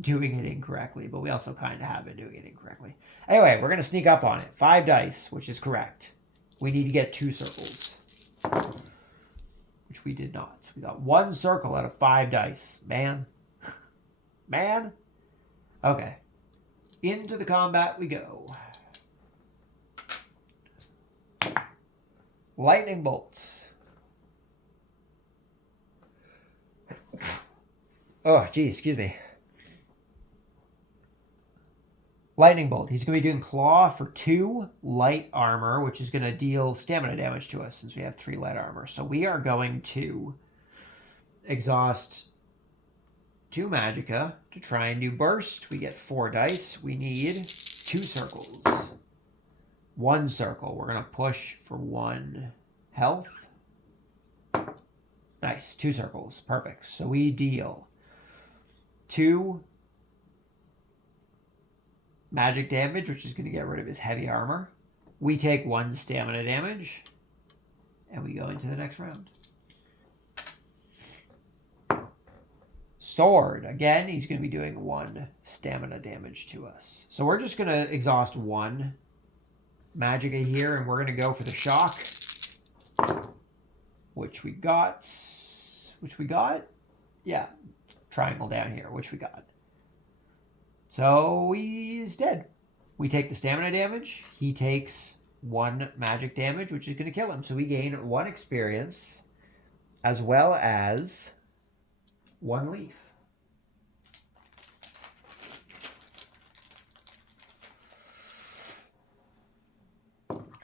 doing it incorrectly, but we also kind of have been doing it incorrectly. Anyway, we're going to sneak up on it. 5 dice, which is correct. We need to get 2 circles, which we did not. We got 1 circle out of 5 dice. Man. Okay. Into the combat we go. Lightning bolts. Oh, geez, excuse me. Lightning bolt. He's going to be doing claw for 2 light armor, which is going to deal stamina damage to us since we have 3 light armor. So we are going to exhaust 2 magicka to try and do burst. We get 4 dice. We need 2 circles. 1 circle. We're going to push for 1 health. Nice. 2 circles. Perfect. So we deal 2 magic damage, which is going to get rid of his heavy armor. We take 1 stamina damage. And we go into the next round. Sword. Again, he's going to be doing 1 stamina damage to us. So we're just going to exhaust 1 magicka here, and we're going to go for the shock. Which we got. Yeah. Triangle down here, which we got. So he's dead. We take the stamina damage. He takes 1 magic damage, which is going to kill him. So we gain 1 experience, as well as 1 leaf.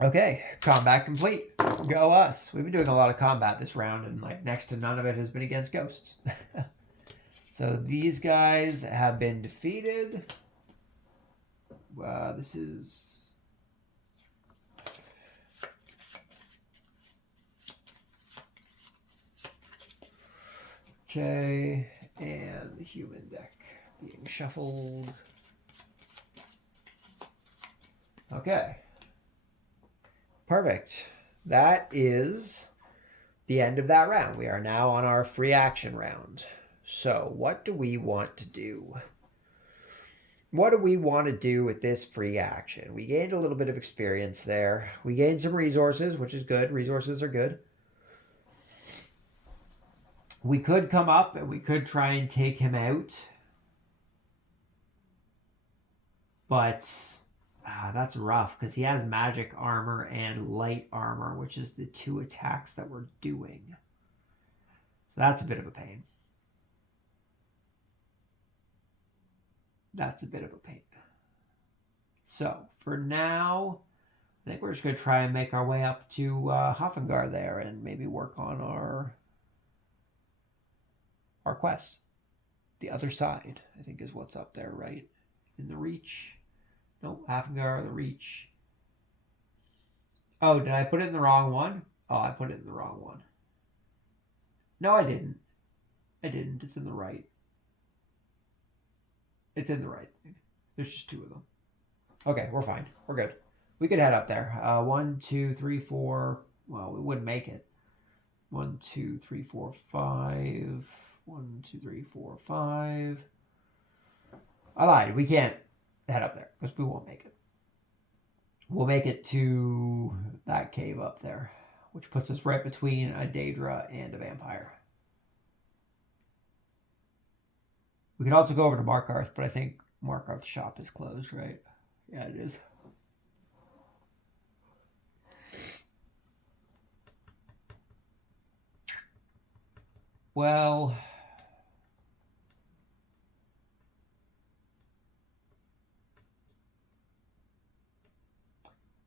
Okay, combat complete. Go us. We've been doing a lot of combat this round, and like next to none of it has been against ghosts. So these guys have been defeated. This is... Okay, and the human deck being shuffled. Okay. Perfect. That is the end of that round. We are now on our free action round. So what do we want to do? What do we want to do with this free action? We gained a little bit of experience there. We gained some resources, which is good. Resources are good. We could come up and we could try and take him out. But that's rough because he has magic armor and light armor, which is the 2 attacks that we're doing. So that's a bit of a pain. That's a bit of a pain. So for now, I think we're just going to try and make our way up to Hoffengar there and maybe work on our quest. The other side, I think, is what's up there, right? In the Reach. Nope, Hoffengar, the Reach. Oh, did I put it in the wrong one? Oh, I put it in the wrong one. No, I didn't. I didn't. It's in the right. It's in the right thing. There's just 2 of them. Okay, we're fine. We're good. We could head up there. 1, 2, 3, 4. Well, we wouldn't make it. 1, 2, 3, 4, 5. 1, 2, 3, 4, 5. I lied. We can't head up there because we won't make it. We'll make it to that cave up there, which puts us right between a Daedra and a vampire. We could also go over to Markarth, but I think Markarth's shop is closed, right? Yeah, it is. Well,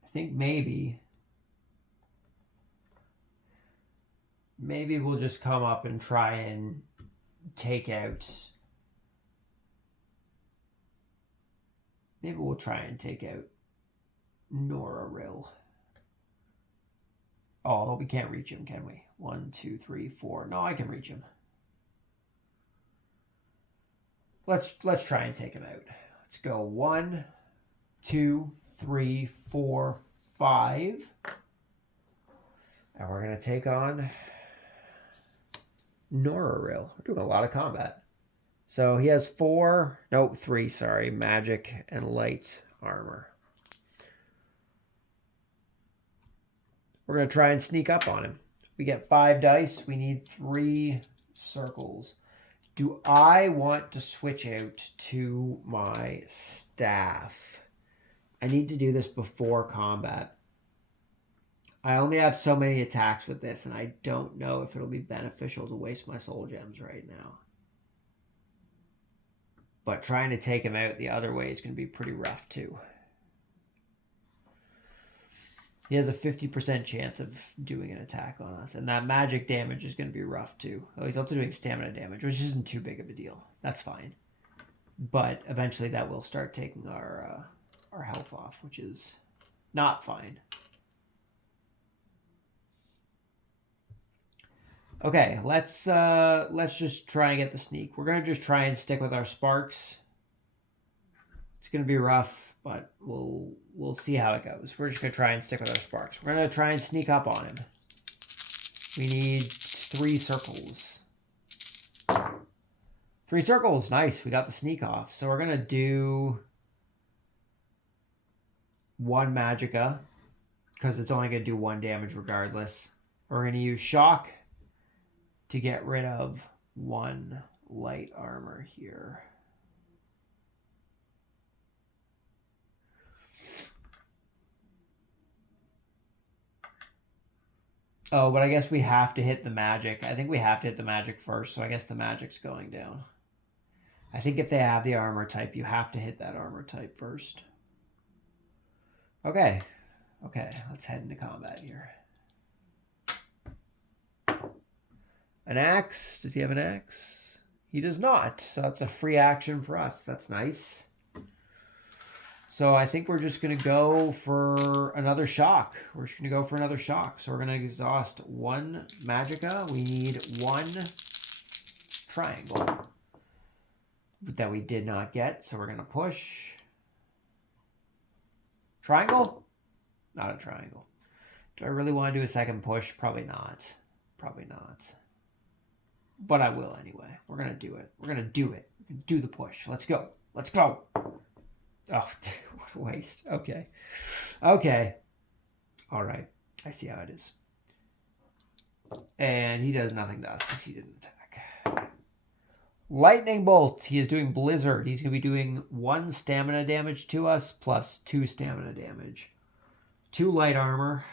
I think maybe we'll just come up and try and take out. Maybe we'll try and take out Noraril. Oh, although we can't reach him, can we? 1, 2, 3, 4. No, I can reach him. Let's try and take him out. Let's go 1, 2, 3, 4, 5. And we're going to take on Noraril. We're doing a lot of combat. So he has 3, sorry, magic and light armor. We're going to try and sneak up on him. We get 5 dice. We need 3 circles. Do I want to switch out to my staff? I need to do this before combat. I only have so many attacks with this, and I don't know if it'll be beneficial to waste my soul gems right now. But trying to take him out the other way is going to be pretty rough too. He has a 50% chance of doing an attack on us. And that magic damage is going to be rough too. Oh, he's also doing stamina damage, which isn't too big of a deal. That's fine. But eventually that will start taking our health off, which is not fine. Okay, let's just try and get the sneak. We're going to just try and stick with our sparks. It's going to be rough, but we'll see how it goes. We're just going to try and stick with our sparks. We're going to try and sneak up on him. We need 3 circles. 3 circles. Nice. We got the sneak off. So we're going to do 1 magicka because it's only going to do 1 damage regardless. We're going to use shock to get rid of 1 light armor here. Oh, but I guess we have to hit the magic. I think we have to hit the magic first, so I guess the magic's going down. I think if they have the armor type, you have to hit that armor type first. Okay. Okay, let's head into combat here. An axe. Does he have an axe? He does not. So that's a free action for us. That's nice. So I think we're just going to go for another shock. We're just going to go for another shock. So we're going to exhaust 1 magicka. We need 1 triangle that we did not get. So we're going to push. Triangle? Not a triangle. Do I really want to do a second push? Probably not. Probably not. But I will anyway. We're going to do it. We're going to do it. Do the push. Let's go. Let's go. Oh, what a waste. Okay. Okay. All right. I see how it is. And he does nothing to us because he didn't attack. Lightning Bolt. He is doing Blizzard. He's going to be doing 1 stamina damage to us plus 2 stamina damage. 2 light armor,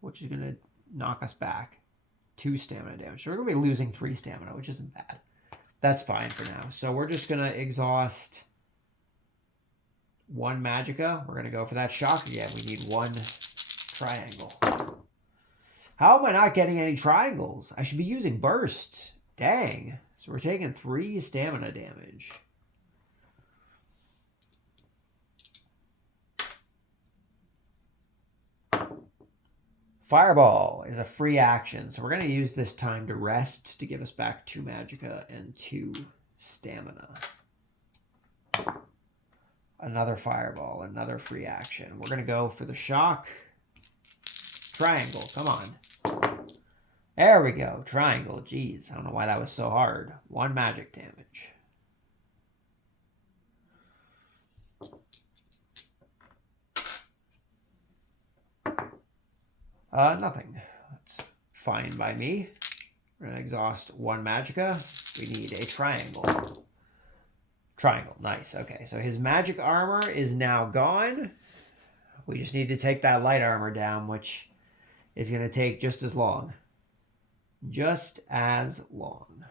which is going to knock us back. 2 stamina damage. So we're going to be losing 3 stamina, which isn't bad. That's fine for now. So we're just going to exhaust 1 Magicka. We're going to go for that shock again. We need 1 triangle. How am I not getting any triangles? I should be using burst. Dang. So we're taking 3 stamina damage. Fireball is a free action. So we're going to use this time to rest to give us back 2 Magicka and 2 stamina. Another fireball, another free action. We're going to go for the shock. Triangle, come on. There we go, triangle. Jeez, I don't know why that was so hard. 1 magic damage. Nothing. That's fine by me. We're going to exhaust 1 Magicka. We need a triangle. Triangle, nice. Okay, so his magic armor is now gone. We just need to take that light armor down, which is going to take just as long. Just as long.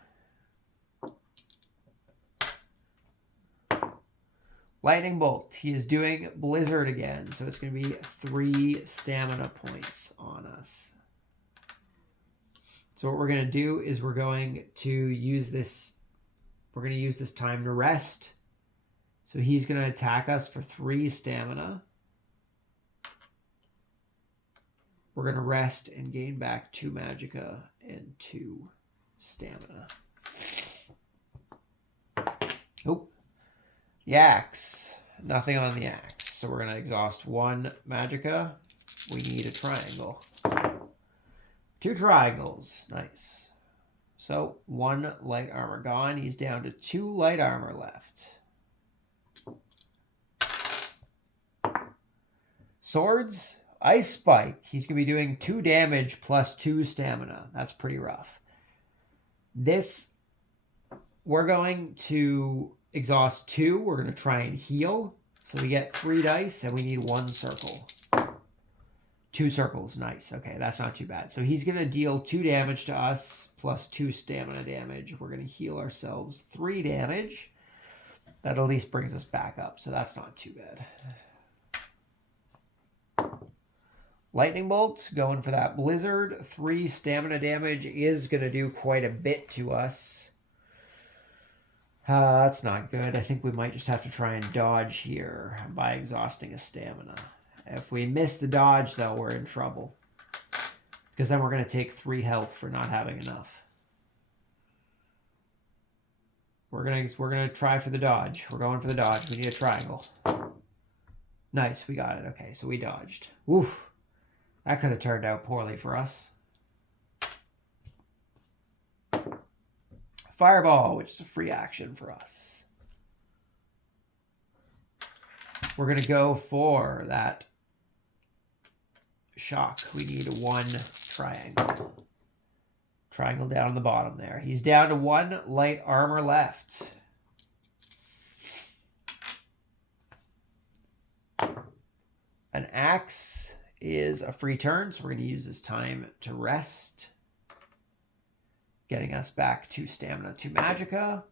Lightning Bolt. He is doing Blizzard again, so it's going to be 3 stamina points on us. So what we're going to do is we're going to use this. We're going to use this time to rest. So he's going to attack us for 3 stamina. We're going to rest and gain back 2 Magicka and 2 stamina. Nope. The axe. Nothing on the axe. So we're going to exhaust 1 Magicka. We need a triangle. 2 triangles. Nice. So 1 light armor gone. He's down to 2 light armor left. Swords. Ice Spike. He's going to be doing 2 damage plus 2 stamina. That's pretty rough. This, we're going to exhaust 2. We're going to try and heal. So we get 3 dice and we need 1 circle. 2 circles. Nice. Okay, that's not too bad. So he's going to deal 2 damage to us plus 2 stamina damage. We're going to heal ourselves 3 damage. That at least brings us back up. So that's not too bad. Lightning Bolt, going for that Blizzard. 3 stamina damage is going to do quite a bit to us. That's not good. I think we might just have to try and dodge here by exhausting a stamina. If we miss the dodge, though, we're in trouble. Because then we're going to take 3 health for not having enough. We're gonna try for the dodge. We're going for the dodge. We need a triangle. Nice, we got it. Okay, so we dodged. Oof. That could have turned out poorly for us. Fireball, which is a free action for us. We're going to go for that shock. We need 1 triangle. Triangle down on the bottom there. He's down to 1 light armor left. An axe is a free turn, so we're going to use this time to rest. Getting us back 2 stamina, 2 Magicka.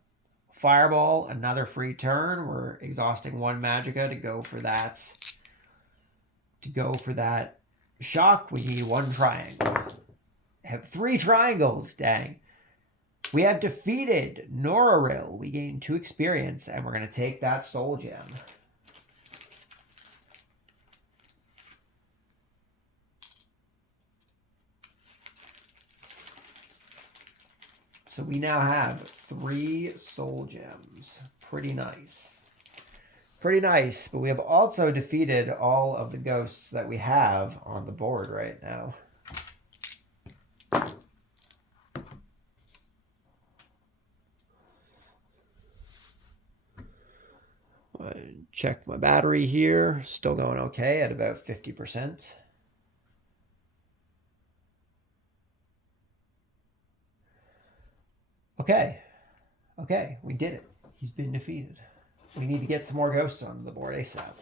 Fireball, another free turn. We're exhausting 1 Magicka to go for that. To go for that shock, we need 1 triangle. I have 3 triangles, dang. We have defeated Noraril. We gain 2 experience, and we're going to take that soul gem. So we now have 3 soul gems. Pretty nice. Pretty nice, but we have also defeated all of the ghosts that we have on the board right now. check my battery here. Still going okay at about 50%. Okay. Okay, we did it. He's been defeated. We need to get some more ghosts on the board ASAP.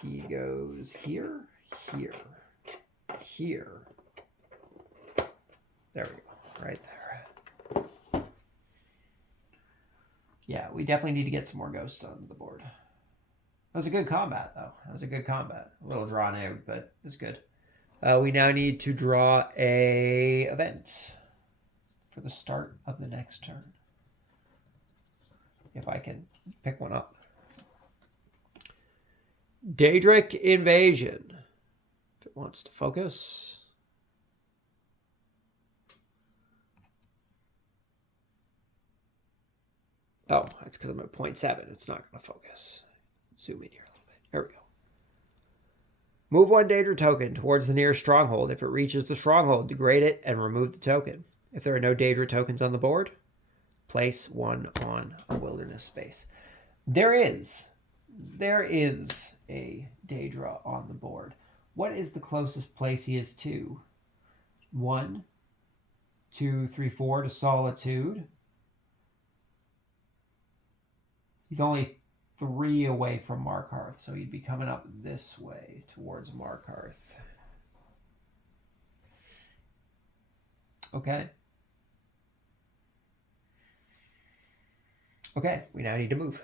He goes here, here, here. There we go. Right there. Yeah, we definitely need to get some more ghosts on the board. That was a good combat, though. That was a good combat. A little drawn out, but it's good. We now need to draw a event for the start of the next turn. If I can pick one up. Daedric Invasion. If it wants to focus. Oh, that's because I'm at 0.7. It's not going to focus. Zoom in here a little bit. There we go. Move one Daedra token towards the nearest stronghold. If it reaches the stronghold, degrade it and remove the token. If there are no Daedra tokens on the board, place one on a wilderness space. There is a Daedra on the board. What is the closest place he is to? 1, 2, 3, 4 to Solitude. He's only 3 away from Markarth, so he'd be coming up this way towards Markarth. Okay. Okay, we now need to move.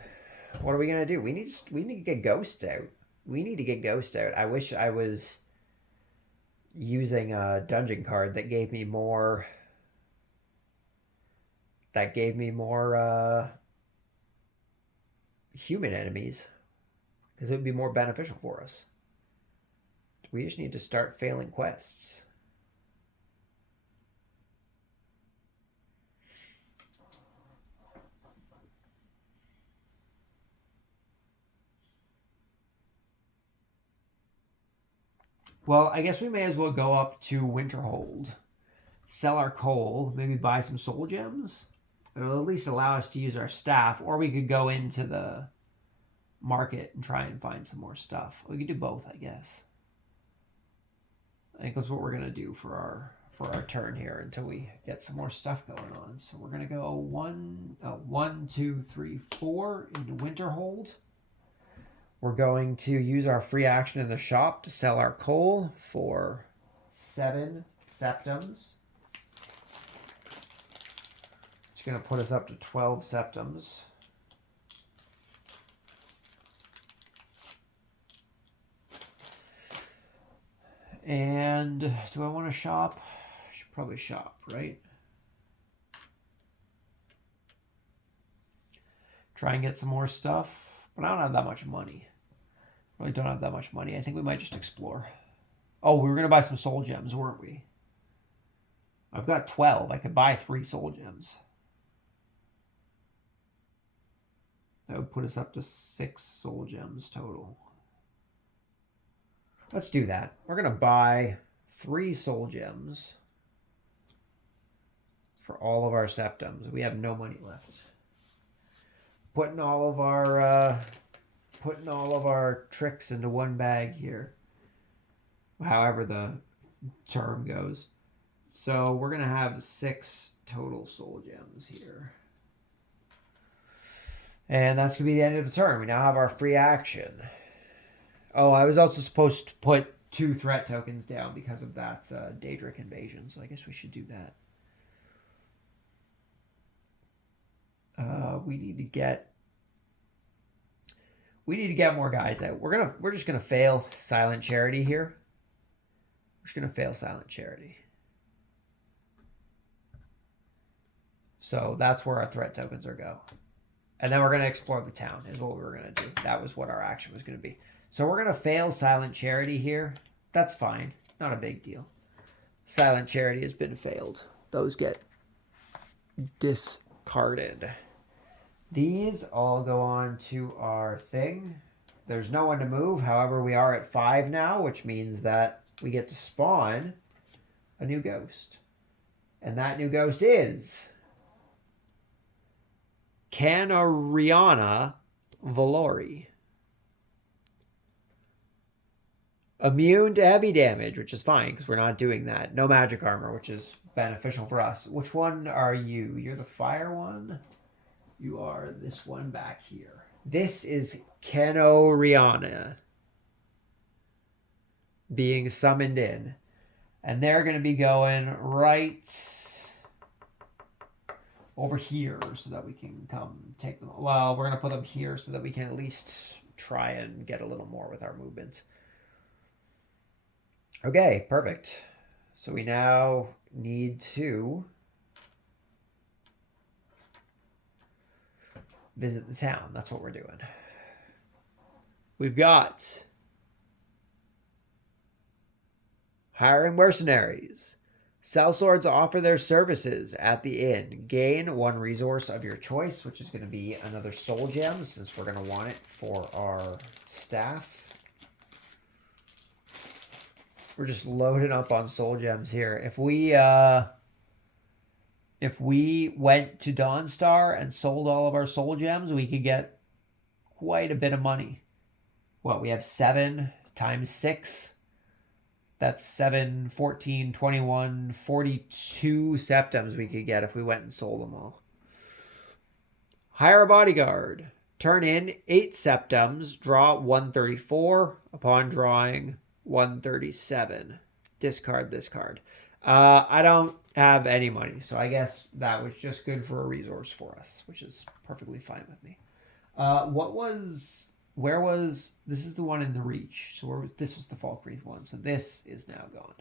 What are we gonna do? We need to get ghosts out. We need to get ghosts out. I wish I was using a dungeon card that gave me more. Human enemies, because it would be more beneficial for us. We just need to start failing quests. Well, I guess we may as well go up to Winterhold, sell our coal, maybe buy some soul gems. It'll at least allow us to use our staff, or we could go into the market and try and find some more stuff. We could do both, I guess. I think that's what we're going to do for our turn here until we get some more stuff going on. So we're going to go 1, 2, 3, 4 into Winterhold. We're going to use our free action in the shop to sell our coal for 7 septums. It's going to put us up to 12 septums. And do I want to shop? I should probably shop, right? Try and get some more stuff. But I don't have that much money. Really don't have that much money. I think we might just explore. Oh, we were going to buy some soul gems, weren't we? I've got 12. I could buy 3 soul gems. That would put us up to 6 soul gems total. Let's do that. We're going to buy 3 soul gems for all of our septums. We have no money left. Putting all of our tricks into one bag here. However the term goes. So we're going to have 6 total soul gems here. And that's going to be the end of the turn. We now have our free action. Oh, I was also supposed to put 2 threat tokens down because of that Daedric invasion. So I guess we should do that. We need to get more guys out. We're just gonna fail Silent Charity here. We're just gonna fail Silent Charity. So that's where our threat tokens are go. And then we're going to explore the town is what we were going to do. That was what our action was going to be. So we're going to fail Silent Charity here. That's fine. Not a big deal. Silent Charity has been failed. Those get discarded. These all go on to our thing. There's no one to move. However, we are at 5 now, which means that we get to spawn a new ghost. And that new ghost is Canariana Valori. Immune to heavy damage, which is fine because we're not doing that. No magic armor, which is beneficial for us. Which one are you? You're the fire one? You are this one back here. This is Canoriana being summoned in. And they're going to be going right over here so that we can come take them. Well, we're going to put them here so that we can at least try and get a little more with our movement. Okay, perfect. So we now need to visit the town. That's what we're doing. We've got hiring mercenaries. Sellswords offer their services at the inn. Gain one resource of your choice, which is going to be another soul gem, since we're going to want it for our staff. We're just loading up on soul gems here. If we went to Dawnstar and sold all of our soul gems, we could get quite a bit of money. What, we have 7 times 6. That's 7, 14, 21, 42 septims we could get if we went and sold them all. Hire a bodyguard. Turn in 8 septims. Draw 134. Upon drawing 137. Discard this card. I don't have any money, so I guess that was just good for a resource for us, which is perfectly fine with me. This is the one in the Reach. So this was the Falkreath one. So this is now gone.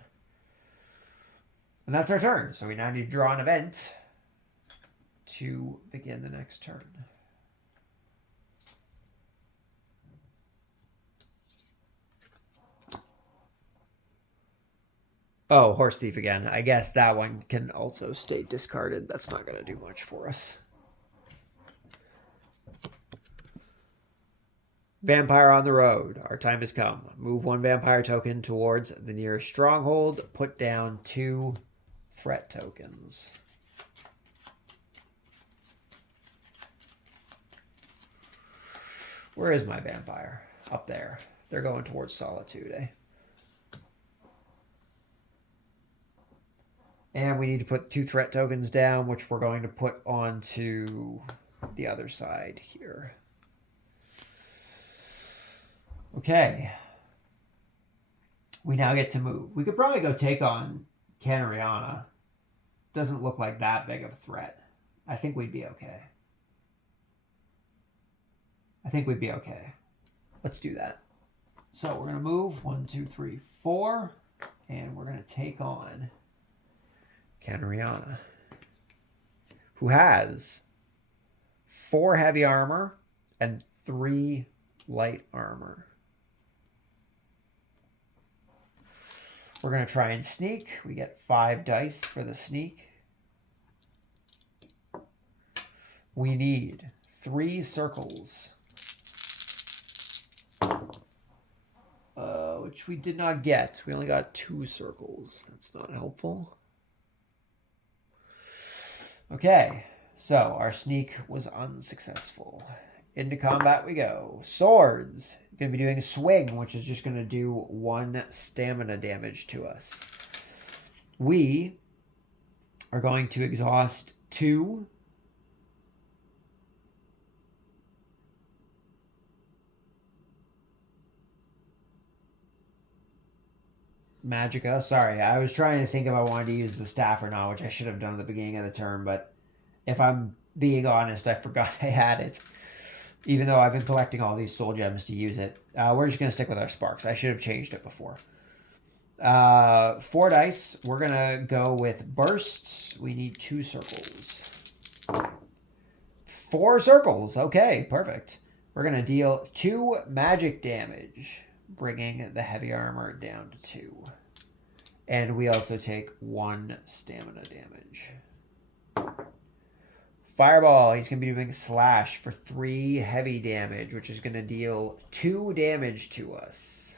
And that's our turn. So we now need to draw an event to begin the next turn. Oh, Horse Thief again. I guess that one can also stay discarded. That's not going to do much for us. Vampire on the road. Our time has come. Move 1 vampire token towards the nearest stronghold. Put down 2 threat tokens. Where is my vampire? Up there. They're going towards Solitude, eh? And we need to put 2 threat tokens down, which we're going to put onto the other side here. Okay. We now get to move. We could probably go take on Canariana. Doesn't look like that big of a threat. I think we'd be okay. Let's do that. So we're going to move 1, 2, 3, 4. And we're going to take on Canariana, who has 4 heavy armor and 3 light armor. We're going to try and sneak. We get 5 dice for the sneak. We need 3 circles, which we did not get. We only got 2 circles. That's not helpful. Okay, so our sneak was unsuccessful. Into combat we go. Swords. Going to be doing a swing, which is just going to do 1 stamina damage to us. We are going to exhaust 2. Magicka. Sorry, I was trying to think if I wanted to use the staff or not, which I should have done at the beginning of the turn, but if I'm being honest, I forgot I had it. Even though I've been collecting all these soul gems to use it. We're just going to stick with our sparks. I should have changed it before. 4 dice. We're going to go with burst. We need 2 circles. 4 circles. Okay, perfect. We're going to deal 2 magic damage, bringing the heavy armor down to 2. And we also take 1 stamina damage. Fireball, he's going to be doing slash for 3 heavy damage, which is going to deal 2 damage to us.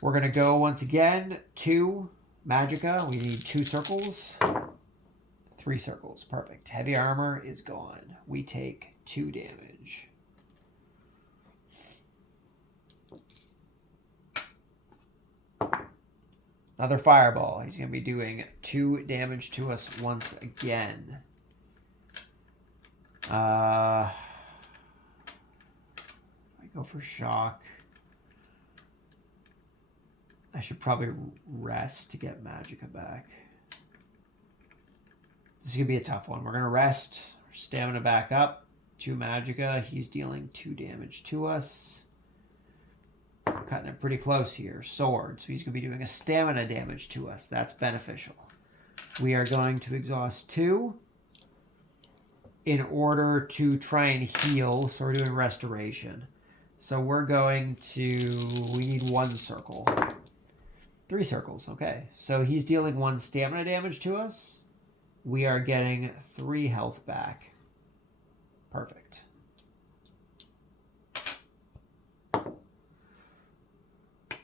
We're going to go once again, 2 magicka. We need 2 circles. 3 circles. Perfect. Heavy armor is gone. We take 2 damage. Another fireball. He's going to be doing 2 damage to us once again. I go for shock. I should probably rest to get magicka back. This is going to be a tough one. We're going to rest. Stamina back up. 2 magicka. He's dealing 2 damage to us. Cutting it pretty close here. Sword. So he's going to be doing a stamina damage to us. That's beneficial. We are going to exhaust 2 in order to try and heal. So we're doing restoration. So we're going to... We need 1 circle. 3 circles. Okay. So he's dealing 1 stamina damage to us. We are getting 3 health back. Perfect.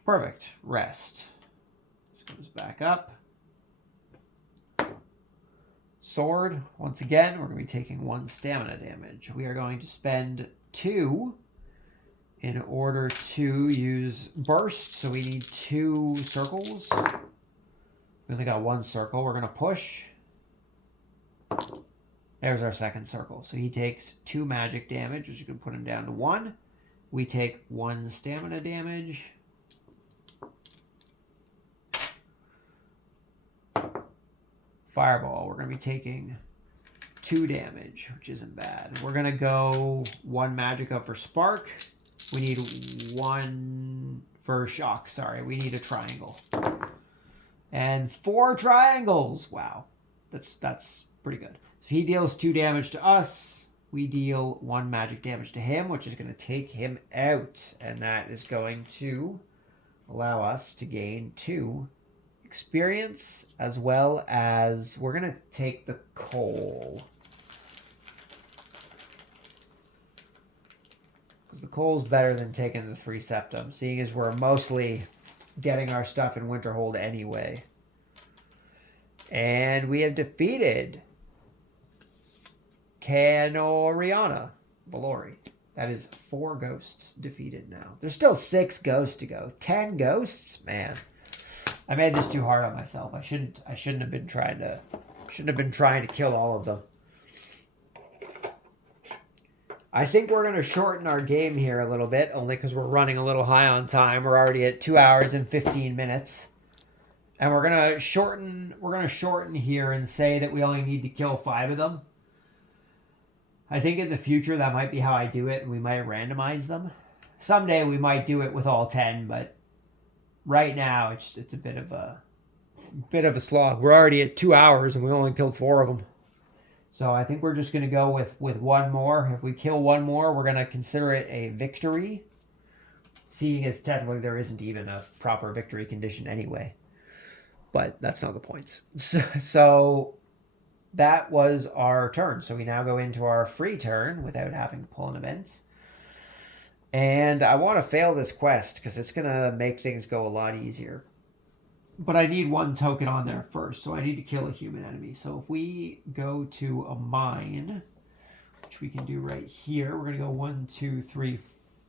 Perfect. Rest. This goes back up. Sword. Once again, we're going to be taking 1 stamina damage. We are going to spend 2 in order to use burst. So we need 2 circles. We only got 1 circle. We're going to push. There's our 2nd circle. So he takes 2 magic damage, which you can put him down to 1. We take 1 stamina damage. Fireball. We're going to be taking 2 damage, which isn't bad. We're going to go 1 magicka for spark. We need 1 for shock. Sorry, we need a triangle. And 4 triangles. Wow. That's pretty good. So he deals 2 damage to us. We deal 1 magic damage to him, which is going to take him out. And that is going to allow us to gain 2 experience, as well as we're going to take the coal. Because the coal's better than taking the 3 septum, seeing as we're mostly getting our stuff in Winterhold anyway. And we have defeated Canoriana Valori. That is 4 ghosts defeated now. There's still 6 ghosts to go. 10 ghosts? Man. I made this too hard on myself. I shouldn't have been trying to kill all of them. I think we're going to shorten our game here a little bit, only because we're running a little high on time. We're already at 2 hours and 15 minutes. And we're going to shorten here and say that we only need to kill 5 of them. I think in the future that might be how I do it, and we might randomize them. Someday we might do it with all 10, but right now it's a bit of a slog. We're already at 2 hours and we only killed 4 of them. So I think we're just going to go with 1 more. If we kill 1 more, we're going to consider it a victory, seeing as technically there isn't even a proper victory condition anyway. But that's not the point. So that was our turn. So we now go into our free turn without having to pull an event. And I want to fail this quest because it's going to make things go a lot easier. But I need 1 token on there first, so I need to kill a human enemy. So if we go to a mine, which we can do right here, we're going to go 1, 2, 3,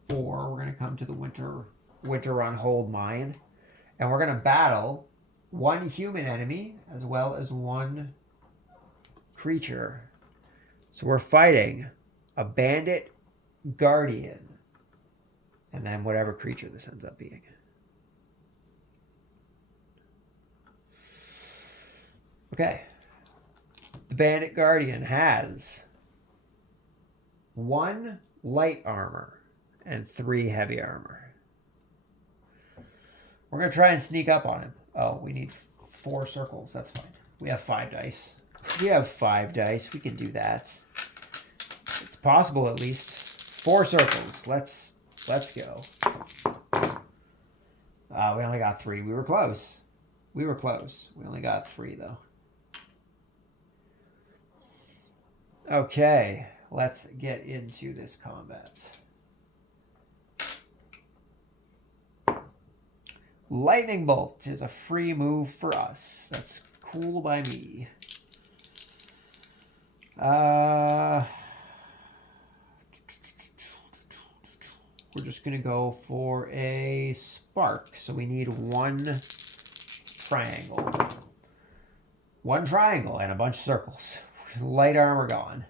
4. We're going to come to the winter on hold mine. And we're going to battle 1 human enemy as well as 1 creature. So we're fighting a bandit guardian. And then whatever creature this ends up being. Okay. The Bandit Guardian has 1 light armor and 3 heavy armor. We're going to try and sneak up on him. Oh, we need 4 circles. That's fine. We have 5 dice. We have 5 dice. We can do that. It's possible at least. 4 circles. Let's go. We only got 3. We were close. We only got 3 though. Okay, let's get into this combat. Lightning Bolt is a free move for us. That's cool by me. We're just going to go for a spark. So we need one triangle. One triangle and a bunch of circles. Light armor gone.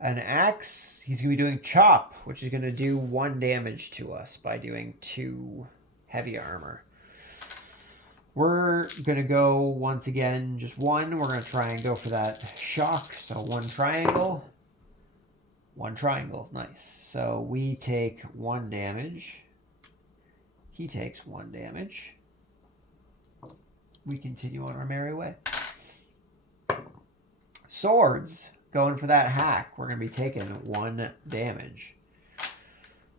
An axe, he's going to be doing chop, which is going to do 1 damage to us by doing 2 heavy armor. We're going to go, once again, just 1. We're going to try and go for that shock. So 1 triangle. 1 triangle. Nice. So we take 1 damage. He takes 1 damage. We continue on our merry way. Swords. Going for that hack. We're going to be taking 1 damage.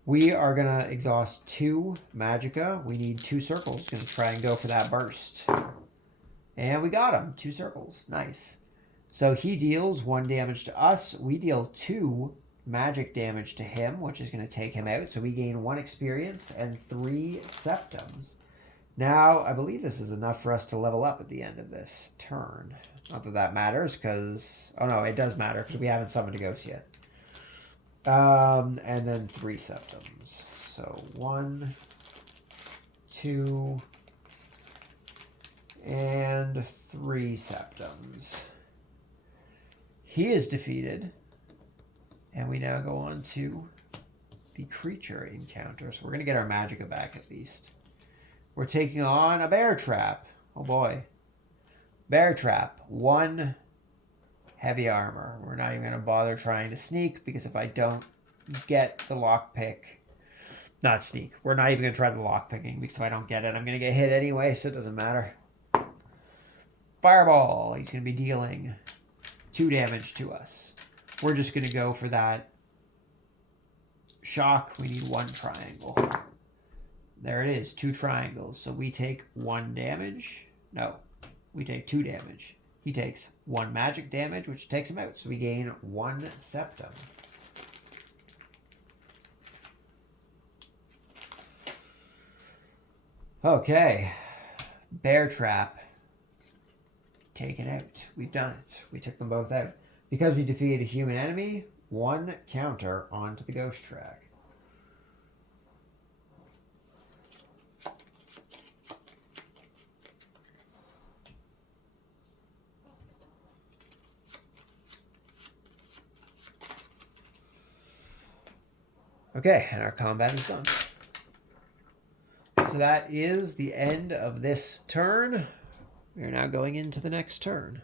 We are going to exhaust 2 magicka. We need 2 circles. Going to try and go for that burst. And we got him. 2 circles. Nice. So he deals 1 damage to us. We deal 2 magic damage to him, which is going to take him out. So we gain 1 experience and 3 septums. Now, I believe this is enough for us to level up at the end of this turn. Not that that matters, because... Oh, no, it does matter, because we haven't summoned a ghost yet. And then 3 septums. So 1, 2, and 3 septums. He is defeated. And we now go on to the creature encounter. So we're going to get our magicka back at least. We're taking on a bear trap. Oh boy. Bear trap. 1 heavy armor. We're not even going to bother trying to sneak, because if I don't get the lockpick... Not sneak. We're not even going to try the lockpicking, because if I don't get it, I'm going to get hit anyway, so it doesn't matter. Fireball. He's going to be dealing 2 damage to us. We're just going to go for that shock. We need 1 triangle. There it is, 2 triangles. So we take 1 damage. No, we take 2 damage. He takes 1 magic damage, which takes him out. So we gain 1 septum. Okay. Bear trap. Taken out. We've done it. We took them both out. Because we defeated a human enemy, 1 counter onto the ghost track. Okay, and our combat is done. So that is the end of this turn. We are now going into the next turn.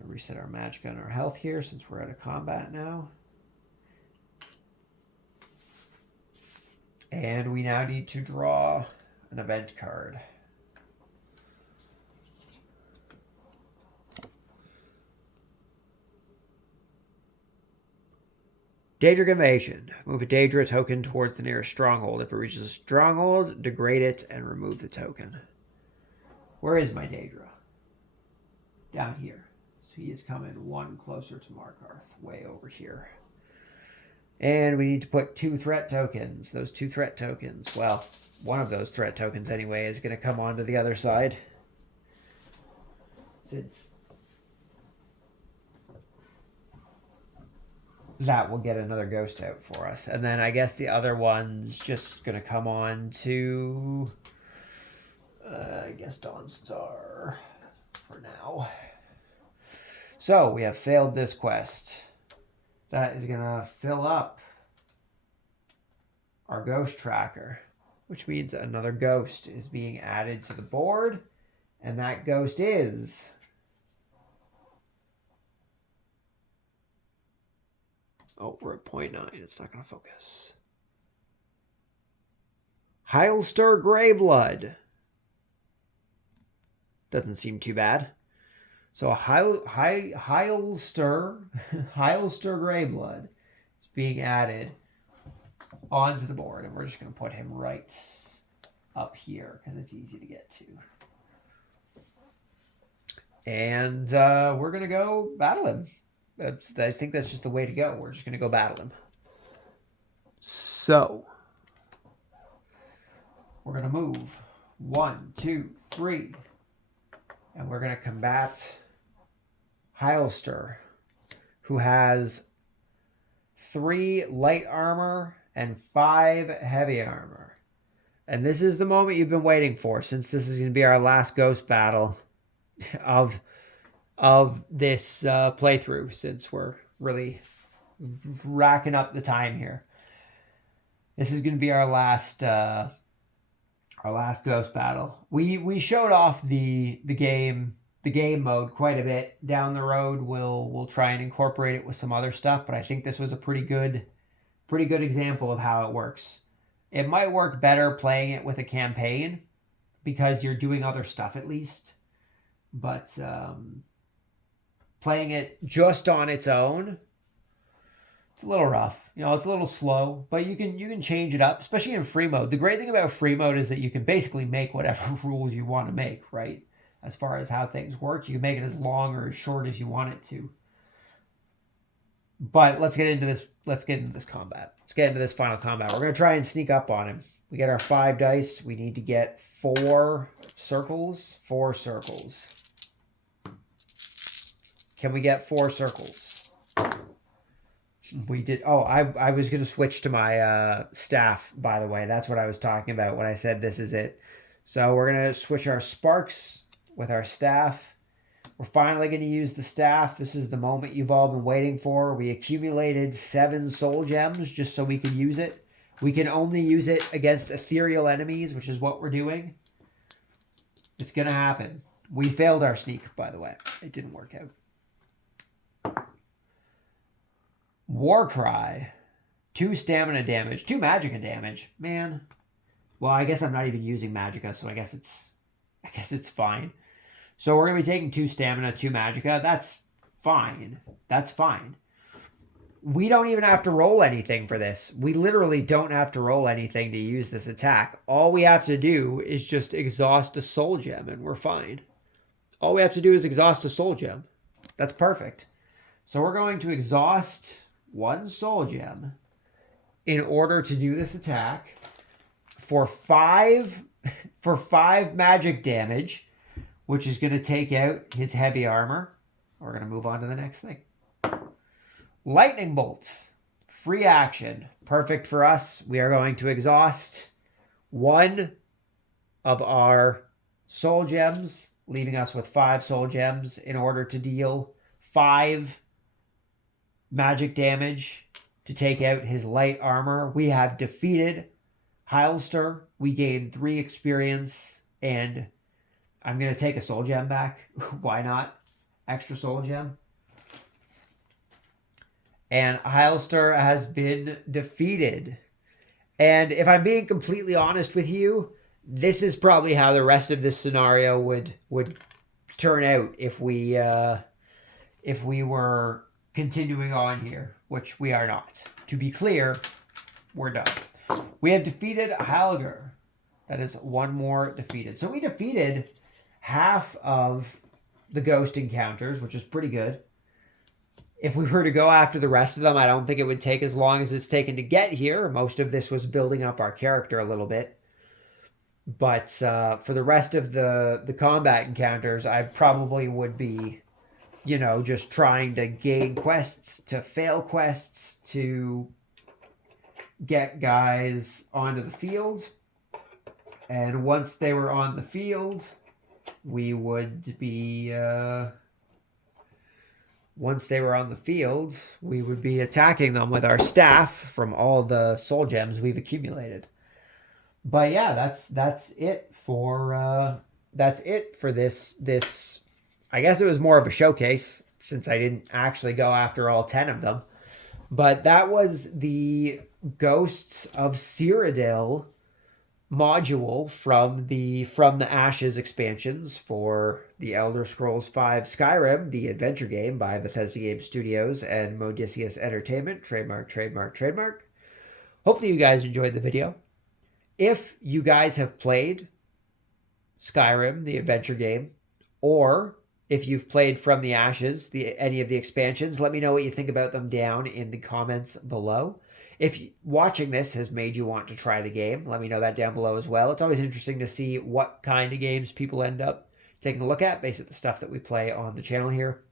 I'll reset our magicka and our health here since we're out of combat now. And we now need to draw an event card. Daedric Invasion. Move a Daedra token towards the nearest stronghold. If it reaches a stronghold, degrade it and remove the token. Where is my Daedra? Down here. So he is coming 1 closer to Markarth, way over here. And we need to put 2 threat tokens. Those 2 threat tokens, well, one of those threat tokens anyway, is going to come onto the other side. Since that will get another ghost out for us. And then I guess the other one's just going to come on to, I guess, Dawnstar for now. So we have failed this quest. That is going to fill up our ghost tracker, which means another ghost is being added to the board. And that ghost is... Oh, we're at 0.9. It's not going to focus. Hylster Greyblood. Doesn't seem too bad. So Hylster Greyblood is being added onto the board. And we're just going to put him right up here because it's easy to get to. And we're going to go battle him. I think that's just the way to go. We're just going to go battle him. So, we're going to move 1, 2, 3, And we're going to combat Heilster, who has 3 light armor and 5 heavy armor. And this is the moment you've been waiting for, since this is going to be our last ghost battle of this playthrough, since we're really racking up the time here. This is going to be our last ghost battle. We showed off the game mode quite a bit. Down the road we'll try and incorporate it with some other stuff, but I think this was a pretty good example of how it works. It might work better playing it with a campaign because you're doing other stuff at least. But playing it just on its own, it's a little rough. It's a little slow, but you can change it up, especially in free mode. The great thing about free mode is that you can basically make whatever rules you want to make, right? As far as how things work, you can make it as long or as short as you want it to. But let's get into this combat. Let's get into this final combat. We're going to try and sneak up on him. We get our 5 dice. We need to get 4 circles. 4 circles. Can we get 4 circles? We did. Oh, I was going to switch to my staff, by the way. That's what I was talking about when I said this is it. So we're going to switch our sparks with our staff. We're finally going to use the staff. This is the moment you've all been waiting for. We accumulated 7 soul gems just so we could use it. We can only use it against ethereal enemies, which is what we're doing. It's going to happen. We failed our sneak, by the way. It didn't work out. Warcry. 2 stamina damage. 2 magicka damage. Man. Well, I guess I'm not even using magicka, so I guess it's fine. So we're going to be taking 2 stamina, 2 magicka. That's fine. That's fine. We don't even have to roll anything for this. We literally don't have to roll anything to use this attack. All we have to do is just exhaust a soul gem and we're fine. All we have to do is exhaust a soul gem. That's perfect. So we're going to exhaust 1 soul gem in order to do this attack for 5 magic damage, which is going to take out his heavy armor. We're going to move on to the next thing. Lightning bolts. Free action. Perfect for us. We are going to exhaust 1 of our soul gems, leaving us with 5 soul gems in order to deal 5 magic damage to take out his light armor. We have defeated Heilster. We gained 3 experience, and I'm going to take a soul gem back. Why not? Extra soul gem. And Heilster has been defeated. And if I'm being completely honest with you, this is probably how the rest of this scenario would turn out if we were continuing on here, which we are not. To be clear, we're done. We have defeated Halger. That is 1 more defeated. So we defeated half of the ghost encounters, which is pretty good. If we were to go after the rest of them, I don't think it would take as long as it's taken to get here. Most of this was building up our character a little bit. But for the rest of the combat encounters, I probably would be, just trying to gain quests, to fail quests, to get guys onto the field. And once they were on the field, we would be attacking them with our staff from all the soul gems we've accumulated. But yeah, that's it for this. I guess it was more of a showcase since I didn't actually go after all 10 of them. But that was the Ghosts of Cyrodiil module from the Ashes expansions for the Elder Scrolls V Skyrim, the adventure game by Bethesda Game Studios and Modicius Entertainment. Trademark. Hopefully you guys enjoyed the video. If you guys have played Skyrim, the adventure game, or if you've played From the Ashes, any of the expansions, let me know what you think about them down in the comments below. If watching this has made you want to try the game, let me know that down below as well. It's always interesting to see what kind of games people end up taking a look at, basically the stuff that we play on the channel here.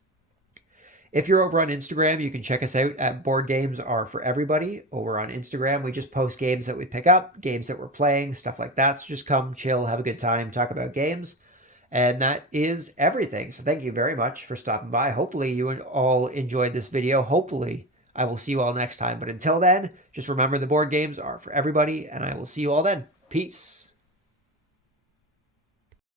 If you're over on Instagram, you can check us out at Board Games Are For Everybody. Over on Instagram, we just post games that we pick up, games that we're playing, stuff like that. So just come, chill, have a good time, talk about games. And that is everything. So thank you very much for stopping by. Hopefully you all enjoyed this video. Hopefully I will see you all next time. But until then, just remember the board games are for everybody, and I will see you all then. Peace.